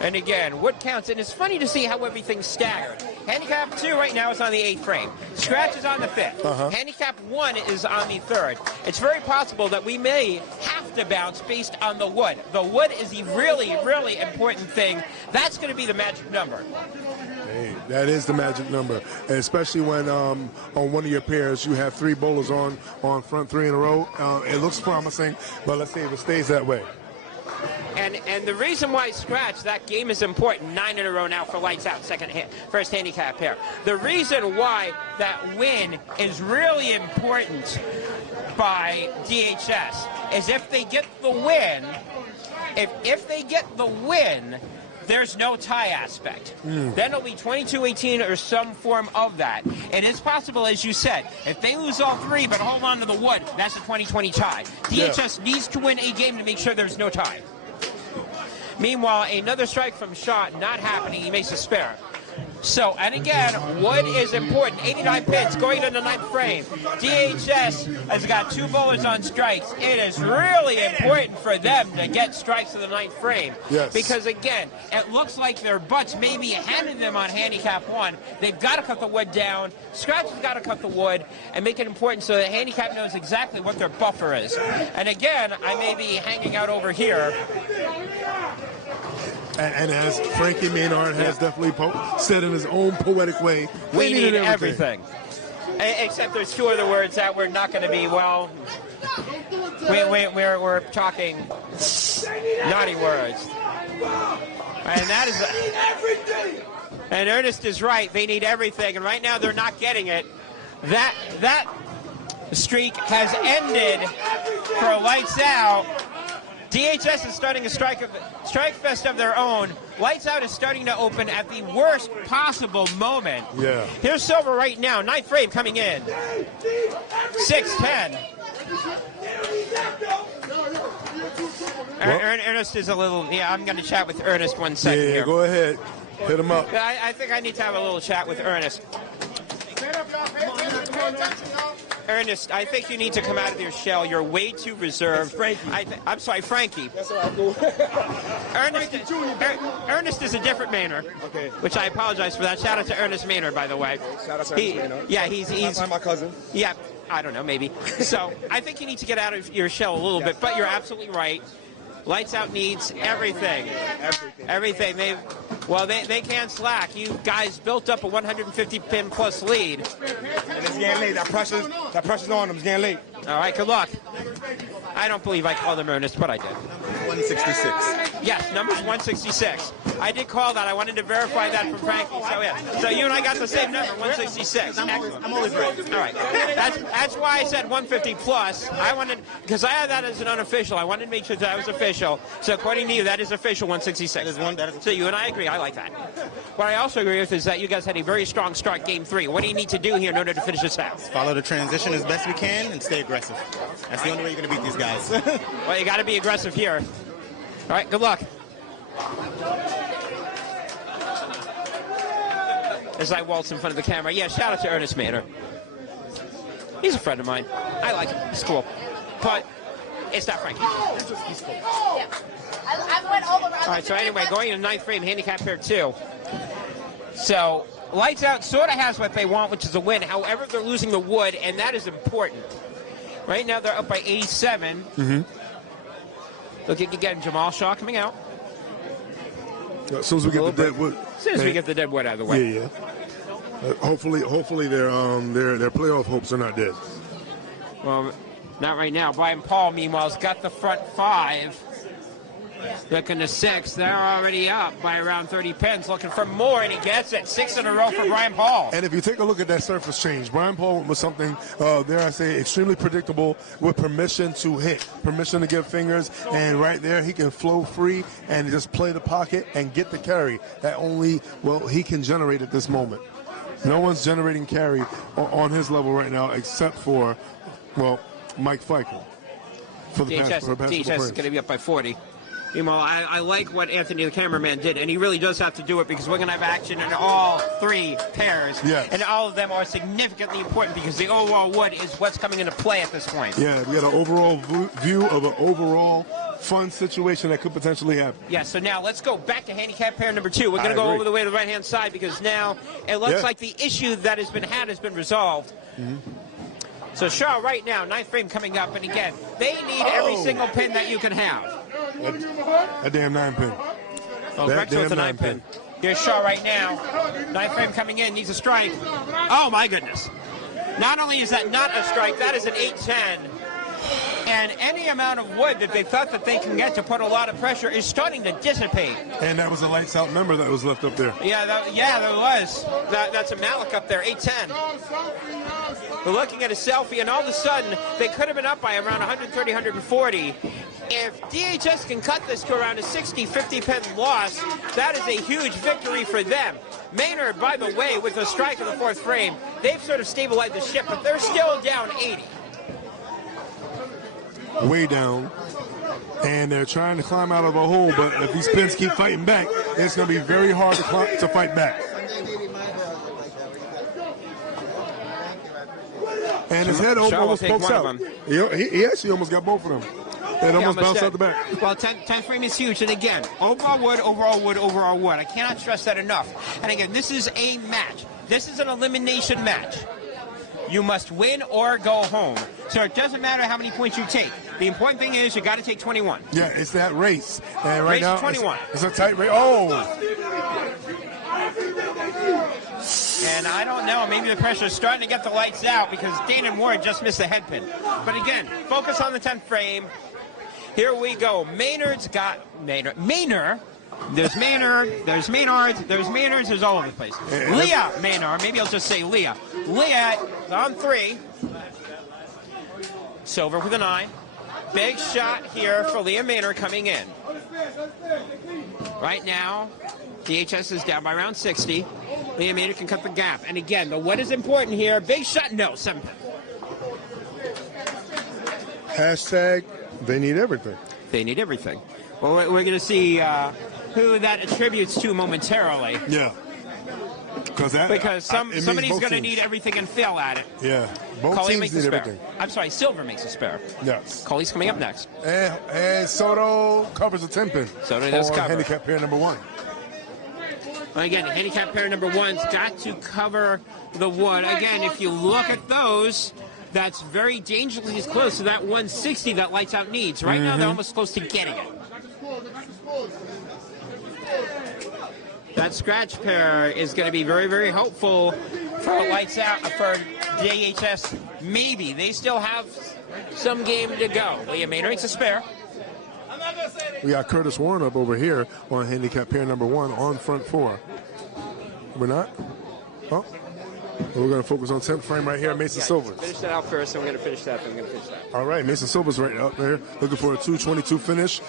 And again, wood counts, and it's funny to see how everything's staggered. Handicap 2 right now is on the 8th frame. Scratch is on the 5th. Handicap 1 is on the 3rd. It's very possible that we may have to bounce based on the wood. The wood is the really important thing. That's going to be the magic number. Hey, that is the magic number, and especially when on one of your pairs you have 3 bowlers on front 3 in a row. It looks promising, but let's see if it stays that way. And the reason why scratch, that game is important. 9 in a row now for Lights Out, first handicap pair. The reason why that win is really important by DHS is if they get the win, if they get the win, there's no tie aspect. Then it'll be 22-18 or some form of that. It is possible, as you said, if they lose all 3 but hold on to the wood, that's a 20-20 tie. DHS needs to win a game to make sure there's no tie. Meanwhile, another strike from Shaw, not happening. He makes a spare. So, and again, wood is important. 89 pins going to the 9th frame. DHS has got 2 bowlers on strikes. It is really important for them to get strikes to the 9th frame. Yes. Because again, it looks like their butts may be handing them on handicap 1. They've got to cut the wood down. Scratch has got to cut the wood and make it important so the handicap knows exactly what their buffer is. And again, I may be hanging out over here. And as Frankie Maynard has definitely said in his own poetic way, we need everything. Except there's 2 other words that we're not going to be, well, we're talking naughty words. And that is, and Ernest is right, they need everything, and right now they're not getting it. That streak has ended for Lights Out. DHS is starting a strike fest of their own. Lights Out is starting to open at the worst possible moment. Yeah. Here's Silver right now, 9th frame coming in. 6-10. Ernest is a little, I'm going to chat with Ernest 1 second here. Yeah, go ahead. Hit him up. I think I need to have a little chat with Ernest. Ernest, I think you need to come out of your shell. You're way too reserved. Frankie. I'm sorry, Frankie. That's all right, cool. Ernest is a different Maynard, Okay. which I apologize for that. Shout out to Ernest Maynard, by the way. Shout out to Ernest Maynard. Yeah, he's my cousin. Yeah, I don't know, maybe. So I think you need to get out of your shell a little bit, but you're absolutely right. Lights Out needs everything. Everything. They can't slack. You guys built up a 150-pin plus lead. And it's getting late. That pressure's on them. It's getting late. All right, good luck. I don't believe I called him Ernest, but I did. 166. Yes, number's 166. I did call that. I wanted to verify that from Frankie. So yeah. So you and I got the same number, 166. I'm always right. All right. That's why I said 150 plus. I wanted, because I had that as an unofficial. I wanted to make sure that was official. So according to you, that is official 166. So you and I agree. I like that. What I also agree with is that you guys had a very strong start game 3. What do you need to do here in order to finish this out? Follow the transition as best we can and stay aggressive. That's the only way you're going to beat these guys. Well, you got to be aggressive here. All right, good luck. As I waltz in front of the camera. Yeah, shout out to Ernest Maynard. He's a friend of mine. I like him. He's cool. But it's not Frankie. He's cool. Yeah. I went all around. All right, so anyway, going into 9th frame, handicap pair 2. So Lights Out sort of has what they want, which is a win. However, they're losing the wood, and that is important. Right now, they're up by 87. Mm-hmm. Look at again, Jamal Shaw coming out. As soon as we get the dead wood. As soon as we get the dead wood out of the way. Yeah. Hopefully their playoff hopes are not dead. Well, not right now. Brian Paul, meanwhile, has got the front 5. Looking to 6. They're already up by around 30 pins. Looking for more, and he gets it. 6 in a row for Brian Paul. And if you take a look at that surface change, Brian Paul was something, dare I say, extremely predictable with permission to hit, permission to give fingers. And right there, he can flow free and just play the pocket and get the carry that only, he can generate at this moment. No one's generating carry on his level right now except for, Mike Pfeiffer. For the DHS is going to be up by 40. Meanwhile, I like what Anthony, the cameraman, did, and he really does have to do it because we're going to have action in all 3 pairs. Yes. And all of them are significantly important because the overall wood is what's coming into play at this point. Yeah, we got an overall view of an overall fun situation that could potentially happen. Yeah, so now let's go back to handicap pair number 2. We're going to go over the way to the right-hand side because now it looks like the issue that has been resolved. Mm-hmm. So Shaw right now, 9th frame coming up, and again, they need every single pin that you can have. That damn 9-pin. Oh, Rex with the 9-pin. Here's Shaw right now. 9th frame coming in, needs a strike. Oh, my goodness. Not only is that not a strike, that is an 8-10. And any amount of wood that they thought that they can get to put a lot of pressure is starting to dissipate. And that was a Lights Out member that was left up there. Yeah, there was. That's a Malik up there, 8-10. We're looking at a selfie, and all of a sudden, they could have been up by around 130, 140. If DHS can cut this to around a 60, 50-pin loss, that is a huge victory for them. Maynard, by the way, with a strike in the 4th frame, they've sort of stabilized the ship, but they're still down 80. Way down, and they're trying to climb out of a hole, but if these pins keep fighting back, it's going to be very hard to fight back. And his head almost pokes out. He actually almost got both of them. It almost bounced out the back. Well, 10th frame is huge, and again, overall wood, overall wood, overall wood. I cannot stress that enough. And again, this is a match. This is an elimination match. You must win or go home. So it doesn't matter how many points you take. The important thing is you got to take 21. Yeah, it's that race. And right race now, 21. It's a tight race. Oh! And I don't know, maybe the pressure is starting to get the Lights Out because Dana Ward just missed the head pin. But again, focus on the 10th frame. Here we go. Maynard's got Maynard. There's Maynard, there's Maynard, there's Maynards, there's all over the place. Leah Maynard, maybe I'll just say Leah. Leah on 3. Silver with a 9. Big shot here for Leah Maynard coming in. Right now, DHS is down by around 60. Leah Maynard can cut the gap. And again, what is important here, big shot, no, 7-pin. Hashtag, they need everything. They need everything. Well, we're going to see who that attributes to momentarily. Yeah. Because somebody's going to need everything and fail at it. Yeah, both Coley teams makes need a spare. everything. I'm sorry, Silver makes a spare. Yes. Coley's coming up next. And Soto covers a 10-pin. Soto does cover. Handicap pair number 1. Again, handicap pair number 1's got to cover the wood. Again, if you look at those, that's very dangerously close to that 160 that Lights Out needs. Right now, they're almost close to getting it. That scratch pair is going to be very, very hopeful for Lights Out, for DHS. Maybe. They still have some game to go. Liam Maynard makes a spare. We got Curtis Warren up over here on handicap pair number 1 on front 4. We're not? Oh. We're going to focus on 10th frame right here, Mason Silvers. Finish that out first, and we're going to finish that, then we're going to finish that. All right, Mason Silvers right up there, looking for a 222 finish.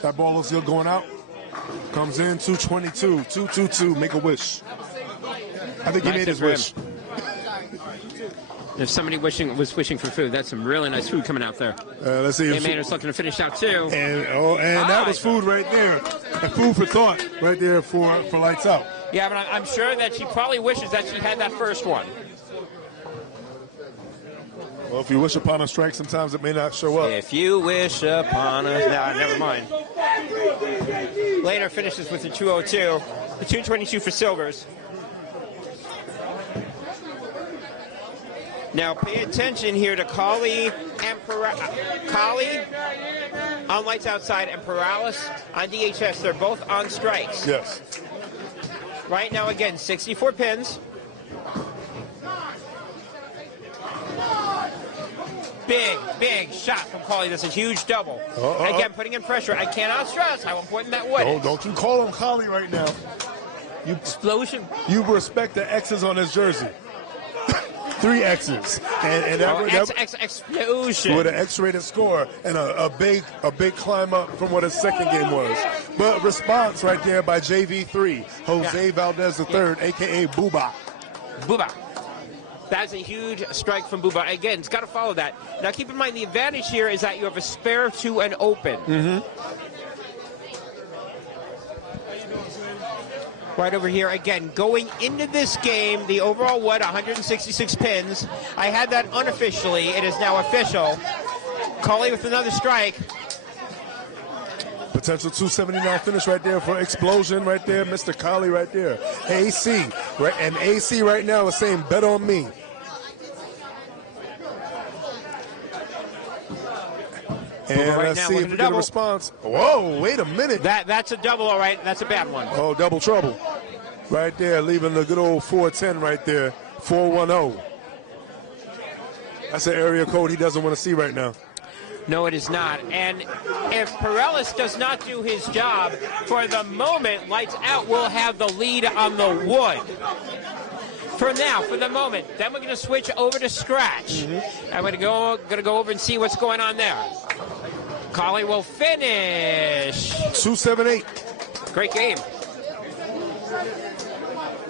That ball looks good going out. Comes in, 222, 222, make a wish. I think he made his wish. If somebody was wishing for food, that's some really nice food coming out there. Let's see. Liam Maynard's looking to finish out too. And that was food right there. And food for thought right there for Lights Out. Yeah, but I'm sure that she probably wishes that she had that first one. Well, if you wish upon a strike, sometimes it may not show up. If you wish upon a... No, never mind. Later finishes with the 202. The 222 for Silvers. Now pay attention here to Coley and Coley on Lights Outside and Perales on DHS. They're both on strikes. Yes. Right now, again, 64 pins. Big shot from Coley. That's a huge double. Again, putting in pressure. I cannot stress how important that wood is. Don't you call him Coley right now. You explosion. You respect the X's on his jersey. 3 X's. And that explosion. With an X-rated score and a big climb up from what his second game was. But response right there by JV3, Jose Valdez III, a.k.a. Booba. Booba. That's a huge strike from Booba. Again, it's got to follow that. Now, keep in mind, the advantage here is that you have a spare to an open. Right over here, again, going into this game, the overall wood, 166 pins. I had that unofficially. It is now official. Coley with another strike. Potential 279 finish right there for Explosion right there. Mr. Coley right there. AC. Right, and AC right now is saying, bet on me. And right let's now, see if we get a response. Whoa, wait a minute. That's a double, all right. That's a bad one. Oh, double trouble. Right there, leaving the good old 410 right there. 410. That's an area code he doesn't want to see right now. No, it is not. And if Perales does not do his job, for the moment, Lights Out will have the lead on the wood. For now, for the moment. Then we're going to switch over to scratch. I'm going to go over and see what's going on there. Coley will finish. 278. Great game.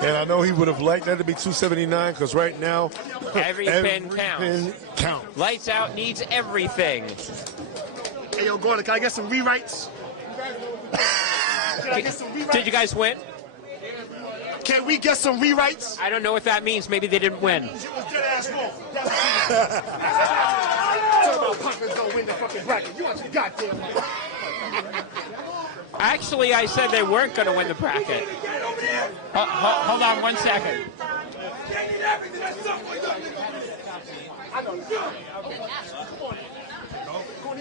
And I know he would have liked that to be 279 because right now, every pin counts. Counts. Lights Out needs everything. Hey, yo, Gordon, can I get some rewrites? Can I get some rewrites? Did you guys win? Can we get some rewrites? I don't know what that means. Maybe they didn't win. It was dead ass wrong. Talk about Packers don't win the fucking bracket. You want your goddamn money. Actually, I said they weren't going to win the bracket. Hold on 1 second.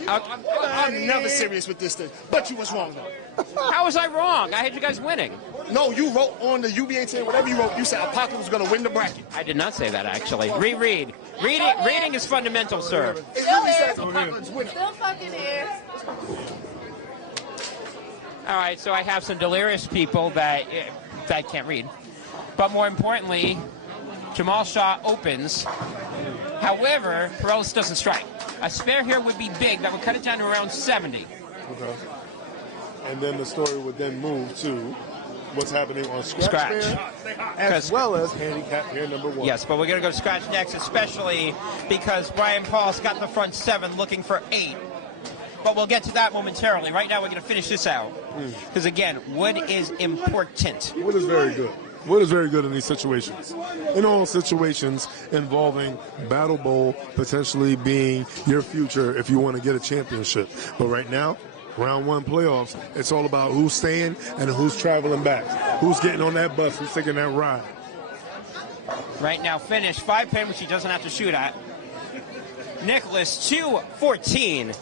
I'm never serious with this thing. But you was wrong, though. How was I wrong? I had you guys winning. No, you wrote on the UBA team, whatever you wrote, you said Apocalypse was going to win the bracket. I did not say that, actually. Reread. Reading is fundamental, sir. Still here. Still fucking here. All right, so I have some delirious people that can't read. But more importantly, Jamal Shaw opens. However, Perales doesn't strike. A spare here would be big. That would cut it down to around 70. Okay. And then the story would then move to what's happening on scratch. Pair, as well as handicap pair number 1. Yes, but we're going to go to scratch next, especially because Brian Paul's got the front 7 looking for 8. But we'll get to that momentarily. Right now, we're going to finish this out. Because, again, wood is important. Wood is very good. Wood is very good in these situations. In all situations involving Battle Bowl potentially being your future if you want to get a championship. But right now, round 1 playoffs, it's all about who's staying and who's traveling back. Who's getting on that bus, who's taking that ride. Right now, finish 5-pin, which he doesn't have to shoot at. Nicholas, 2-14.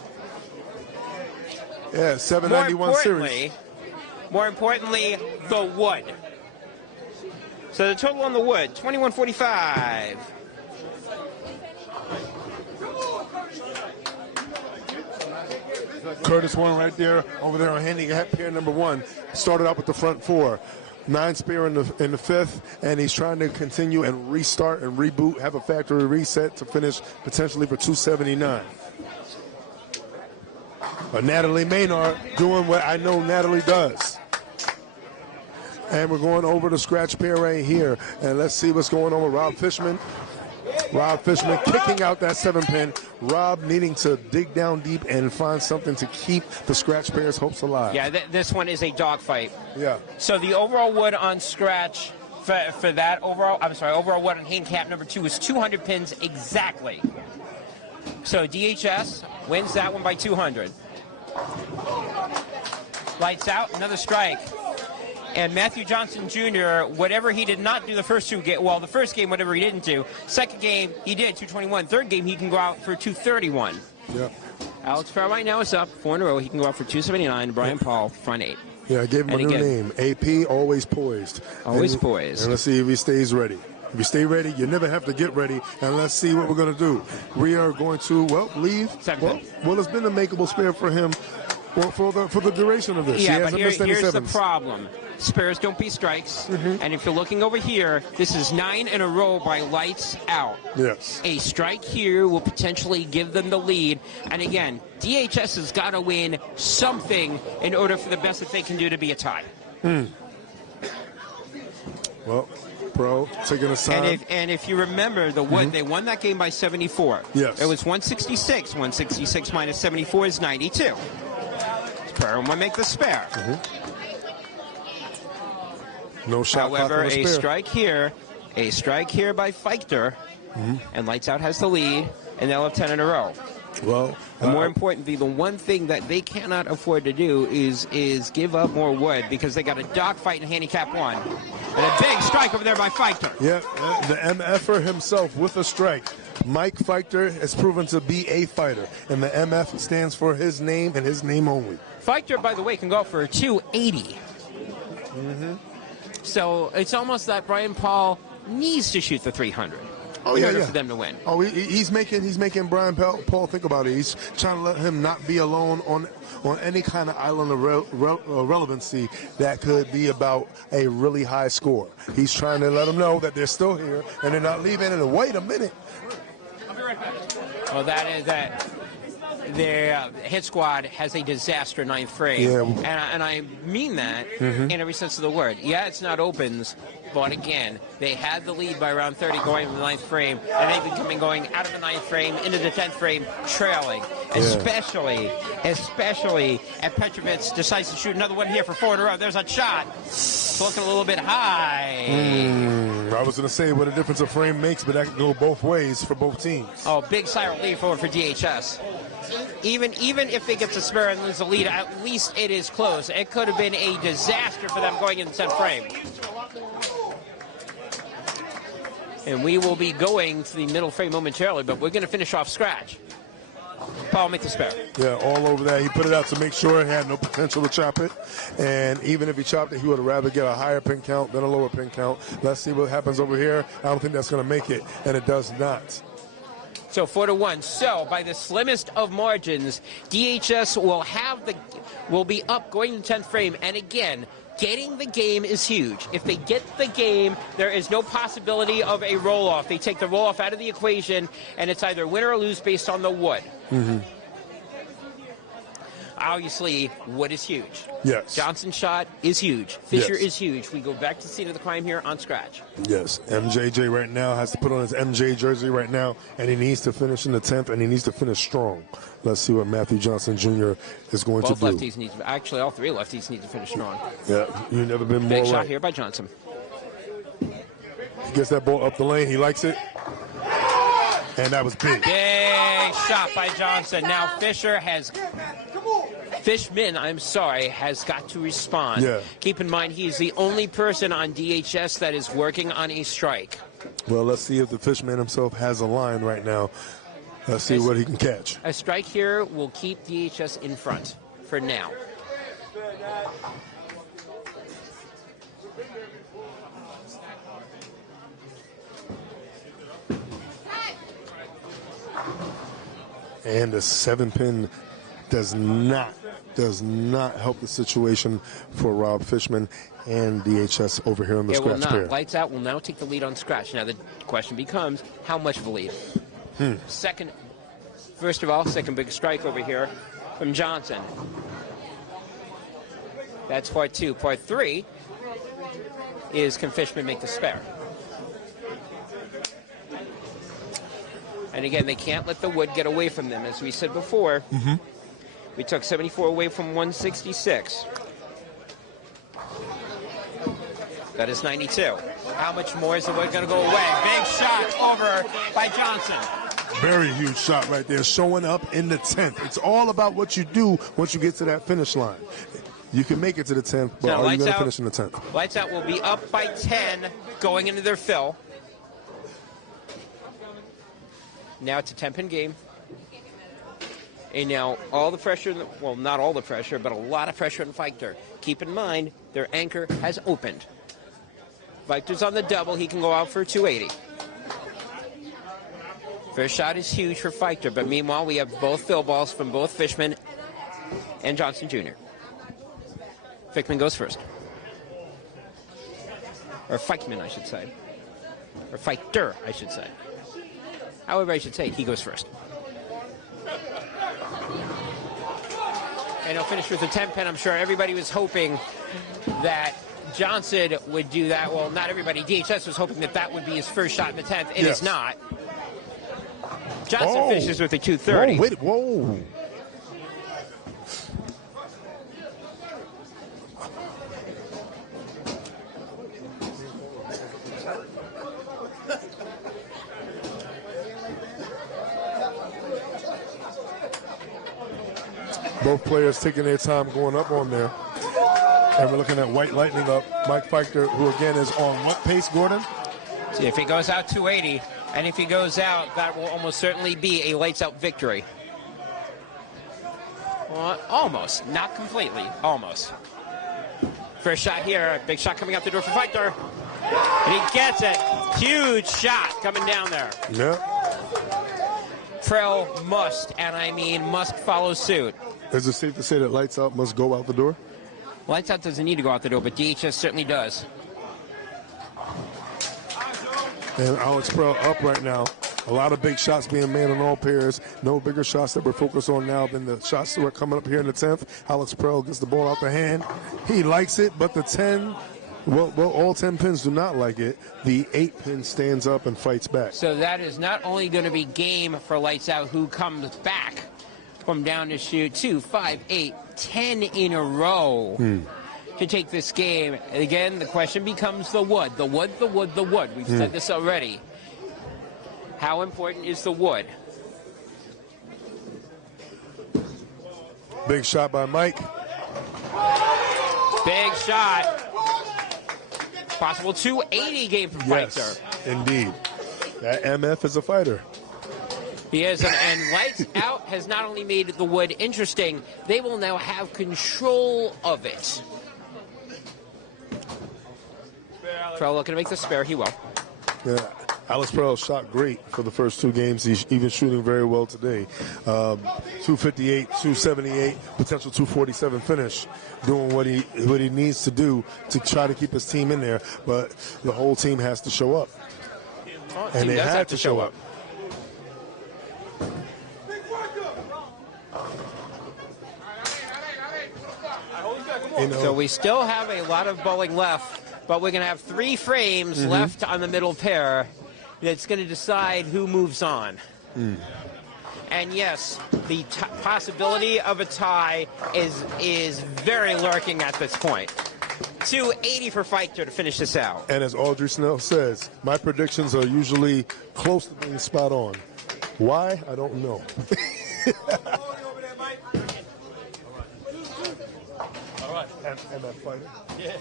Yeah, 791 series. More importantly, the wood. So the total on the wood, 2145. Curtis Warren right there, over there on handicap pair number 1. Started out with the front 4. 9 spare in the 5th, and he's trying to continue and restart and reboot, have a factory reset to finish potentially for 279. But Natalie Maynard doing what I know Natalie does. And we're going over the scratch pair right here, and let's see what's going on with Rob Fishman. Rob Fishman kicking out that 7-pin. Rob needing to dig down deep and find something to keep the scratch pair's hopes alive. Yeah, this one is a dogfight. Yeah. So the overall wood on scratch for that overall wood on handicap number 2 is 200 pins exactly. So DHS wins that one by 200. Lights out, another strike. And Matthew Johnson Jr., whatever he did not do the first 2 games, well, the first game, whatever he didn't do. Second game, he did, 221. Third game, he can go out for 231. Yep. Alex Farrell right now is up 4 in a row. He can go out for 279. Brian Paul, front 8. Yeah, I gave him a new name. AP, always poised. Always poised. And let's see if he stays ready. If you stay ready, you never have to get ready. And let's see what we're going to do. We are going to, leave. Well, it's been a makeable spare for him for the duration of this. Yeah, but here's the problem. Spares don't beat strikes. And if you're looking over here, this is 9 in a row by Lights out. Yes. A strike here will potentially give them the lead. And again, DHS has got to win something in order for the best that they can do to be a tie. Well, Pro taking a side. And if you remember, the Wood, they won that game by 74. Yes. It was 166. 166 minus 74 is 92. Spare will make the spare. No shot. However, a strike here by Feichter, and Lights Out has the lead, and they'll have 10 in a row. Well, and more importantly, the one thing that they cannot afford to do is give up more wood, because they got a dogfight in handicap 1. And a big strike over there by Feichter. Yeah, the MFer himself with a strike. Mike Feichter has proven to be a fighter, and the MF stands for his name and his name only. Feichter, by the way, can go for a 280. So it's almost that Brian Paul needs to shoot the 300 in order for them to win. Oh, he's making Brian Paul think about it. He's trying to let him not be alone on any kind of island of relevancy that could be about a really high score. He's trying to let them know that they're still here and they're not leaving. And wait a minute. I'll be right back. Well, that is that. Their hit squad has a disaster 9th frame, and I mean that in every sense of the word. Yeah, it's not opens, but again, they had the lead by around 30 going into the 9th frame, and they've been coming out of the 9th frame into the 10th frame trailing, especially at Petrovitz decides to shoot another one here for 4 in a row. There's a shot. It's looking a little bit high. I was going to say what a difference a frame makes, but that could go both ways for both teams. Oh, big sigh of relief over for DHS. Even if they get to spare and lose the lead, at least it is close. It could have been a disaster for them going in the 10th frame. And we will be going to the middle frame momentarily, but we're going to finish off scratch. Paul, make the spare. Yeah, all over that. He put it out to make sure it had no potential to chop it. And even if he chopped it, he would have rather get a higher pin count than a lower pin count. Let's see what happens over here. I don't think that's going to make it, and it does not. So 4-1. So by the slimmest of margins, DHS will be up going to the 10th frame. And again, getting the game is huge. If they get the game, there is no possibility of a roll-off. They take the roll-off out of the equation, and it's either win or lose based on the wood. Obviously, wood is huge. Yes. Johnson's shot is huge. Fisher is huge. We go back to the scene of the crime here on scratch. Yes. MJJ right now has to put on his MJ jersey right now, and he needs to finish in the 10th, and he needs to finish strong. Let's see what Matthew Johnson Jr. is going to do. Both lefties need to, actually, all 3 lefties need to finish strong. Yeah, you've never been more Big shot right. here by Johnson. He gets that ball up the lane. He likes it. And that was big. Big shot by Johnson. Now Fishman, has got to respond. Yeah. Keep in mind, he's the only person on DHS that is working on a strike. Well, let's see if the Fishman himself has a line right now. Let's see what he can catch. A strike here will keep DHS in front for now. And the 7-pin does not help the situation for Rob Fishman and DHS over here on the scratch pair. Lights Out will now take the lead on scratch. Now the question becomes, how much of a lead? First of all, second big strike over here from Johnson. That's part 2. Part 3 is, can Fishman make the spare? And again, they can't let the wood get away from them. As we said before, we took 74 away from 166. That is 92. How much more is the wood going to go away? Big shot over by Johnson. Very huge shot right there, showing up in the 10th. It's all about what you do once you get to that finish line. You can make it to the 10th, but are you going to finish in the 10th? Lights Out will be up by 10 going into their fill. Now it's a 10-pin game. And now all the pressure, well, not all the pressure, but a lot of pressure on Fichter. Keep in mind, their anchor has opened. Fichter's on the double. He can go out for 280. First shot is huge for Fichter, but meanwhile, we have both fill balls from both Fishman and Johnson Jr. Fickman goes first. Or Feichtman, I should say. Or Fichter, I should say. However I should say, he goes first. And he'll finish with a 10-pin. I'm sure everybody was hoping that Johnson would do that. Well, not everybody. DHS was hoping that that would be his first shot in the 10th. It is not. Johnson finishes with a 230. Whoa, wait, whoa. Both players taking their time going up on there. And we're looking at White Lightning up. Mike Fichter, who again is on what pace, Gordon? See, if he goes out 280, and if he goes out, that will almost certainly be a Lights Out victory. Well, almost. Not completely. Almost. First shot here. Big shot coming out the door for Fichter. And he gets it. Huge shot coming down there. Yeah. Prell must, and I mean must, follow suit. Is it safe to say that Lights Out must go out the door? Lights Out doesn't need to go out the door, but DHS certainly does. And Alex Prell up right now. A lot of big shots being made on all pairs. No bigger shots that we're focused on now than the shots that are coming up here in the 10th. Alex Prell gets the ball out the hand. He likes it, but the 10, well, all 10 pins do not like it. The 8-pin stands up and fights back. So that is not only going to be game for Lights Out, who comes back from down to shoot 2, 5, 8, 10 in a row to take this game. And again, the question becomes the wood. The wood, the wood, the wood. We've said this already. How important is the wood? Big shot by Mike. Big shot. Possible 280 game for Fighter. Yes, indeed. That MF is a fighter. He is, and Lights Out has not only made the wood interesting, they will now have control of it. Prell looking to make the spare, he will. Yeah, Alex Prell shot great for the first 2 games. He's even shooting very well today. 258, 278, potential 247 finish, doing what he needs to do to try to keep his team in there. But the whole team has to show up, and they had to show up. So we still have a lot of bowling left, but we're going to have 3 frames left on the middle pair that's going to decide who moves on. And yes, the possibility of a tie is very lurking at this point. 280 for Fighter to finish this out. And as Audrey Snell says, my predictions are usually close to being spot on. Why? I don't know. And that fighter. Yeah.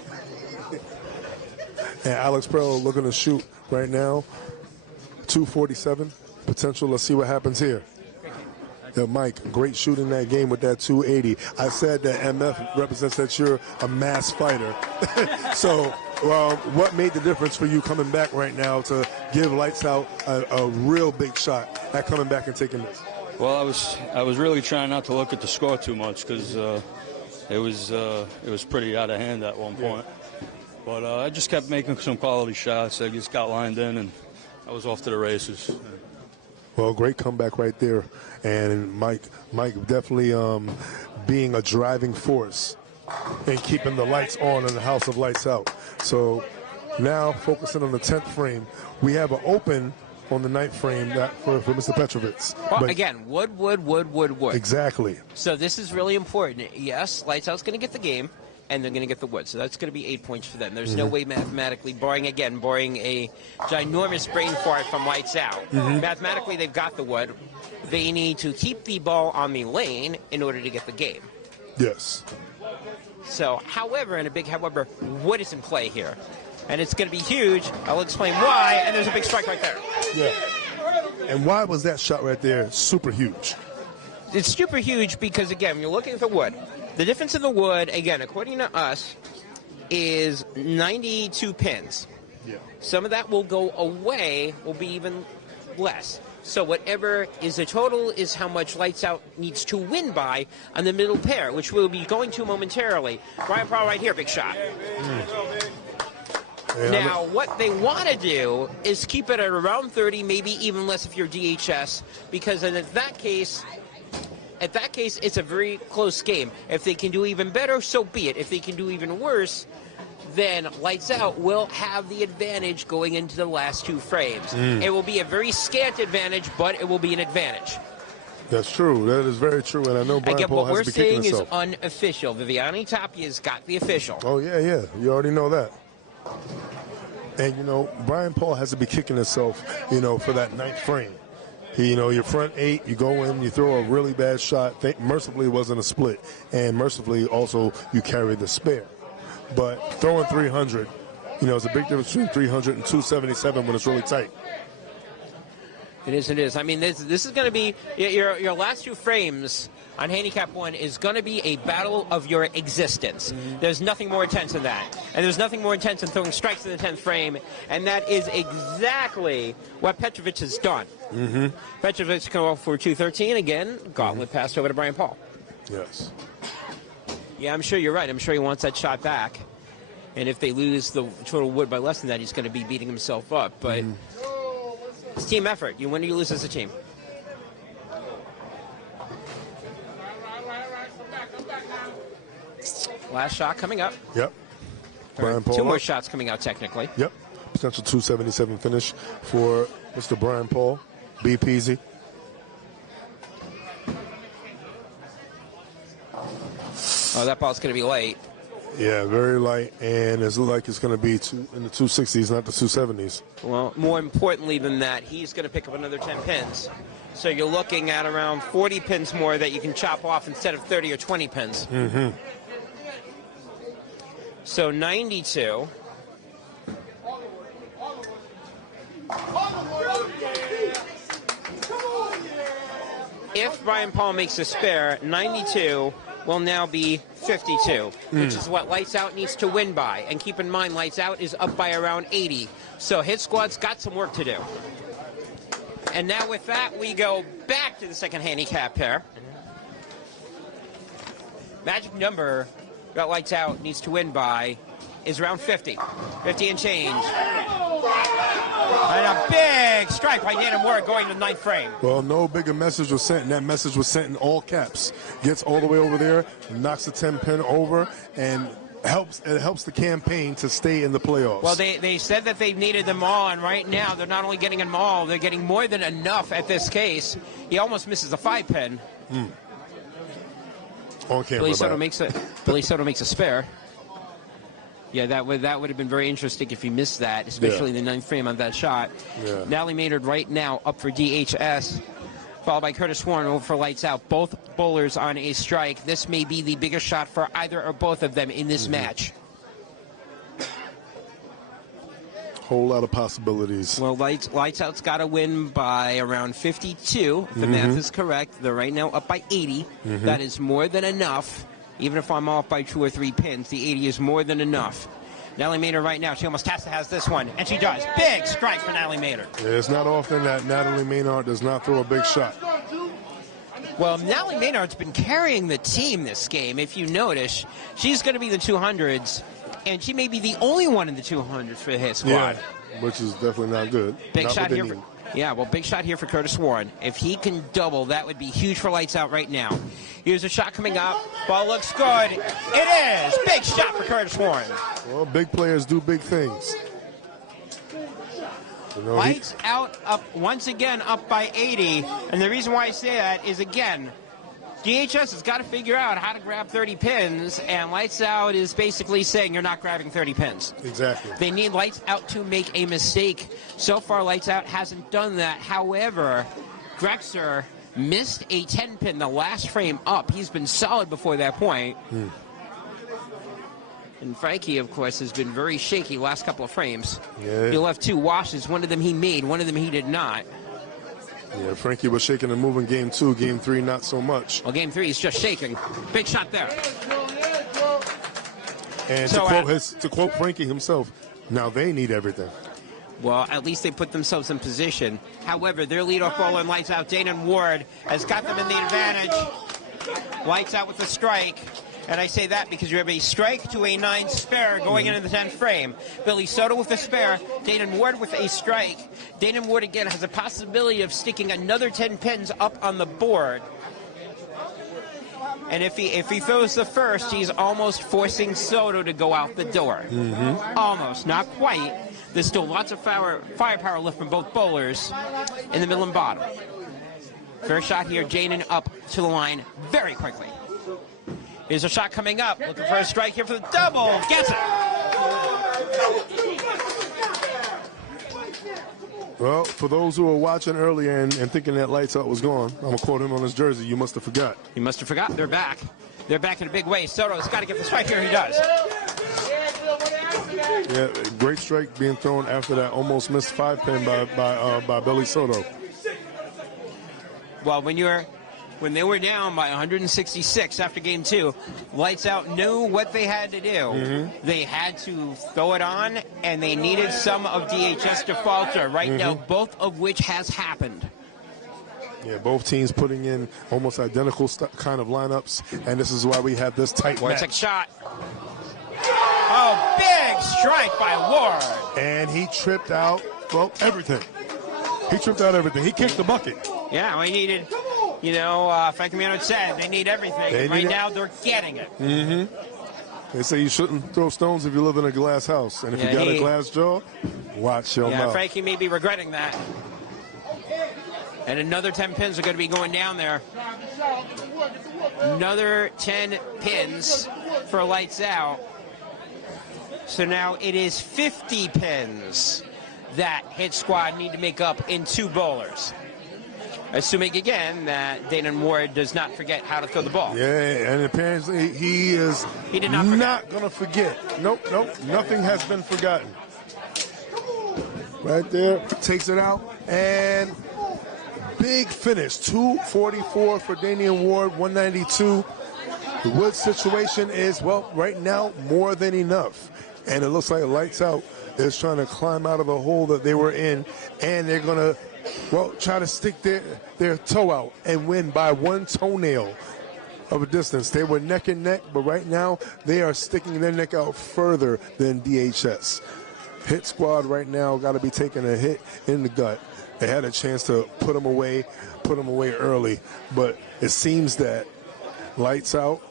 And Alex Pearl looking to shoot right now. 247 potential. Let's see what happens here. Yeah, Mike, great shooting that game with that 280. I said that MF represents that you're a mass fighter. So, what made the difference for you coming back right now to give Lights Out a real big shot at coming back and taking this? Well, I was really trying not to look at the score too much because it was pretty out of hand at one point. But I just kept making some quality shots. I just got lined in, and I was off to the races. Well, great comeback right there. And Mike definitely being a driving force in keeping the lights on in the house of Lights Out. So now focusing on the 10th frame, we have an open on the 9th frame for Mr. Petrovitz. Well, again, wood. Exactly. So this is really important. Yes, Lights Out's going to get the game, and they're going to get the wood. So that's going to be 8 points for them. There's no way mathematically, barring a ginormous brain fart from Lights Out. Mathematically, they've got the wood. They need to keep the ball on the lane in order to get the game. Yes. So, however, and a big however, wood is in play here. And it's going to be huge. I'll explain why, and there's a big strike right there. Yeah. And why was that shot right there super huge? It's super huge because, again, you're looking at the wood. The difference in the wood, again, according to us, is 92 pins. Yeah. Some of that will go away, will be even less. So whatever is the total is how much Lights Out needs to win by on the middle pair, which we'll be going to momentarily. Brian Paul right here, big shot. Now, what they want to do is keep it at around 30, maybe even less if you're DHS, because in that case, it's a very close game. If they can do even better, so be it. If they can do even worse, then Lights Out will have the advantage going into the last 2 frames. It will be a very scant advantage, but it will be an advantage. That's true. That is very true. And I know Brian Paul has to be kicking himself. What we're saying is unofficial. Viviani Tapia's got the official. Oh, yeah. You already know that. And, Brian Paul has to be kicking himself, for that 9th frame. Your front 8, you go in, you throw a really bad shot. Mercifully, it wasn't a split. And mercifully, also, you carry the spare. But throwing 300, it's a big difference between 300 and 277 when it's really tight. It is. I mean, this is going to be your last 2 frames on handicap 1 is going to be a battle of your existence. There's nothing more intense than that. And there's nothing more intense than throwing strikes in the 10th frame. And that is exactly what Petrovitz has done. Petrovitz come off for 213 again. Gauntlet passed over to Brian Paul. Yes. Yeah, I'm sure you're right. I'm sure he wants that shot back. And if they lose the total wood by less than that, he's going to be beating himself up. But it's team effort. You win or you lose as a team. Last shot coming up. Yep. Brian Paul. 2 more shots coming out technically. Yep. Potential 277 finish for Mr. Brian Paul. B Peasy. Oh, that ball's going to be light. Yeah, very light, and it looks like it's going to be in the 260s, not the 270s. Well, more importantly than that, he's going to pick up another 10 pins. So you're looking at around 40 pins more that you can chop off instead of 30 or 20 pins. So 92. If Brian Paul makes a spare, 92 will now be 52, which is what Lights Out needs to win by. And keep in mind, Lights Out is up by around 80. So Hit Squad's got some work to do. And now with that, we go back to the second handicap pair. Magic number that Lights Out needs to win by is around 50. 50 and change. And a big strike by Nathan Ward going to the 9th frame. Well, no bigger message was sent, and that message was sent in all caps. Gets all the way over there, knocks the 10 pin over, and it helps the campaign to stay in the playoffs. Well, they said that they needed them all, and right now they're not only getting them all, they're getting more than enough at this case. He almost misses a 5 pin. On camera. Billy Soto makes a spare. Yeah, that would have been very interesting if he missed that, especially in the 9th frame on that shot. Yeah. Natalie Maynard right now up for DHS, followed by Curtis Warren over for Lights Out. Both bowlers on a strike. This may be the biggest shot for either or both of them in this match. Whole lot of possibilities. Well, Lights Out's got to win by around 52. If the math is correct, they're right now up by 80. That is more than enough. Even if I'm off by 2 or 3 pins, the 80 is more than enough. Natalie Maynard right now, she almost has this one, and she does. Big strike for Natalie Maynard. Yeah, it's not often that Natalie Maynard does not throw a big shot. Well, Natalie Maynard's been carrying the team this game. If you notice, she's going to be the 200s, and she may be the only one in the 200s for the hit squad. Yeah, which is definitely not good. Big not shot here. need. Big shot here for Curtis Warren. If he can double, that would be huge for Lights Out right now. Here's a shot coming up. Ball looks good. It is. Big shot for Curtis Warren. Well, big players do big things. You know, Lights Out up once again up by 80. And the reason why I say that is, again, DHS has got to figure out how to grab 30 pins, and Lights Out is basically saying you're not grabbing 30 pins. Exactly. They need Lights Out to make a mistake. So far, Lights Out hasn't done that. However, Grexer missed a 10-pin the last frame up. He's been solid before that point. And Frankie, of course, has been very shaky last couple of frames. Yeah. He left 2 washes. One of them he made. One of them he did not. Yeah, Frankie was shaking and moving game 2. Game 3, not so much. Well, game 3, he's just shaking. Big shot there. And So, to quote Frankie himself, now they need everything. Well, at least they put themselves in position. However, their leadoff bowler in Lights Out, Dana Ward, has got them in the advantage. Lights Out with a strike. And I say that because you have a strike to a 9 spare going into the 10th frame. Billy Soto with a spare, Dana Ward with a strike. Dana Ward again has a possibility of sticking another 10 pins up on the board. And if he throws the first, he's almost forcing Soto to go out the door. Almost, not quite. There's still lots of firepower left from both bowlers in the middle and bottom. Fair shot here, Jaden up to the line very quickly. Here's a shot coming up. Looking for a strike here for the double. Gets it. Well, for those who were watching earlier and thinking that Lights Out was gone, I'm going to quote him on his jersey. You must have forgot. He must have forgot. They're back. They're back in a big way. Soto's got to get the strike here. He does. Yeah, great strike being thrown after that almost missed 5-pin by Billy Soto. Well, when they were down by 166 after game 2, Lights Out knew what they had to do. They had to throw it on, and they needed some of DHS to falter. Right now, both of which has happened. Yeah, both teams putting in almost identical kind of lineups, and this is why we have this tight match. Wojtek shot. Oh, big strike by Ward. And he tripped out, well, everything. He tripped out everything. He kicked the bucket. Yeah, we needed... You know, Frankie Maynard said they need everything. Right now, they're getting it. They say you shouldn't throw stones if you live in a glass house. And if you got a glass jaw, watch your mouth. Frankie may be regretting that. And another 10 pins are going to be going down there. Another 10 pins for Lights Out. So now it is 50 pins that Hit Squad need to make up in 2 bowlers. Assuming, again, that Dana Ward does not forget how to throw the ball. Yeah, and apparently he did not going to forget. Nope, nothing has been forgotten. Right there, takes it out, and big finish. 244 for Damian Ward, 192. The Wood situation is, well, right now, more than enough. And it looks like Lights Out is trying to climb out of the hole that they were in, and they're going to, well, try to stick their toe out and win by 1 toenail of a distance. They were neck and neck, but right now they are sticking their neck out further than DHS. Hit Squad right now got to be taking a hit in the gut. They had a chance to put them away early, but it seems that Lights Out,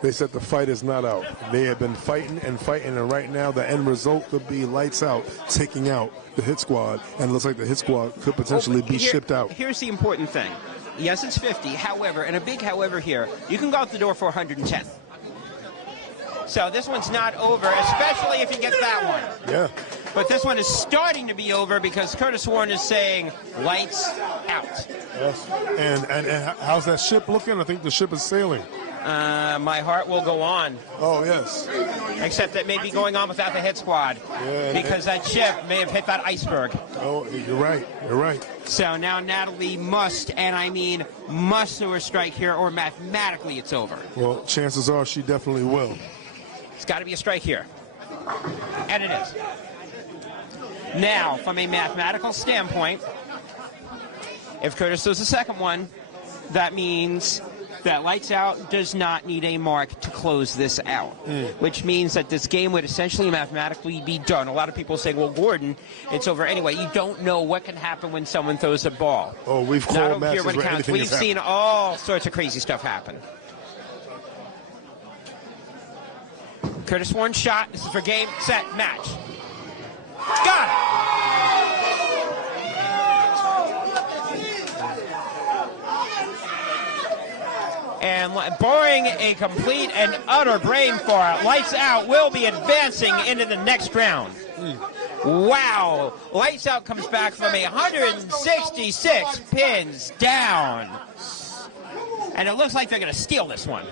they said the fight is not out. They have been fighting, and right now the end result could be Lights Out taking out the Hit Squad, and it looks like the Hit Squad could potentially be shipped out. Here's the important thing. Yes, it's 50. However, and a big however here, you can go out the door for 110. So this one's not over, especially if he gets that one. Yeah. But this one is starting to be over because Curtis Warren is saying, lights out. Yes. And how's that ship looking? I think the ship is sailing. My heart will go on. Oh, yes. Except it may be going on without the hit squad. Yeah, because that ship may have hit that iceberg. Oh, you're right. You're right. So now Natalie must, and I mean must, do a strike here, or mathematically it's over. Well, chances are she definitely will. It's got to be a strike here. And it is. Now, from a mathematical standpoint, if Curtis does the second one, that means that Lights Out does not need a mark to close this out, which means that this game would essentially mathematically be done. A lot of people say, well, Gordon, it's over anyway. You don't know what can happen when someone throws a ball. Oh, we've called matches where anything We've has seen happened. all sorts of crazy stuff happen. Curtis Warren shot. This is for game, set, match. Got it! And barring a complete and utter brain fart, Lights Out will be advancing into the next round. Wow. Lights Out comes back from 166 pins down. And it looks like they're going to steal this one.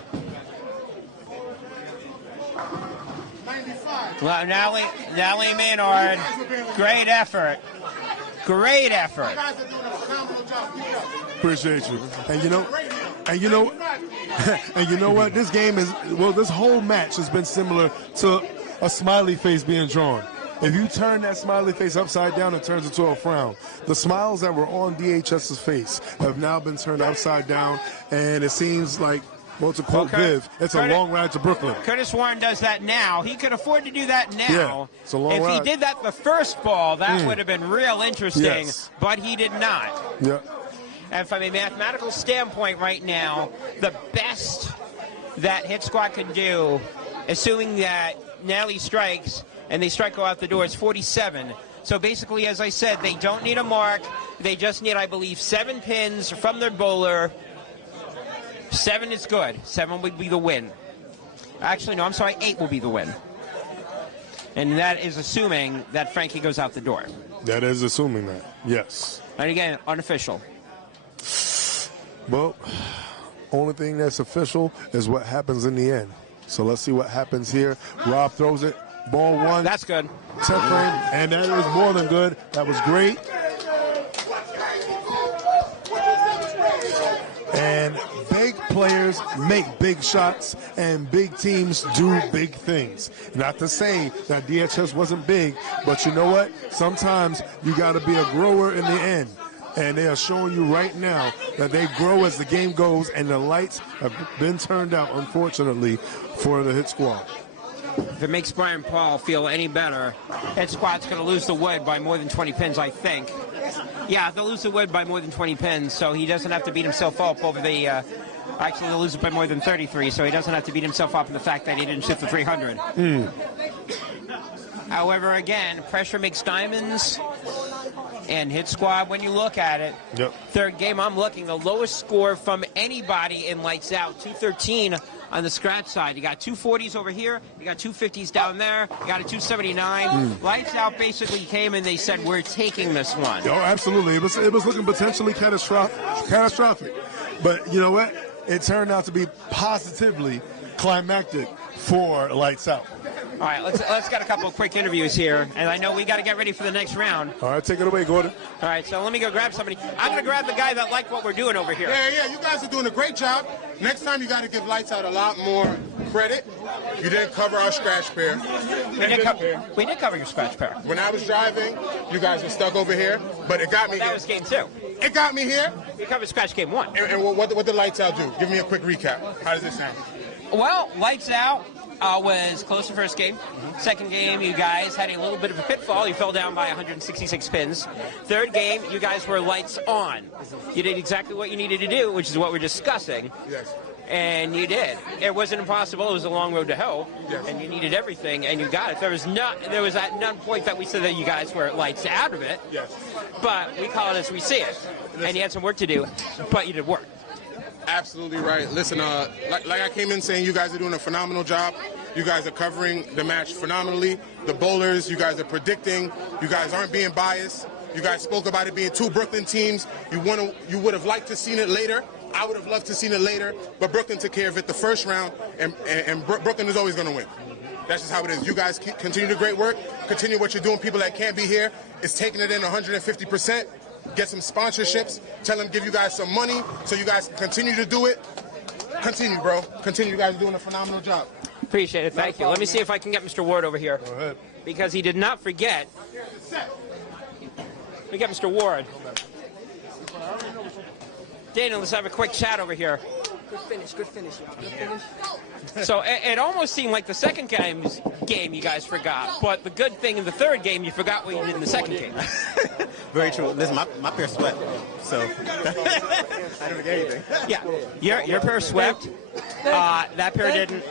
Well, Natalie Maynard, great effort. Great effort. Appreciate you. And you know what? This game is, well, this whole match has been similar to a smiley face being drawn. If you turn that smiley face upside down, it turns into a frown. The smiles that were on DHS's face have now been turned upside down, and it seems like, well, to quote Viv, it's a long ride to Brooklyn. Curtis Warren does that now. He could afford to do that now. Yeah, it's a long ride. If he did that the first ball, that would have been real interesting, Yes. but he did not. Yeah. And from a mathematical standpoint right now, the best that Hit Squad can do, assuming that Natalie strikes and they strike go out the door, is 47. So basically, as I said, they don't need a mark. They just need, I believe, 7 pins from their bowler. 7 is good. 7 would be the win. Actually, no, I'm sorry, 8 will be the win. And that is assuming that Frankie goes out the door. That is assuming that, yes. And again, unofficial. Well, only thing that's official is what happens in the end. So let's see what happens here. Rob throws it. Ball 1. That's good. 10 frame, and that was more than good. That was great. And big players make big shots, and big teams do big things. Not to say that DHS wasn't big, but you know what? Sometimes you got to be a grower in the end. And they are showing you right now that they grow as the game goes, and the lights have been turned out, unfortunately, for the Hit Squad. If it makes Brian Paul feel any better, Hit Squad's going to lose the wood by more than 20 pins, I think. Yeah, they'll lose the wood by more than 20 pins, so he doesn't have to beat himself up over the... actually, they'll lose it by more than 33, so he doesn't have to beat himself up in the fact that he didn't shoot the 300. However, again, pressure makes diamonds. And Hit Squad, when you look at it, third game, I'm looking, the lowest score from anybody in Lights Out, 213 on the scratch side. You got 240s over here, you got 250s down there, you got a 279. Lights Out basically came and they said, we're taking this one. Oh, absolutely. It was looking potentially catastrophic. But you know what? It turned out to be positively climactic for Lights Out. All right, let's get a couple of quick interviews here, and I know we got to get ready for the next round. All right, take it away, Gordon. All right, so let me go grab somebody. I'm going to grab the guy that liked what we're doing over here. Yeah, you guys are doing a great job. Next time you got to give Lights Out a lot more credit. You didn't cover our scratch pair. We did cover your scratch pair. When I was driving, you guys were stuck over here, but it got me here. That was game 2. It got me here. We covered scratch game 1. And what did Lights Out do? Give me a quick recap. How does it sound? Well, Lights Out was close the first game. Second game, you guys had a little bit of a pitfall. You fell down by 166 pins. Third game, you guys were lights on. You did exactly what you needed to do, which is what we're discussing. Yes. And you did. It wasn't impossible. It was a long road to hell. Yes. And you needed everything, and you got it. There was at none point that we said that you guys were lights out of it. Yes. But we call it as we see it. And you had some work to do, but you did work. Absolutely right. Listen, like I came in saying, you guys are doing a phenomenal job. You guys are covering the match phenomenally. The bowlers, you guys are predicting. You guys aren't being biased. You guys spoke about it being 2 Brooklyn teams. You would have liked to seen it later. I would have loved to seen it later, but Brooklyn took care of it the first round, and Brooklyn is always going to win. That's just how it is. You guys continue the great work. Continue what you're doing. People that can't be here is taking it in 150%. Get some sponsorships. Tell them give you guys some money so you guys can continue to do it. Continue, bro. Continue. You guys are doing a phenomenal job. Appreciate it. Thank you. Let me see if I can get Mr. Ward over here. Go ahead. Because he did not forget. Let me get Mr. Ward. Daniel, let's have a quick chat over here. Good finish, y'all. Good finish. So it almost seemed like the second game you guys forgot, but the good thing in the third game, you forgot what you did in the second game. Very true. Listen, my pair swept, so I didn't get anything. Yeah, your pair swept. That pair didn't,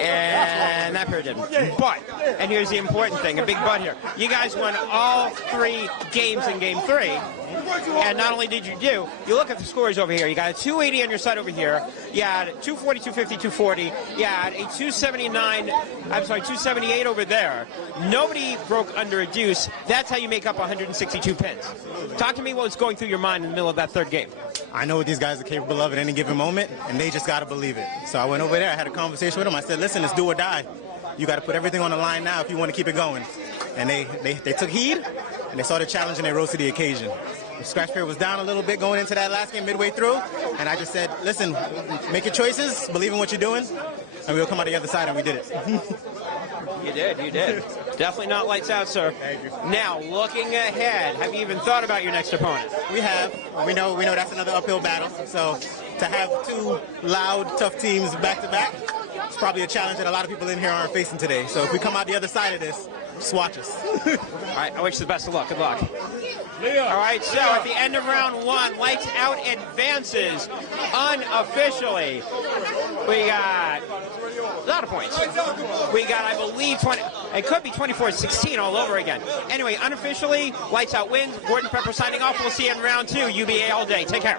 and that pair didn't. But, and here's the important thing, a big but here. You guys won all 3 games in Game 3, and not only did you look at the scores over here. You got a 280 on your side over here. You had 240, 250, 240. You had a 278 over there. Nobody broke under a deuce. That's how you make up 162 pins. Talk to me what was going through your mind in the middle of that third game. I know what these guys are capable of at any given moment, and they just got to believe it. So I went over there, I had a conversation with them. I said, listen, it's do or die. You got to put everything on the line now if you want to keep it going. And they took heed, and they saw the challenge, and they rose to the occasion. The scratch pair was down a little bit going into that last game midway through, and I just said, listen, make your choices, believe in what you're doing, and we'll come out the other side, and we did it. You did. Definitely not lights out, sir. Thank you. Now, looking ahead, have you even thought about your next opponent? We have. We know that's another uphill battle. So to have 2 loud, tough teams back-to-back, it's probably a challenge that a lot of people in here aren't facing today. So if we come out the other side of this, just watch us. All right, I wish you the best of luck. Good luck. All right, so at the end of round 1, Lights Out advances unofficially. We got a lot of points. We got, I believe, 20. It could be 24-16 all over again. Anyway, unofficially, Lights Out wins. Gordon Pepper signing off. We'll see you in round 2. UBA all day. Take care.